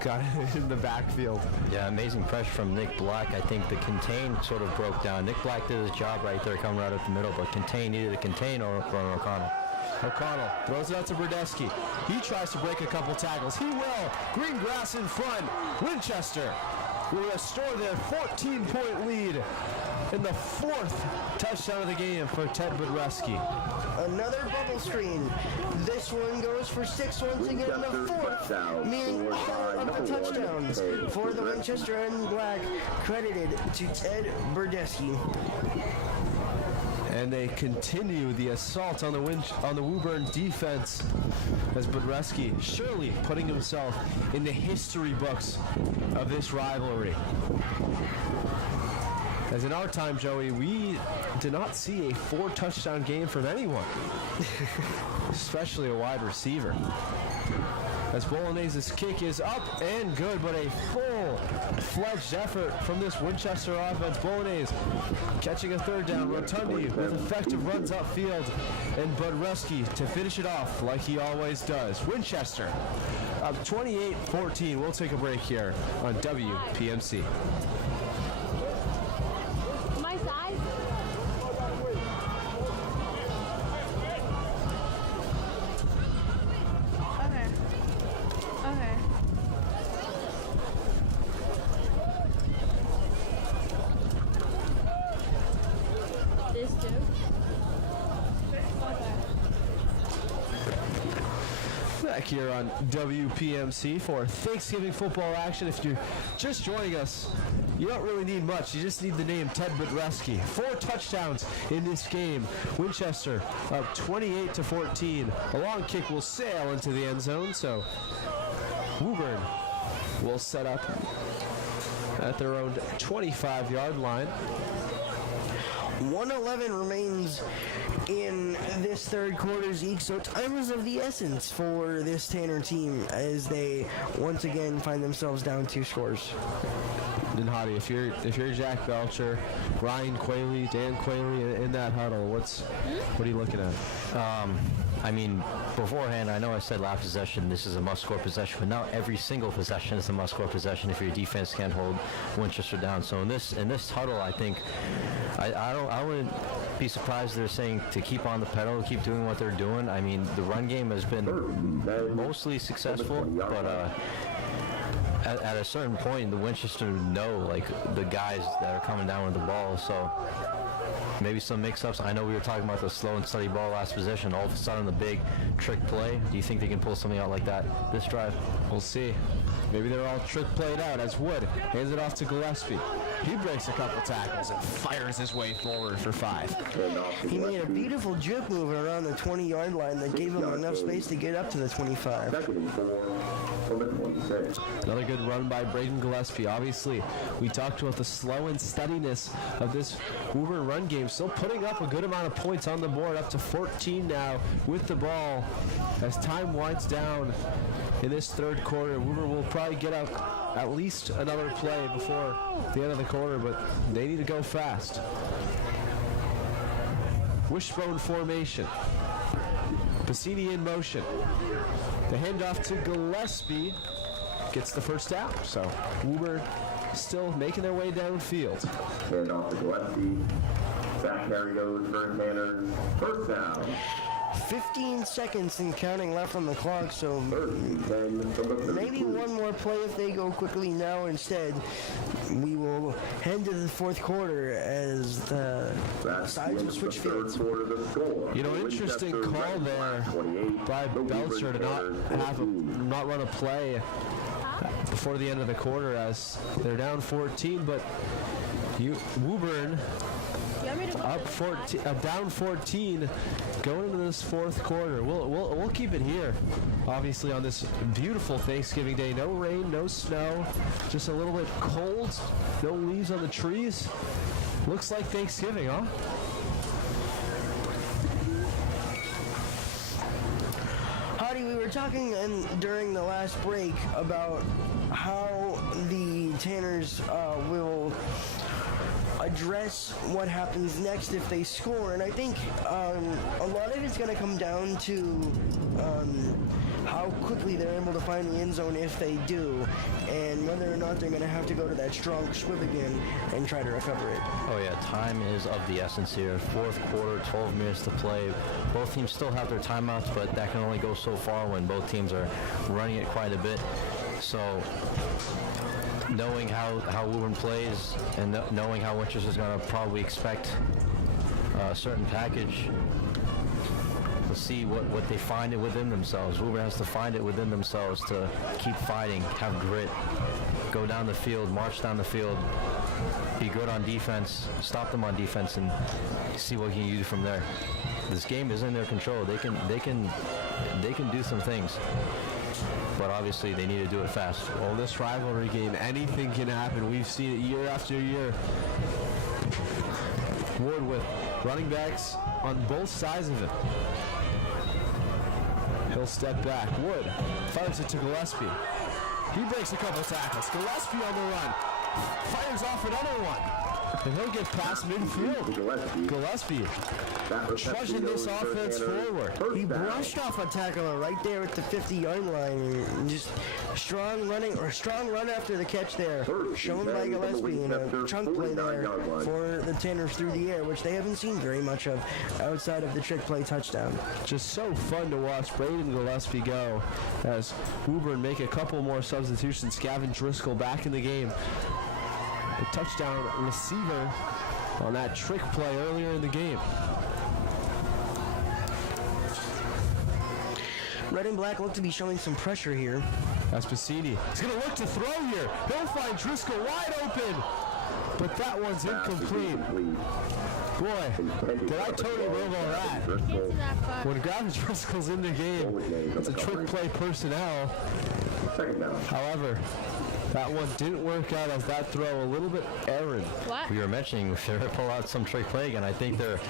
got it in the backfield. Yeah, amazing pressure from Nick Black. I think the contain sort of broke down. Nick Black did his job right there coming right up the middle, but contain needed a contain from O'Connell. O'Connell throws it out to Berdesky. He tries to break a couple tackles. He will. Green grass in front. Winchester will restore their 14-point lead in the 4th touchdown of the game for Ted Budreski. Another bubble screen. This one goes for 6 once again, the 4th, meaning all of the touchdowns for the Winchester Red and Black credited to Ted Berdesky. And they continue the assault on the Woburn defense as Budreski surely putting himself in the history books of this rivalry. As in our time, Joey, we did not see a 4-touchdown game from anyone, especially a wide receiver. As Bolognese's kick is up and good, but a full-fledged effort from this Winchester offense. Bolognese catching a 3rd down. Rotundi with effective runs upfield, and Budreski to finish it off like he always does. Winchester up 28-14. We'll take a break here on WPMC. My size? Okay. This too? Back here on WPMC for Thanksgiving football action. If you're just joining us, you don't really need much. You just need the name Ted Budreski. 4 touchdowns in this game. Winchester up 28-14. A long kick will sail into the end zone, so Woburn will set up at their own 25-yard line. 1:11 remains in this 3rd quarter, Zeke, so time is of the essence for this Tanner team as they once again find themselves down 2 scores. And Hottie, if you're Jack Belcher, Ryan Quayle, Dan Quayle in that huddle, what are you looking at? I mean, beforehand, I know I said last possession, this is a must-score possession, but now every single possession is a must-score possession if your defense can't hold Winchester down. So in this huddle, I think I wouldn't be surprised they're saying to keep on the pedal, keep doing what they're doing. I mean, the run game has been mostly successful, but at a certain point, the Winchester know like the guys that are coming down with the ball. So maybe some mix-ups. I know we were talking about the slow and steady ball last possession. All of a sudden, the big trick play. Do you think they can pull something out like that this drive? We'll see. Maybe they're all trick played out as Wood hands it off to Gillespie. He breaks a couple tackles and fires his way forward for 5. He made a beautiful juke move around the 20-yard line that gave him enough space to get up to the 25. Second and 4 from the 26. Another good run by Braden Gillespie. Obviously, we talked about the slow and steadiness of this Woburn run game. Still putting up a good amount of points on the board, up to 14 now with the ball. As time winds down in this third quarter, Woburn will probably get up at least another play before the end of the quarter, but they need to go fast. Wishbone formation. Bassini in motion. The handoff to Gillespie gets the first down. So Woburn still making their way downfield. Handoff to Gillespie. Back carry goes for Tanner. First down. 15 seconds and counting left on the clock, so maybe one more play if they go quickly now. Instead, we will head to the fourth quarter as the sides will switch fields. You know, interesting call there by Belcher to not run a play before the end of the quarter as they're down 14, but Woburn up 14, down 14, going into this fourth quarter. We'll keep it here, obviously, on this beautiful Thanksgiving Day. No rain, no snow, just a little bit cold. No leaves on the trees. Looks like Thanksgiving, huh? Howdy, we were talking during the last break about how the Tanners will address what happens next if they score, and I think a lot of it's going to come down to how quickly they're able to find the end zone if they do, and whether or not they're going to have to go to that strong squib again and try to recover it. Oh yeah, time is of the essence here. Fourth quarter, 12 minutes to play. Both teams still have their timeouts, but that can only go so far when both teams are running it quite a bit. So knowing how Woburn plays and knowing how Winchester is going to probably expect a certain package, we'll see what they find it within themselves. Woburn has to find it within themselves to keep fighting, have grit, go down the field, march down the field, be good on defense, stop them on defense, and see what he can do from there. This game is in their control. They can do some things, but obviously they need to do it fast. Well, this rivalry game, anything can happen. We've seen it year after year. Ward with running backs on both sides of it. He'll step back. Wood fires it to Gillespie. He breaks a couple tackles. Gillespie on the run. Fires off another one. And he'll get past midfield. Gillespie trudging this offense forward. He brushed off a tackler right there at the 50-yard line. And just strong run after the catch there, shown by Gillespie, and a chunk play there for the Tanners through the air, which they haven't seen very much of outside of the trick play touchdown. Just so fun to watch Braden Gillespie go as Woburn make a couple more substitutions. Gavin Driscoll back in the game. The touchdown receiver on that trick play earlier in the game. Red and black look to be showing some pressure here. That's Bassini. He's going to look to throw here. He'll find Driscoll wide open. But that one's incomplete. Boy, did I totally roll on that. When Gavin Driscoll's in the game, it's a trick play personnel. However, that one didn't work out as that throw a little bit errant. What? We were mentioning if they're going to pull out some trick play again, I think this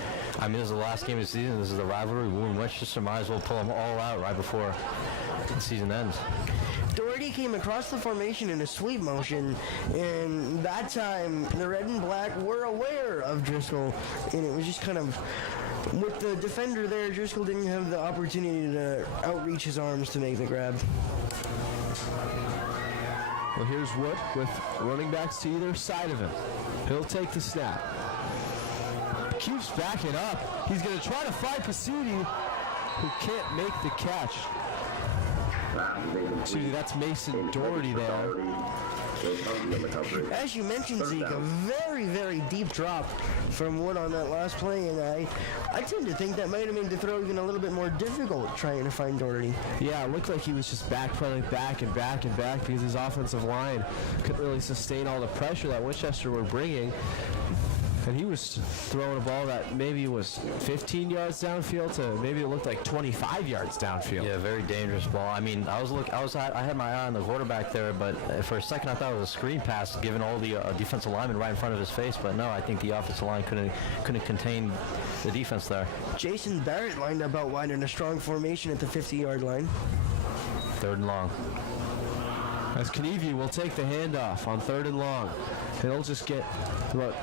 is the last game of the season. This is the rivalry. Winchester might as well pull them all out right before the season ends. Doherty came across the formation in a sweep motion, and that time the red and black were aware of Driscoll, and it was just kind of, with the defender there, Driscoll didn't have the opportunity to outreach his arms to make the grab. Well, here's Wood with running backs to either side of him. He'll take the snap. Keeps backing up. He's going to try to find Bassini, who can't make the catch. Excuse me, that's Mason Doherty there. As you mentioned, Zeke, a very, very deep drop from Wood on that last play, and I tend to think that might have made the throw even a little bit more difficult trying to find Doherty. Yeah, it looked like he was just backpedaling back and back and back because his offensive line couldn't really sustain all the pressure that Winchester were bringing. And he was throwing a ball that maybe was 15 yards downfield to maybe it looked like 25 yards downfield. Yeah, very dangerous ball. I mean, I had my eye on the quarterback there, but for a second I thought it was a screen pass, given all the defensive linemen right in front of his face. But no, I think the offensive line couldn't contain the defense there. Jason Barrett lined up out wide in a strong formation at the 50-yard line. 3rd and long. As Knievi will take the handoff on 3rd and long. He'll just get about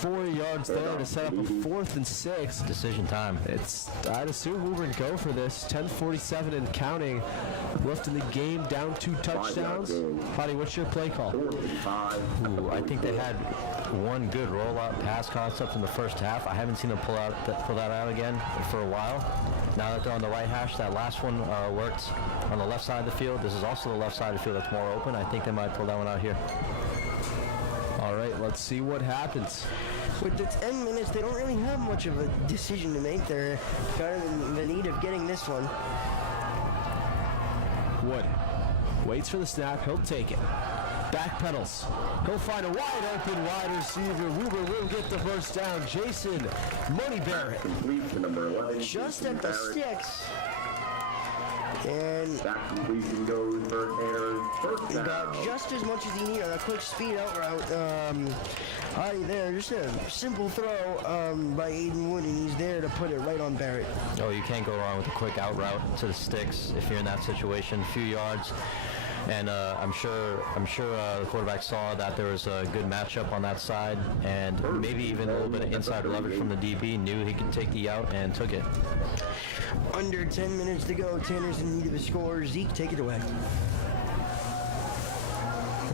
4 yards there to set up a 4th and 6. Decision time. I'd assume Woburn go for this. 10:47 and counting. Left in the game, down 2 touchdowns. Hottie, what's your play call? Ooh, I think they had one good rollout pass concept in the first half. I haven't seen them pull that out again for a while. Now that they're on the right hash, that last one worked on the left side of the field. This is also the left side of the field that's more open. I think they might pull that one out here. All right, let's see what happens. With the 10 minutes, they don't really have much of a decision to make. They're kind of in the need of getting this one. Wood waits for the snap. He'll take it. Back pedals. He'll find a wide open wide receiver. Woburn will get the first down. Jason Money Barrett. Just at the sticks. And that completion goes for Tanner's first down. Got just as much as he needed on a quick speed out route. There, just a simple throw by Aiden Wood, and he's there to put it right on Barrett. Oh, you can't go wrong with a quick out route to the sticks if you're in that situation. A few yards. And I'm sure the quarterback saw that there was a good matchup on that side, and maybe even a little bit of inside leverage from the DB. Knew he could take the out and took it. Under 10 minutes to go. Tanner's in need of a score. Zeke, take it away.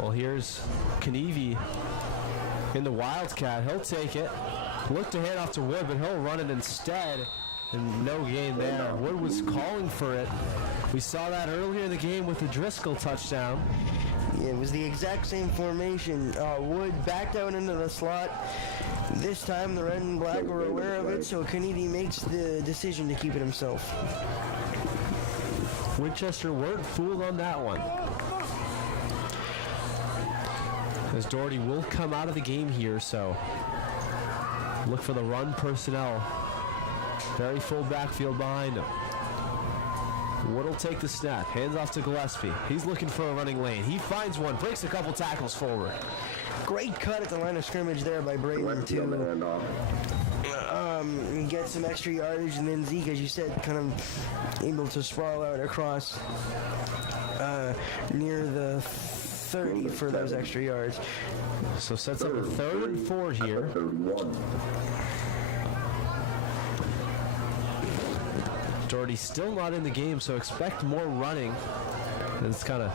Well, here's Knievi in the Wildcat. He'll take it. Look to hand off to Wood, but he'll run it instead. And no gain there. Wood was calling for it. We saw that earlier in the game with the Driscoll touchdown. Yeah, it was the exact same formation. Wood backed out into the slot. This time the red and black were aware of it, so Kennedy makes the decision to keep it himself. Winchester weren't fooled on that one. As Doherty will come out of the game here, so look for the run personnel. Very full backfield behind him. Wood will take the snap. Hands off to Gillespie. He's looking for a running lane. He finds one. Breaks a couple tackles forward. Great cut at the line of scrimmage there by Brayton to get some extra yardage. And then Zeke, as you said, kind of able to sprawl out across near the 30 for those extra yards. So sets up a 3rd and 4 here. Doherty still not in the game, so expect more running. It's kind of,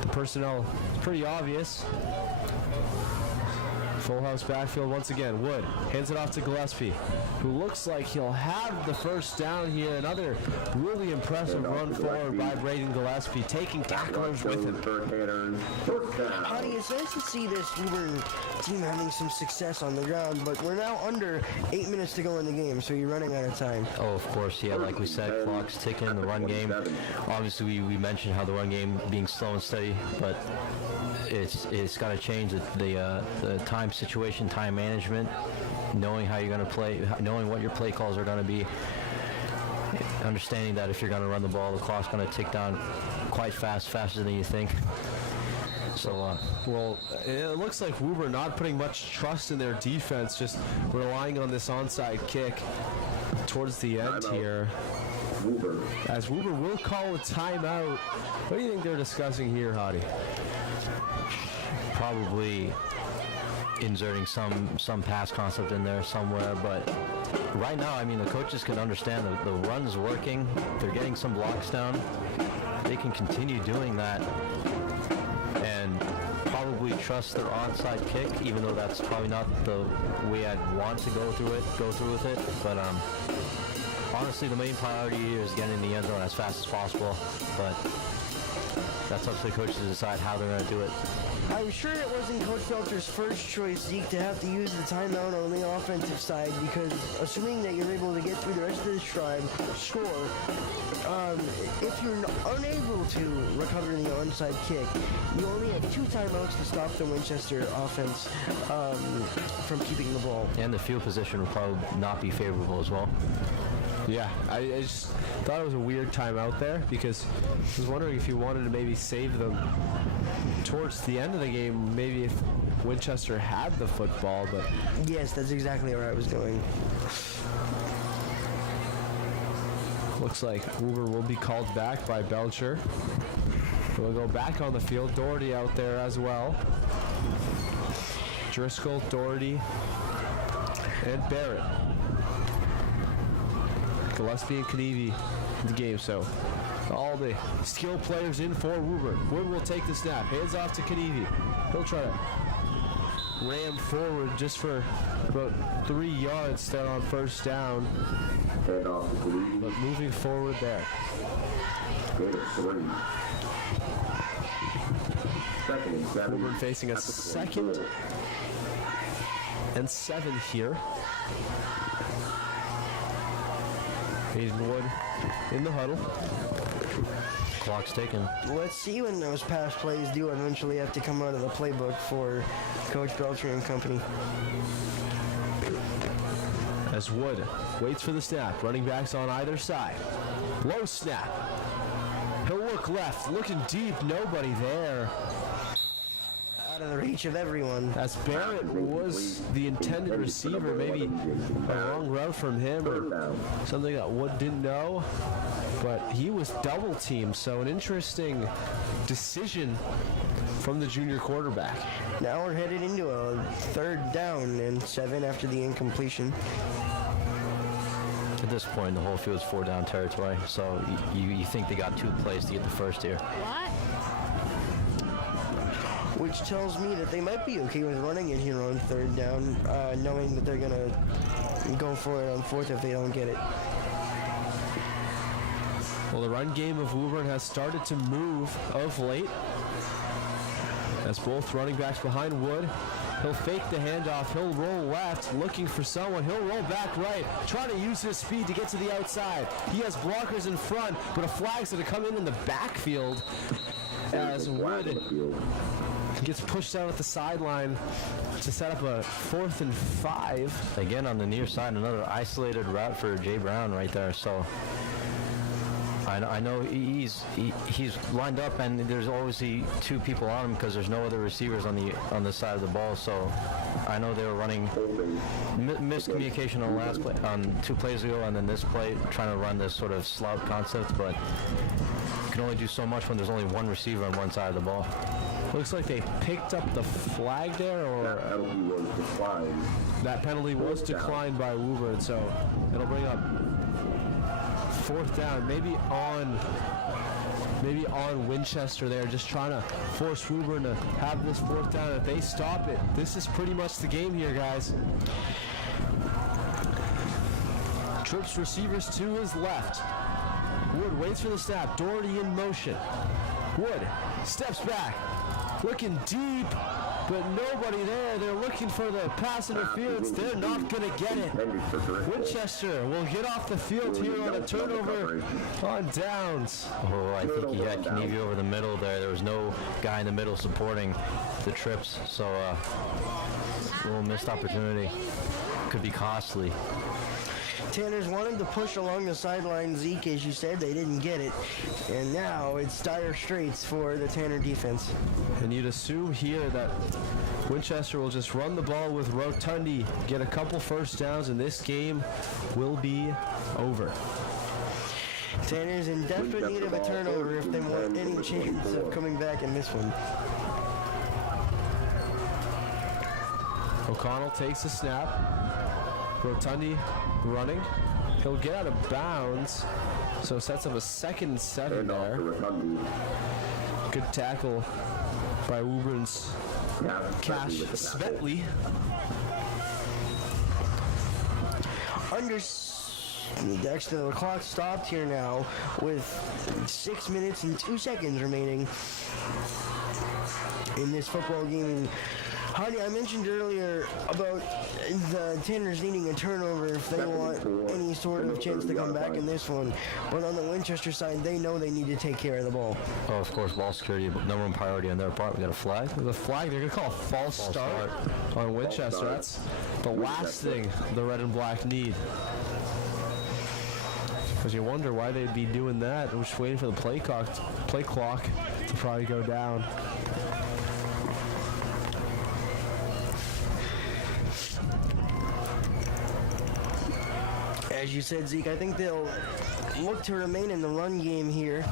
the personnel is pretty obvious. Full house backfield once again. Wood hands it off to Gillespie, who looks like he'll have the first down here. Another really impressive run forward by Braden Gillespie, taking tacklers with him. Hottie, it's nice to see this Woburn team having some success on the ground, but we're now under 8 minutes to go in the game, so you're running out of time. Oh, of course, yeah. Like we said, clock's ticking. The run game. Obviously, we mentioned how the run game being slow and steady, but it's got to change the time situation, time management, knowing how you're going to play, knowing what your play calls are going to be, understanding that if you're going to run the ball, the clock's going to tick down quite fast, faster than you think. So, well, it looks like Woburn not putting much trust in their defense, just relying on this onside kick towards the end here. As Woburn will call a timeout. What do you think they're discussing here, Hottie? Probably inserting some pass concept in there somewhere, but right now, I mean, the coaches can understand that the run's working. They're getting some blocks down. They can continue doing that and probably trust their onside kick, even though that's probably not the way I'd want to go through with it. But honestly, the main priority here is getting in the end zone as fast as possible. But that's up to the coaches to decide how they're going to do it. I'm sure it wasn't Coach Belcher's first choice, Zeke, to have to use the timeout on the offensive side, because assuming that you're able to get through the rest of this drive, score, if you're unable to recover the onside kick, you only have 2 timeouts to stop the Winchester offense from keeping the ball. And the field position will probably not be favorable as well. Yeah, I just thought it was a weird timeout there, because I was wondering if you wanted to maybe save them towards the end of the game, maybe if Winchester had the football, but... Yes, that's exactly where I was going. Looks like Woburn will be called back by Belcher. We'll go back on the field. Doherty out there as well. Driscoll, Doherty, and Barrett. Gillespie and Knievi in the game, so all the skill players in for Woburn. Wood will take the snap. Hands off to Knievi. He'll try to ram forward just for about 3 yards there on first down. Hand off to Knievi. But moving forward there. Gain of 3. Second and 7. Woburn facing a 2nd and 7 here. Hayden Wood in the huddle. Clock's ticking. Let's see when those pass plays do eventually have to come out of the playbook for Coach Belcher and company. As Wood waits for the snap. Running backs on either side. Low snap. He'll look left. Looking deep. Nobody there. Out of the reach of everyone. As Barrett was the intended receiver, maybe a long route from him or something that Wood didn't know, but he was double teamed, so an interesting decision from the junior quarterback. Now we're headed into a 3rd down and 7 after the incompletion. At this point, the whole field's 4 down territory, so you think they got 2 plays to get the first here. What? Which tells me that they might be okay with running it here on 3rd down, knowing that they're going to go for it on 4th if they don't get it. Well, the run game of Woburn has started to move of late. As both running backs behind Wood. He'll fake the handoff. He'll roll left, looking for someone. He'll roll back right, trying to use his speed to get to the outside. He has blockers in front, but a flag's going to come in the backfield as Wood gets pushed out at the sideline to set up a 4th and 5. Again, on the near side, another isolated route for Jay Brown right there. So I know he's lined up, and there's obviously 2 people on him because there's no other receivers on the side of the ball. So I know they were running miscommunication on the last play, on 2 plays ago, and then this play trying to run this sort of slout concept, but you can only do so much when there's only 1 receiver on one side of the ball. Looks like they picked up the flag there, or That penalty was declined. that penalty was declined by Woburn, so it'll bring up 4th down, maybe on Winchester there, just trying to force Woburn to have this 4th down. If they stop it, this is pretty much the game here, guys. Trips receivers to his left. Wood waits for the snap. Doherty in motion. Wood steps back, looking deep, but nobody there. They're looking for the pass interference. They're not going to get it. Winchester will get off the field here on a turnover on downs. Oh, I think he had Knievi over the middle there. There was no guy in the middle supporting the trips, so a little missed opportunity. Could be costly. Tanner's wanted to push along the sideline, Zeke, as you said. They didn't get it. And now it's dire straits for the Tanner defense. And you'd assume here that Winchester will just run the ball with Rotundi, get a couple first downs, and this game will be over. Tanner's in desperate need of a turnover if they want any chance of coming back in this one. O'Connell takes the snap. Rotundi running. He'll get out of bounds, so sets up a 2nd and 7 there. Good tackle by Woburn's Cash Svetley. Actually, the clock stopped here now with 6 minutes and 2 seconds remaining in this football game. And Hadi, I mentioned earlier about the Tanners needing a turnover if they want any sort of chance to come back in this one. But on the Winchester side, they know they need to take care of the ball. Oh, of course, ball security, number one priority on their part. We got a flag. There's a flag. They're going to call a false start on Winchester. That's the last thing the red and black need. Because you wonder why they'd be doing that. We're just waiting for the play clock to probably go down. As you said, Zeke, I think they'll look to remain in the run game here.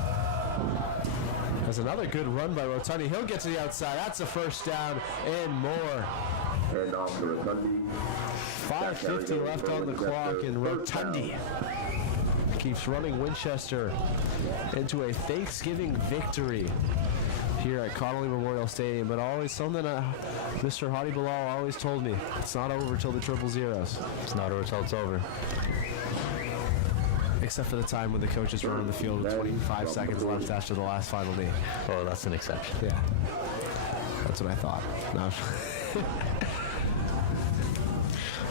There's another good run by Rotundi. He'll get to the outside. That's a first down and more. And off to Rotundi. 5:50 left on the clock, and Rotundi keeps running Winchester into a Thanksgiving victory here at Connolly Memorial Stadium. But always something Mr. Hadi Bilal always told me, it's not over till the 000s. It's not over till it's over. Except for the time when the coaches run on the field with 25 seconds left after the last final knee. Oh, that's an exception. Yeah. That's what I thought. No.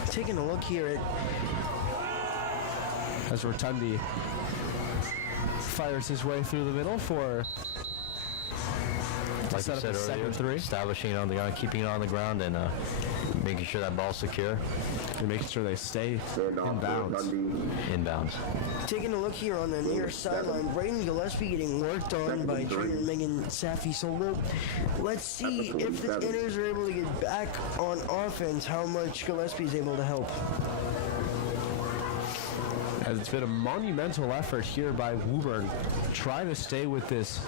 Taking a look here at as Rotundi fires his way through the middle for like you said earlier, establishing it on the ground, keeping it on the ground, and making sure that ball's secure. And making sure they stay in bounds. Inbounds. taking a look here on the near sideline, Braden Gillespie getting worked on by trainer Megan Safi. So let's see if the Inners are able to get back on offense, how much Gillespie is able to help. As it's been a monumental effort here by Woburn, trying to stay with this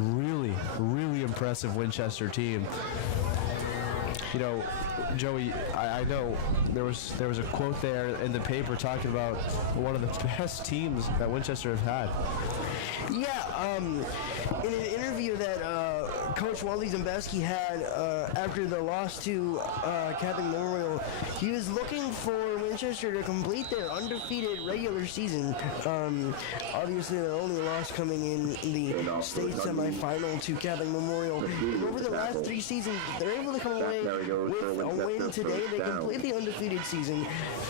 really, really impressive Winchester team. You know, Joey, I know there was a quote there in the paper talking about one of the best teams that Winchester have had. Yeah, in an interview that Coach Wally Zimbeski had after the loss to Catholic Memorial, he was looking for Winchester to complete their undefeated regular season. Obviously, their only loss coming in the state semifinal to Catholic Memorial. And over the last 3 seasons, they're able to come away with a win today. They complete the undefeated season,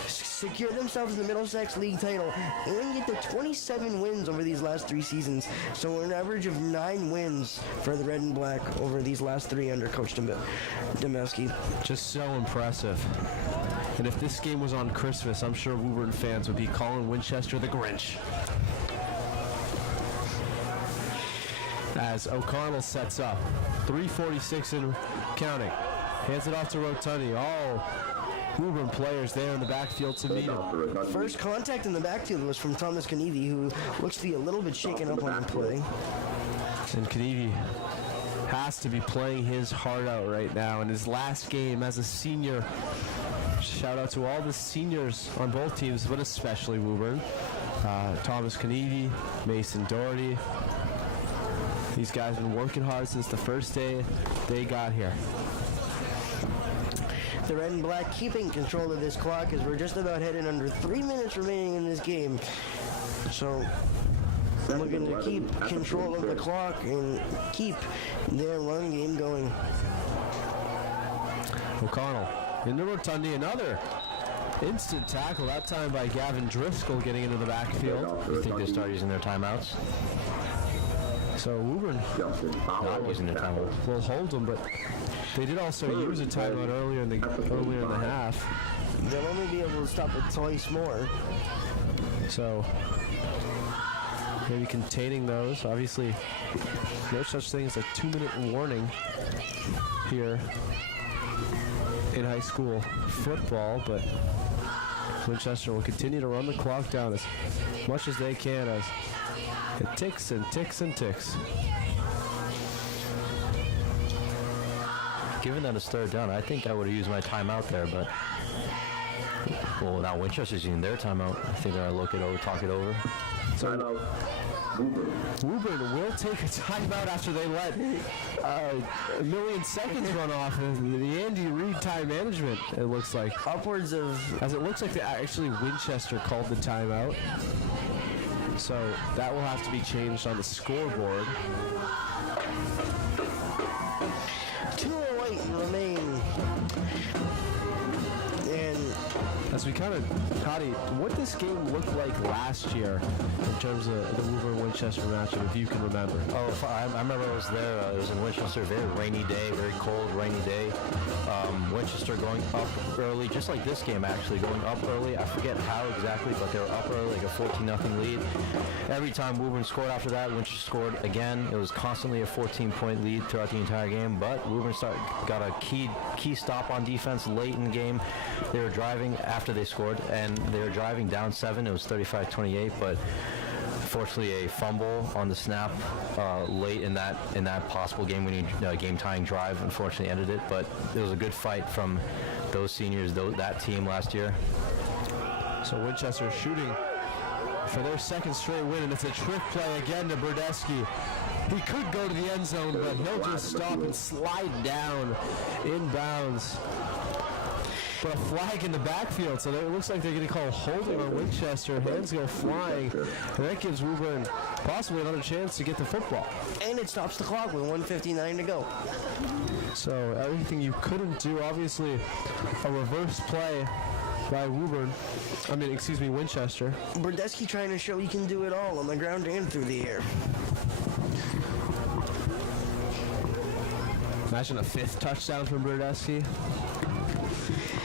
secure themselves the Middlesex League title, and get to 27 wins over these last 3 seasons. So an average of 9 wins for the Red and Black over these last 3 under Coach Demesky. Just so impressive. And if this game was on Christmas, I'm sure Woburn fans would be calling Winchester the Grinch. As O'Connell sets up, 3:46 and counting. Hands it off to Rotundi. All Woburn players there in the backfield to meet him. First contact in the backfield was from Thomas Kanevi, who looks to be a little bit shaken up on the play. And Kanevi has to be playing his heart out right now in his last game as a senior. Shout out to all the seniors on both teams, but especially Woburn. Thomas Kanevi, Mason Doherty. These guys have been working hard since the first day they got here. The Red and Black keeping control of this clock as we're just about headed under 3 minutes remaining in this game. So looking to keep control of the clock and keep their run game going. O'Connell into Rotundi, another instant tackle, that time by Gavin Driscoll getting into the backfield. You think they start using their timeouts? So Woburn Not using their timeout. will hold them, but they did also use a timeout earlier in the half. They'll only be able to stop it twice more. So maybe containing those. Obviously, no such thing as a 2-minute warning here in high school football, but Winchester will continue to run the clock down as much as they can as it ticks and ticks and ticks. Given that it's third down, I think I would have used my timeout there, but well, now Winchester's using their timeout. I think they're gonna look it over, talk it over. Timeout. Woburn. Woburn will take a timeout after they let a million seconds run off of the Andy Reid time management, it looks like. Upwards of... As it looks like actually Winchester called the timeout. So that will have to be changed on the scoreboard. 2:08 remain. And as we kind of, Cotty, what this game looked like last year in terms of the Woburn-Winchester matchup, if you can remember. Oh, I remember I was there. It was in Winchester, very rainy day, very cold, rainy day. Winchester going up early, just like this game actually, going up early. I forget how exactly, but they were up early, like a 14-0 lead. Every time Woburn scored after that, Winchester scored again. It was constantly a 14-point lead throughout the entire game, but Woburn got a key stop on defense late in the game. They were driving after they scored, and they were driving down 7. It was 35-28, but fortunately a fumble on the snap late in that possible game-winning game-tying drive unfortunately ended it. But it was a good fight from those seniors, that team last year. So Winchester shooting for their second straight win, and it's a trick play again to Burdesky. He could go to the end zone, but he'll just stop and slide down inbounds. But a flag in the backfield, so it looks like they're going to call holding on Winchester. Hands go flying, and that gives Woburn possibly another chance to get the football. And it stops the clock with 1:59 to go. So everything you couldn't do, obviously a reverse play by Winchester. Burdesky trying to show he can do it all on the ground and through the air. Imagine a 5th touchdown from Burdesky.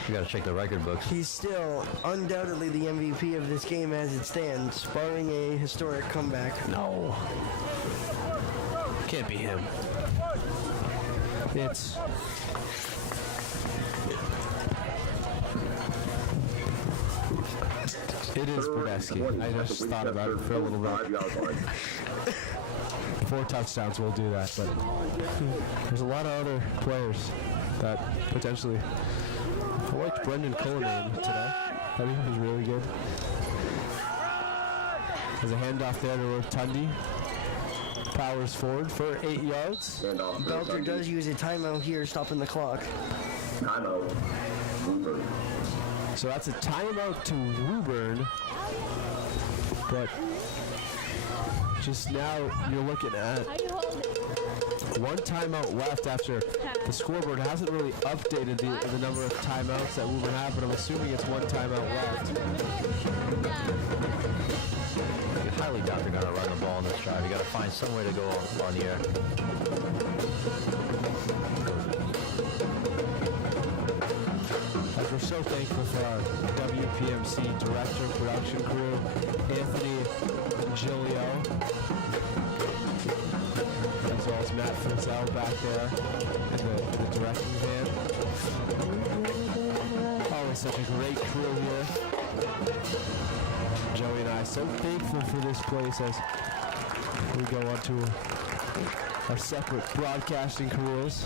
You got to check the record books. He's still undoubtedly the MVP of this game as it stands, barring a historic comeback. No. Can't be him. It is Burdesky. I just thought about it for a little bit. 4 touchdowns will do that, but there's a lot of other players that potentially... I liked Brendan Cullinane today. I think he was really good. There's a handoff there to Rotundi. Powers forward for 8 yards. Belter does use a timeout here, stopping the clock. Timeout. Woburn. So that's a timeout to Woburn. But just now you're looking at one timeout left after the scoreboard hasn't really updated the number of timeouts that Woburn have, but I'm assuming it's one timeout left. I highly doubt they're going to run the ball on this drive. You got to find some way to go on the air. As we're so thankful for our WPMC director, production crew, Anthony Gilio, as well as Matt Frizzell back there in the directing van. Always such a great crew here. Joey and I so thankful for this place as we go on to our separate broadcasting careers.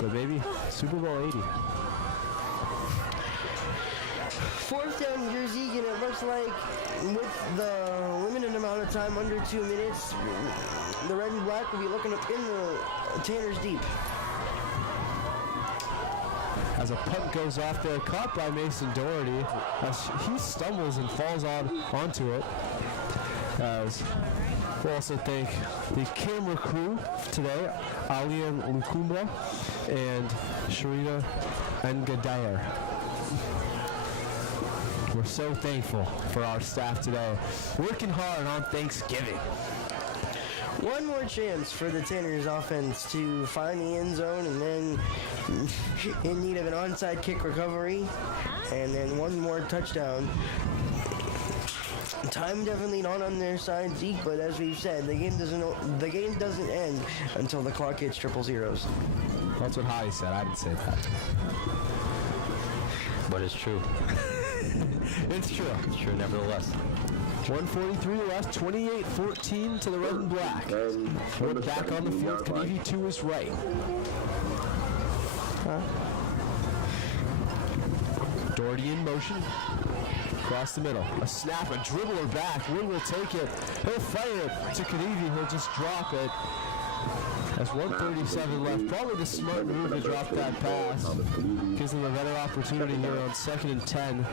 But maybe Super Bowl 80. 4th down, Jersey, and it looks like with the limited amount of time, under 2 minutes, the red and black will be looking up in the Tanner's deep. As a punt goes off there, caught by Mason Doherty, as he stumbles and falls onto it. As we'll also thank the camera crew today, Alian Lukumba and Sharita Ngadayer. We're so thankful for our staff today, working hard on Thanksgiving. One more chance for the Tanners offense to find the end zone, and then in need of an onside kick recovery, and then one more touchdown. Time definitely not on their side, Zeke, but as we've said, the game doesn't end until the clock hits 000. That's what Hottie said. I didn't say that. But it's true. It's true. It's true nevertheless. 1:43 left, 28-14 to the red and black. We're back on the field. Kanevi 2 is right. Doherty in motion. Across the middle. A snap, a dribbler back. Wood will take it. He'll fire it to Kanivi. He'll just drop it. That's 1:37 left. Probably the smart move to drop that pass. Gives them a better opportunity here on 2nd and 10.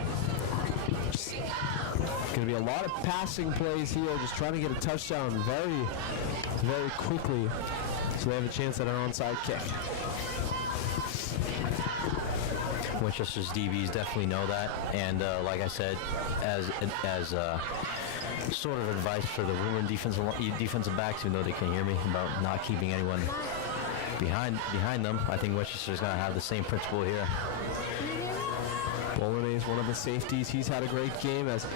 Going to be a lot of passing plays here. Just trying to get a touchdown very, very quickly. So they have a chance at an onside kick. Winchester's DBs definitely know that, and like I said, as sort of advice for the Woburn defensive backs, even though they can hear me, about not keeping anyone behind them, I think Winchester's going to have the same principle here. Boloney is one of the safeties. He's had a great game as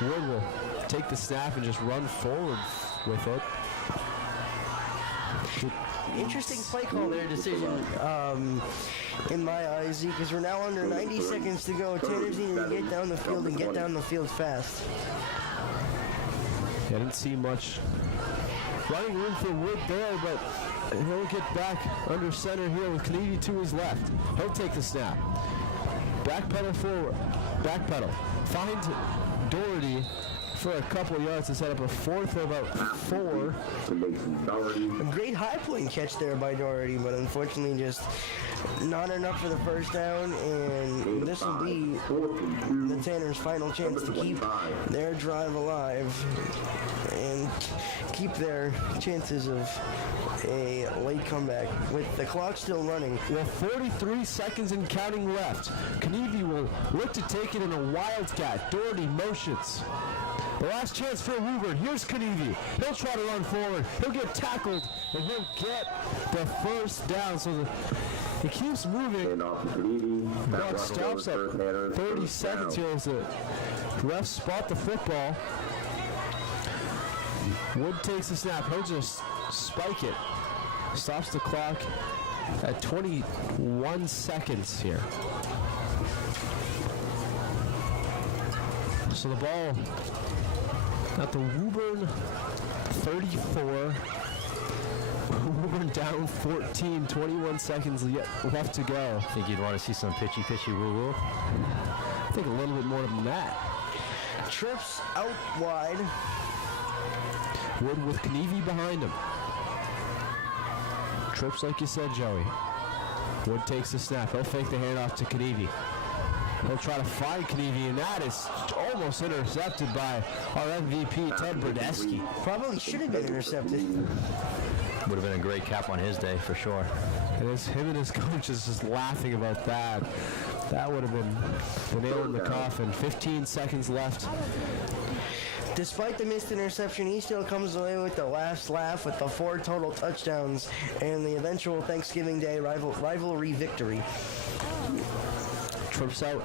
Wood will take the snap and just run forward with it. Interesting play call there, decision in my eyes, because we're now under 90 seconds to go. Tanner's needing to get down the field and get down the field fast. I didn't see much running room for Wood there, but he'll get back under center here with Kanivi to his left. He'll take the snap. Backpedal forward. Backpedal. Find Doherty for a couple yards to set up a fourth of about 4. A great high point catch there by Doherty, but unfortunately just not enough for the first down, and this will be the Tanners' final chance to keep their drive alive and keep their chances of a late comeback with the clock still running. With 43 seconds and counting left, Kanivi will look to take it in a wildcat. Doherty motions. The last chance for Woburn. Here's Kanivi. He'll try to run forward. He'll get tackled, and he'll get the first down. So he keeps moving. Clock stops at 30 seconds here as the refs spot the football. Wood takes the snap. He'll just spike it. Stops the clock at 21 seconds here. So the ball at the Woburn 34. Woburn down 14, 21 seconds left to go. I think you'd want to see some pitchy woo-woo. I think a little bit more than that. Trips out wide. Wood with Kanivi behind him. Trips like you said, Joey. Wood takes the snap. He'll fake the handoff to Kanivi. He'll try to find Kanivi, and that is almost intercepted by our MVP, Ted Brodesky. Probably should have been intercepted. Would have been a great cap on his day, for sure. And him and his coach is just laughing about that. That would have been the nail in the coffin. 15 seconds left. Despite the missed interception, he still comes away with the last laugh with the 4 total touchdowns and the eventual Thanksgiving Day rivalry victory. Trips out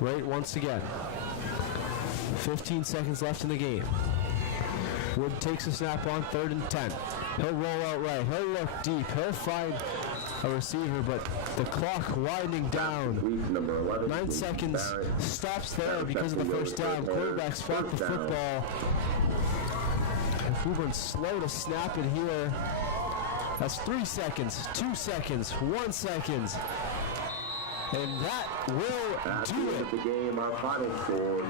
right once again. 15 seconds left in the game. Wood takes a snap on 3rd and 10. He'll roll out right. He'll look deep. He'll find a receiver, but the clock winding down. 9 seconds. Stops there because of the first down. Quarterback spot the football. If Woburn slow to snap it here, that's 3 seconds, 2 seconds, 1 second. And that will do it. The game, our final score,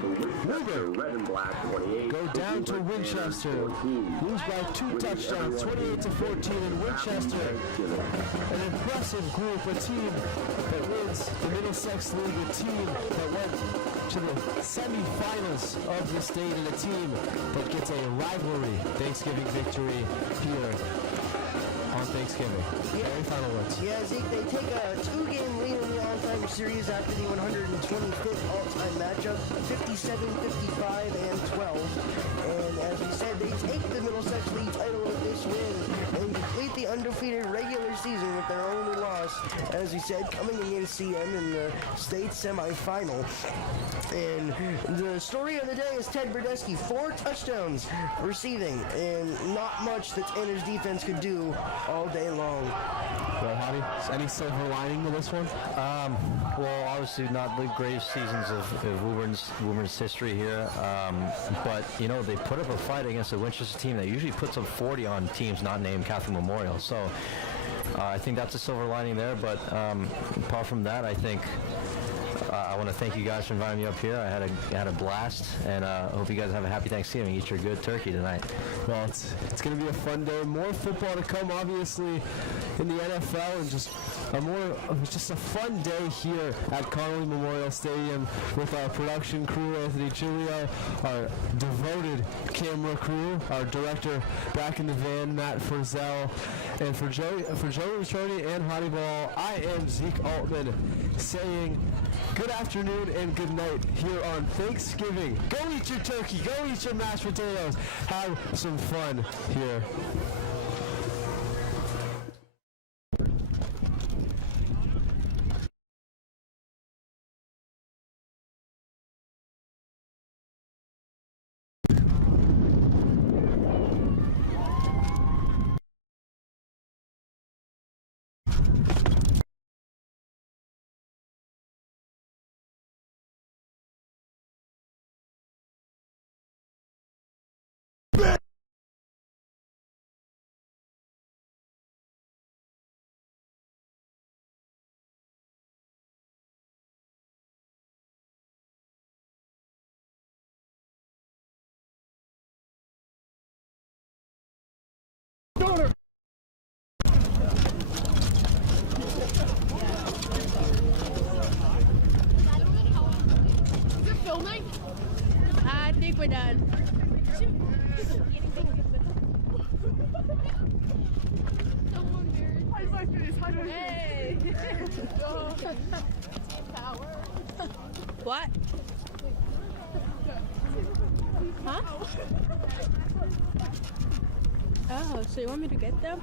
Woburn Red and Black 28. Go down to Winchester. Lose by 2 touchdowns, 28-14 in Winchester. An impressive group, a team that wins the Middlesex League, a team that went to the semifinals of the state, and a team that gets a rivalry Thanksgiving victory here on Thanksgiving. Very final words. Yeah, Zeke, they take a 2-game lead in the all-time series after the 125th all-time matchup, 57, 55, and 12. And as we said, they take the Middlesex League title with this win and complete the undefeated regular season with their only loss, as we said, coming against CM in the state semifinal. And the story of the day is Ted Brodesky, 4 touchdowns receiving, and not much that Tanner's defense could do all day long. Well, Howdy, any silver lining to this one? Well, obviously not the greatest seasons of Woburn's history here, but you know, they put up a fight against a Winchester team that usually puts up 40 on teams not named Catholic Memorial. So I think that's a silver lining there. But apart from that, I think I want to thank you guys for inviting me up here. I had a blast, and I hope you guys have a happy Thanksgiving. Eat your good turkey tonight. Well, it's going to be a fun day. More football to come, obviously, in the NFL, and just a fun day here at Connolly Memorial Stadium with our production crew, Anthony Giulio, our devoted camera crew, our director back in the van, Matt Frizzell, and for Joey Richardi and Hottie Ball, I am Zeke Altman saying good afternoon and good night here on Thanksgiving. Go eat your turkey, go eat your mashed potatoes, have some fun here. Filming? I think we're done. Hey! What? Huh? Oh, so you want me to get them?